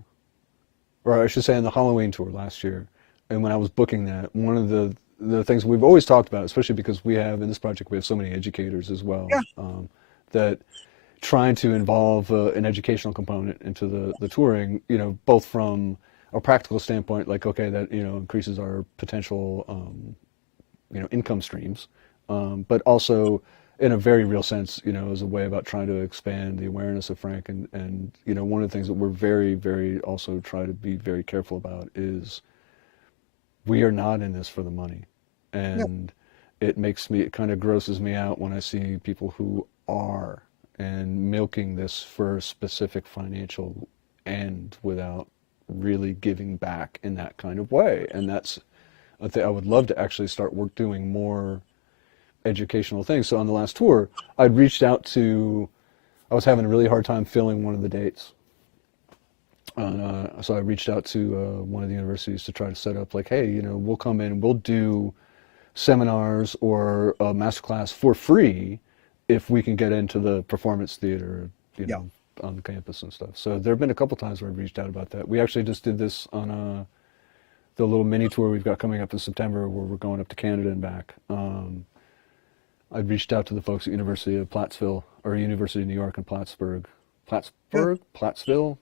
or I should say on the Halloween tour last year, and when I was booking that, one of the things we've always talked about, especially because we have in this project we have so many educators as well, Yeah. that trying to involve an educational component into the touring, you know, both from a practical standpoint, like okay, that you know increases our potential, you know, income streams, but also in a very real sense, you know, as a way about trying to expand the awareness of Frank, and you know, one of the things that we're very, very also try to be very careful about is we are not in this for the money, Yeah. and it kind of grosses me out when I see people who are and milking this for a specific financial end without really giving back in that kind of way. And that's I think I would love to actually start doing more educational things. So on the last tour, I was having a really hard time filling one of the dates. So I reached out to one of the universities to try to set up like, hey, you know, we'll come in, we'll do seminars or a masterclass for free if we can get into the performance theater, you know, on the campus and stuff. So there have been a couple times where I've reached out about that. We actually just did this on the little mini tour we've got coming up in September where we're going up to Canada and back. I reached out to the folks at University of Plattsville or University of New York in Plattsville,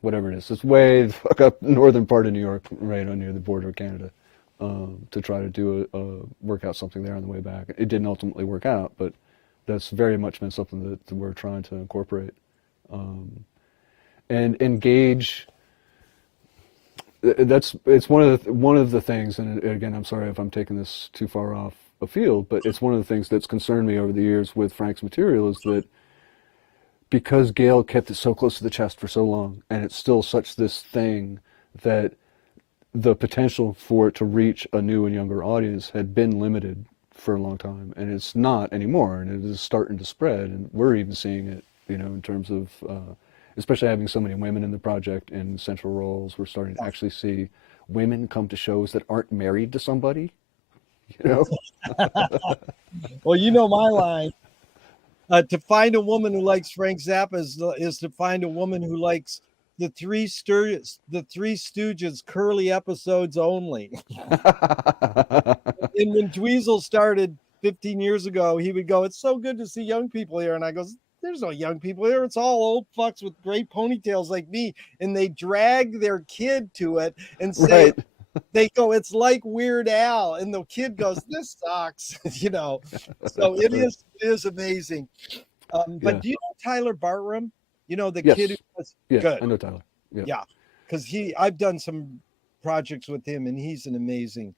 whatever it is. It's way the fuck up northern part of New York, right on near the border of Canada, to try to do work out something there on the way back. It didn't ultimately work out, but that's very much been something that we're trying to incorporate, and engage. It's one of the things, and again, I'm sorry if I'm taking this too far off a field, but it's one of the things that's concerned me over the years with Frank's material is that because Gail kept it so close to the chest for so long, and it's still such this thing that the potential for it to reach a new and younger audience had been limited for a long time, and it's not anymore, and it is starting to spread, and we're even seeing it, you know, in terms of especially having so many women in the project in central roles. We're starting to actually see women come to shows that aren't married to somebody, you know. Well, you know my line. To find a woman who likes Frank Zappa is to find a woman who likes the Three Stooges curly episodes only. And when Dweezil started 15 years ago, he would go, "It's so good to see young people here," and I goes, "There's no young people here. It's all old fucks with great ponytails like me." And they drag their kid to it and say, Right. they go, "It's like Weird Al," and the kid goes, "This sucks," you know. So it is amazing. But Yeah. do you know Tyler Bartram? You know the Yes. kid who was Yeah, good. I know Tyler. Yeah, because I've done some projects with him, and he's an amazing,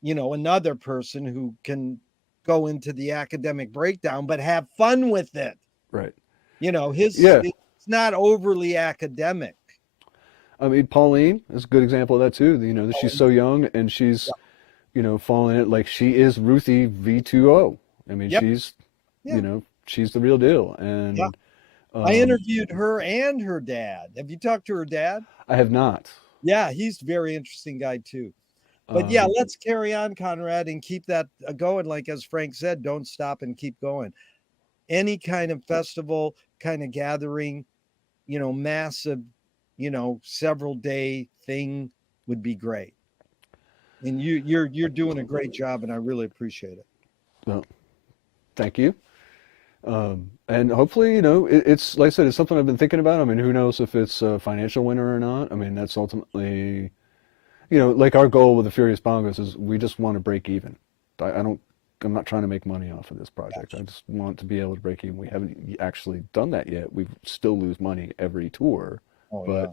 you know, another person who can go into the academic breakdown but have fun with it. Right. You know, Yeah. it's not overly academic. I mean, Pauline is a good example of that too. You know, that she's Pauline. so young and she's, you know, falling in it like she is Ruthie V2O. I mean, Yep. she's, you Yeah. know, she's the real deal. Yeah. And I um, interviewed her and her dad. Have you talked to her dad? I have not. Yeah, he's a very interesting guy too. But yeah, Um, let's carry on, Conrad, and keep that going. Like as Frank said, don't stop and keep going. Any kind of festival, kind of gathering, massive, several day thing would be great. And you're doing a great job, and I really appreciate it. well, thank you. And hopefully, you know, it's like I said, it's something I've been thinking about. I mean, who knows if it's a financial winner or not? I mean, that's ultimately, you know, like our goal with the Furious Bongos is we just want to break even. I don't, I'm not trying to make money off of this project. I just want to be able to break even. We haven't actually done that yet. We still lose money every tour, Oh but yeah,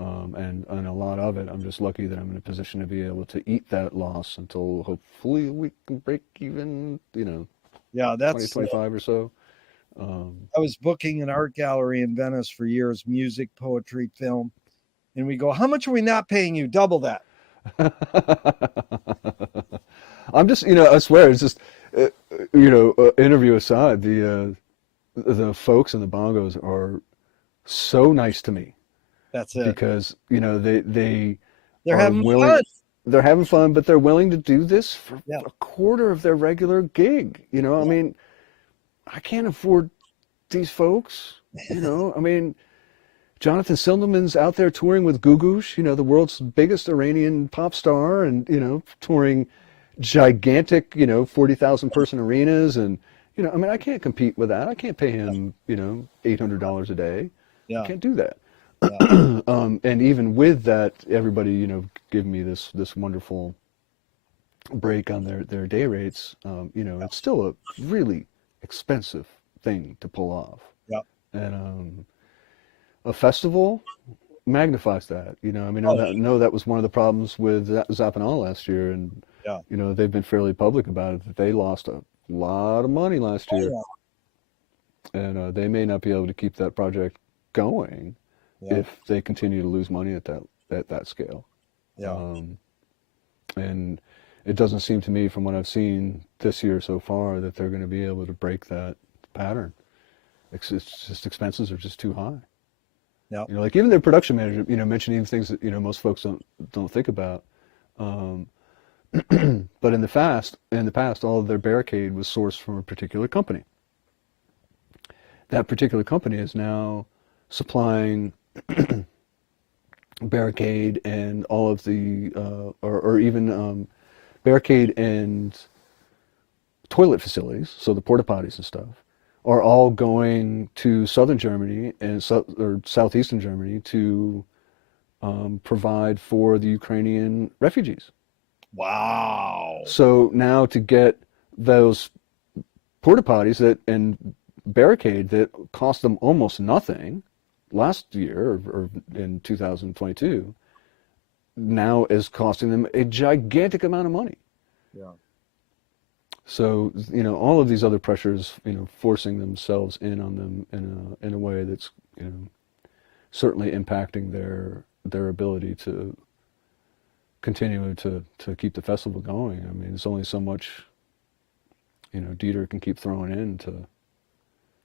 and a lot of it, I'm just lucky that I'm in a position to be able to eat that loss until hopefully we can break even, you know, yeah. That's 2025 or so. I was booking an art gallery in Venice for years, music, poetry, film, and we go, how much are we not paying you? Double that. I'm just, you know, I swear, it's just, you know, interview aside, the folks in the bongos are so nice to me That's it. because, you know, they They're are having willing, fun. they're having fun, but they're willing to do this for Yeah, a quarter of their regular gig. You know, I yeah, mean, I can't afford these folks. You know, I mean, Jonathan Silverman's out there touring with Gugush, you know, the world's biggest Iranian pop star, and, you know, touring gigantic, you know, 40,000 person arenas. And, you know, I mean, I can't compete with that. I can't pay him, you know, $800 a day. I yeah, can't do that. yeah. And even with that, everybody, you know, give me this wonderful break on their day rates. You know, it's still a really expensive thing to pull off. Yeah. And a festival magnifies that. You know, I mean, Oh, I know that was one of the problems with Zappanale last year, and yeah. you know, they've been fairly public about it that they lost a lot of money last Oh, year, yeah. and they may not be able to keep that project going Yeah. if they continue to lose money at that scale. Yeah. Um, and it doesn't seem to me, from what I've seen this year so far, that they're going to be able to break that pattern. It's just expenses are just too high. Yeah. You know, like even their production manager, you know, mentioning things that, you know, most folks don't think about. Um, but in the past, all of their barricade was sourced from a particular company. That particular company is now supplying barricade and all of the, or even barricade and toilet facilities, so the porta potties and stuff, are all going to southern Germany and or southeastern Germany to provide for the Ukrainian refugees. Wow. So now to get those porta potties that and barricade that cost them almost nothing last year or in 2022 now is costing them a gigantic amount of money. Yeah. So, you know, all of these other pressures, you know, forcing themselves in on them in a way that's, you know, certainly impacting their ability to continue to keep the festival going. I mean, there's only so much, you know, Dieter can keep throwing in to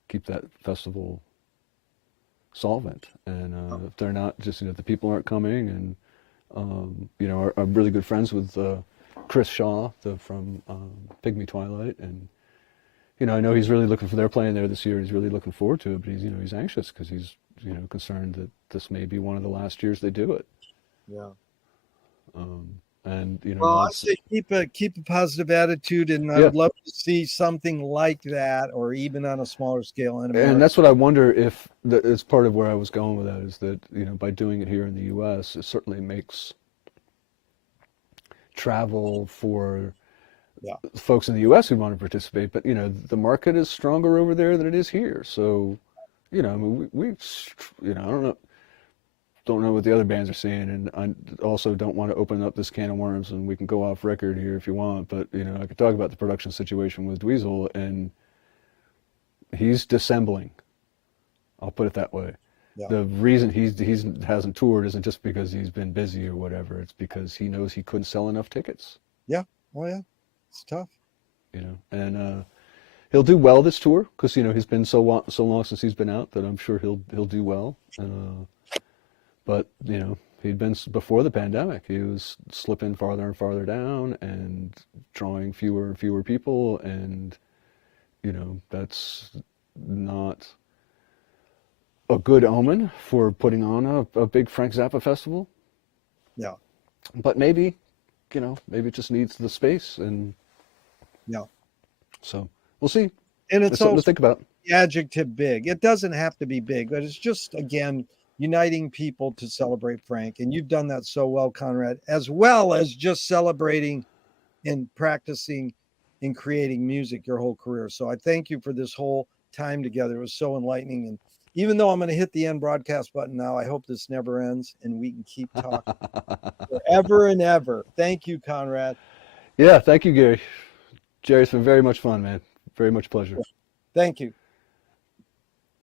keep that festival solvent. And if they're not just, you know, the people aren't coming, and you know, I'm really good friends with Chris Shaw from Pygmy Twilight, and you know, I know he's really looking for their playing there this year. He's really looking forward to it, but he's, you know, he's anxious because he's, you know, concerned that this may be one of the last years they do it. Yeah. And you know, Well, I say keep a positive attitude, and I yeah, would love to see something like that, or even on a smaller scale in and America. that's what I wonder if it's part of where I was going with that, is that, you know, by doing it here in the U.S., it certainly makes travel for Yeah. folks in the U.S. who want to participate, but you know, the market is stronger over there than it is here. So, you know, I mean, we you know, I don't know what the other bands are seeing, and I also don't want to open up this can of worms, and we can go off record here if you want, but you know, I could talk about the production situation with Dweezil, and he's dissembling. I'll put it that way. The reason he hasn't toured isn't just because he's been busy or whatever. It's because he knows he couldn't sell enough tickets. Yeah. Oh yeah. It's tough. You know, and he'll do well this tour because you know he's been so long since he's been out that I'm sure he'll do well. But you know, he'd been before the pandemic. He was slipping farther and farther down and drawing fewer and fewer people, and you know that's not a good omen for putting on a big Frank Zappa festival. Yeah. But maybe, you know, maybe it just needs the space, and yeah. So we'll see. And it's something also to think about. The adjective big. It doesn't have to be big, but it's just again uniting people to celebrate Frank. And you've done that so well, Conrad, as well as just celebrating and practicing and creating music your whole career. So I thank you for this whole time together. It was so enlightening. And even though I'm going to hit the end broadcast button now, I hope this never ends and we can keep talking forever and ever. Thank you, Conrad. Yeah, thank you, Gary. Jerry, it's been very much fun, man. Very much pleasure. Thank you.